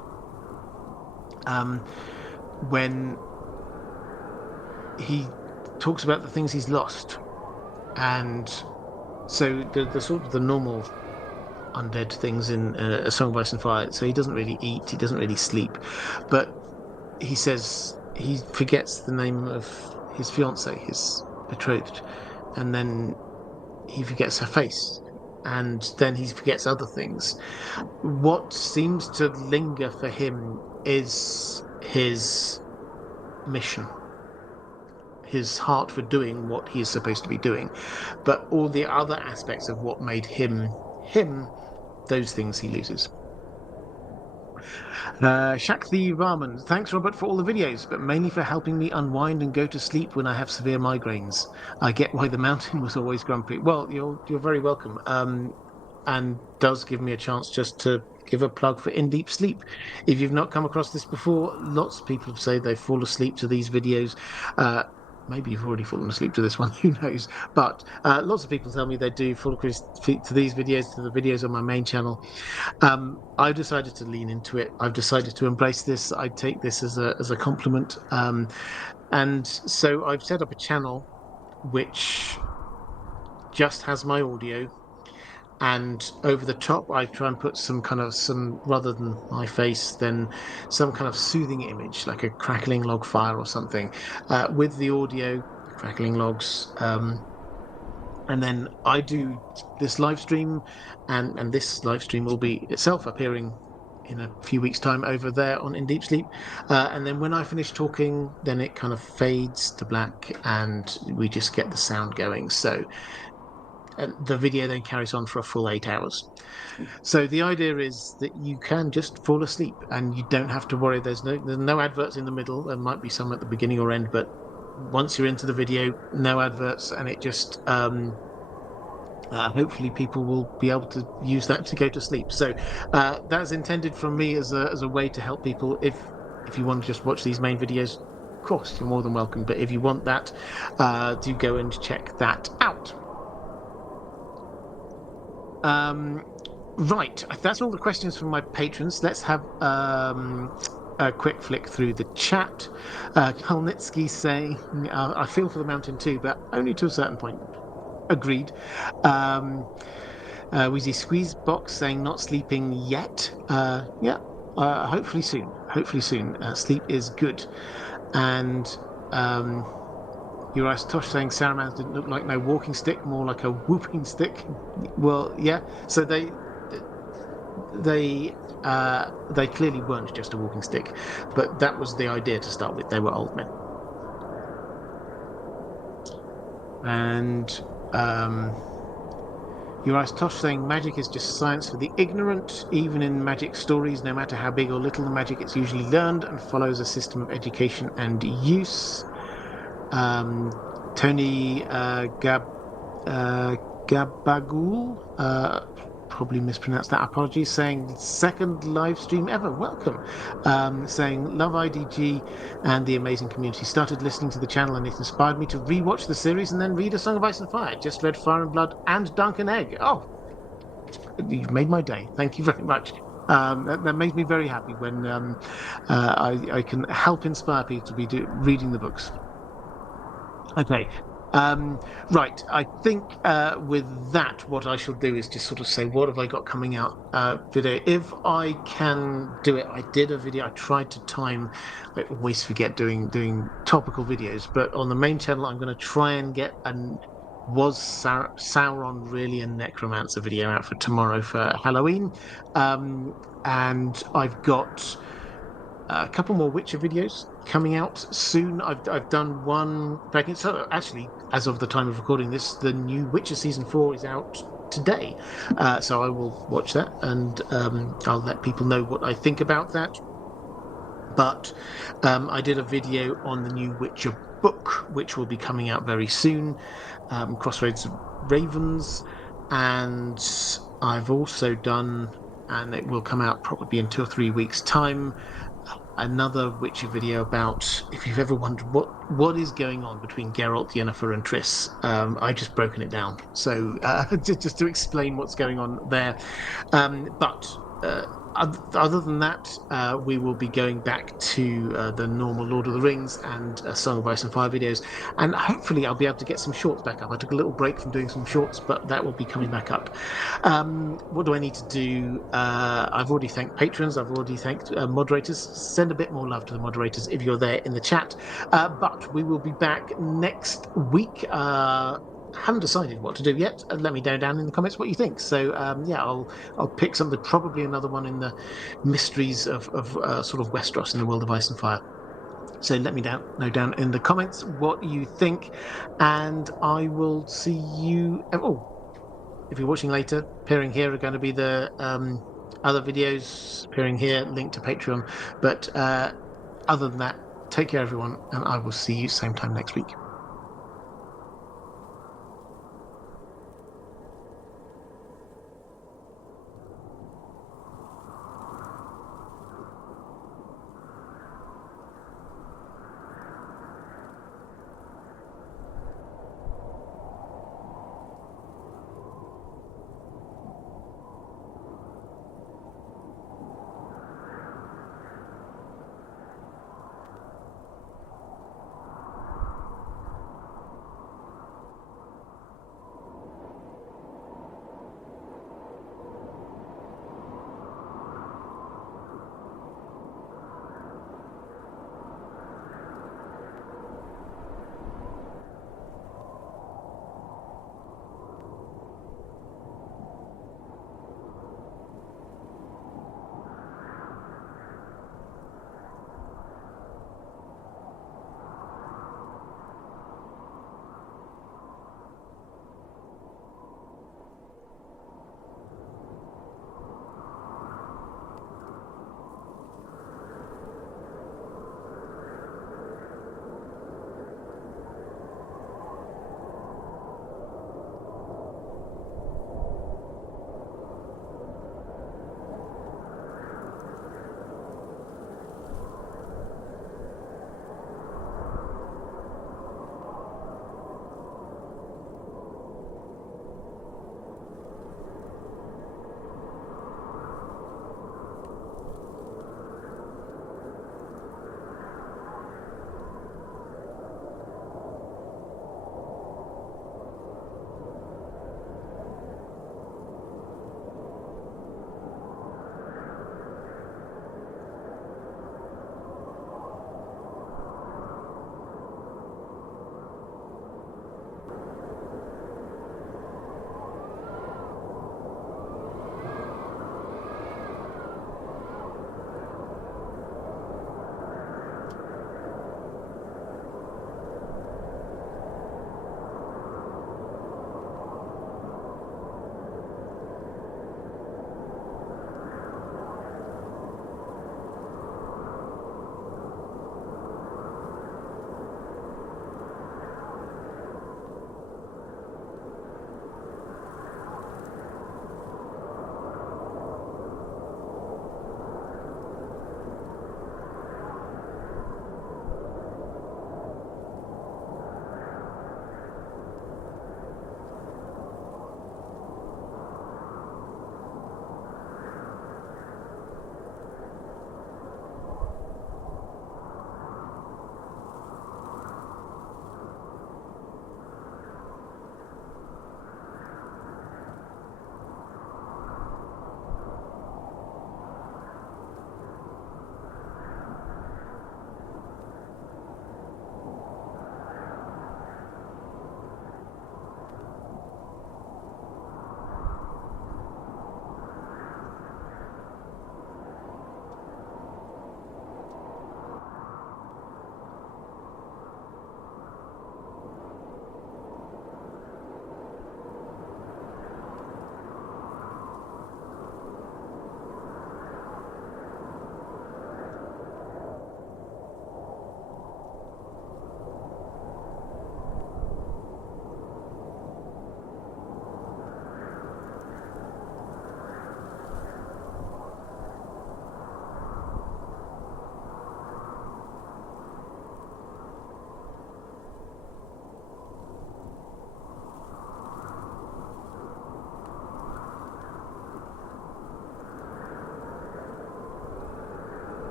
when he talks about the things he's lost, and so the sort of the normal undead things in A Song of Ice and Fire. So he doesn't really eat, he doesn't really sleep, but he says he forgets the name of his fiancée, his betrothed, and then he forgets her face, and then he forgets other things. What seems to linger for him is his mission, his heart for doing what he is supposed to be doing, but all the other aspects of what made him him, those things he loses. Shakti Raman, thanks Robert for all the videos, but mainly for helping me unwind and go to sleep when I have severe migraines. I get why the mountain was always grumpy. Well, you're very welcome. And does give me a chance just to give a plug for In Deep Sleep. If you've not come across this before, lots of people say they fall asleep to these videos. Maybe you've already fallen asleep to this one, who knows? But lots of people tell me they do fall asleep to these videos, to the videos on my main channel. I've decided to lean into it. I've decided to embrace this. I take this as a compliment. And so I've set up a channel which just has my audio, and over the top I try and put some rather than my face, then some kind of soothing image like a crackling log fire or something, with the audio, crackling logs, and then I do this live stream, and this live stream will be itself appearing in a few weeks' time over there on In Deep Sleep, and then when I finish talking, then it kind of fades to black and we just get the sound going. So the video then carries on for a full 8 hours. So the idea is that you can just fall asleep and you don't have to worry. There's no adverts in the middle. There might be some at the beginning or end, but once you're into the video, no adverts, and it just hopefully people will be able to use that to go to sleep. So that's intended from me as a way to help people. If you want to just watch these main videos, of course you're more than welcome, but if you want that, do go and check that out. Right, that's all the questions from my patrons. Let's have a quick flick through the chat. Kalnitsky saying, I feel for the mountain too, but only to a certain point. Agreed. Wheezy Squeeze Box saying not sleeping yet. Yeah, hopefully soon. Hopefully soon. Sleep is good. And Urias Tosh saying Saruman's didn't look like no walking stick, more like a whooping stick. Well, yeah. So they clearly weren't just a walking stick, but that was the idea to start with. They were old men. And Urias Tosh saying magic is just science for the ignorant. Even in magic stories, no matter how big or little the magic, it's usually learned and follows a system of education and use. Tony Gabagul, probably mispronounced that, apologies, saying second live stream ever, welcome, saying love IDG and the amazing community, started listening to the channel and it inspired me to rewatch the series and then read A Song of Ice and Fire, just read Fire and Blood and Dunk and Egg. Oh, you've made my day, thank you very much. That makes me very happy when I can help inspire people to be reading the books. Okay, right. I think with that, what I shall do is just sort of say, what have I got coming out video? If I can do it, I did a video. I tried to time. I always forget doing topical videos, but on the main channel, I'm going to try and get was Sauron really a necromancer video out for tomorrow for Halloween? And I've got a couple more Witcher videos coming out soon. I've done one back in, so actually, as of the time of recording this, the new Witcher season 4 is out today. So I will watch that, and I'll let people know what I think about that. But I did a video on the new Witcher book, which will be coming out very soon, Crossroads of Ravens, and I've also done, and it will come out probably in 2 or 3 weeks' time, another Witcher video about, if you've ever wondered what is going on between Geralt, Yennefer, and Triss. I've just broken it down, so just to explain what's going on there. But other than that, we will be going back to the normal Lord of the Rings and Song of Ice and Fire videos, and hopefully I'll be able to get some shorts back up. I took a little break from doing some shorts, but that will be coming back up. What do I need to do? I've already thanked patrons. I've already thanked moderators. Send a bit more love to the moderators if you're there in the chat. But we will be back next week. Haven't decided what to do yet. Let me know down in the comments what you think. So yeah, I'll pick something, probably another one in the mysteries of sort of Westeros in the world of Ice and Fire. So let me know down in the comments what you think, and I will see you. Oh, if you're watching later, appearing here are going to be the other videos appearing here, linked to Patreon. But other than that, take care, everyone, and I will see you same time next week.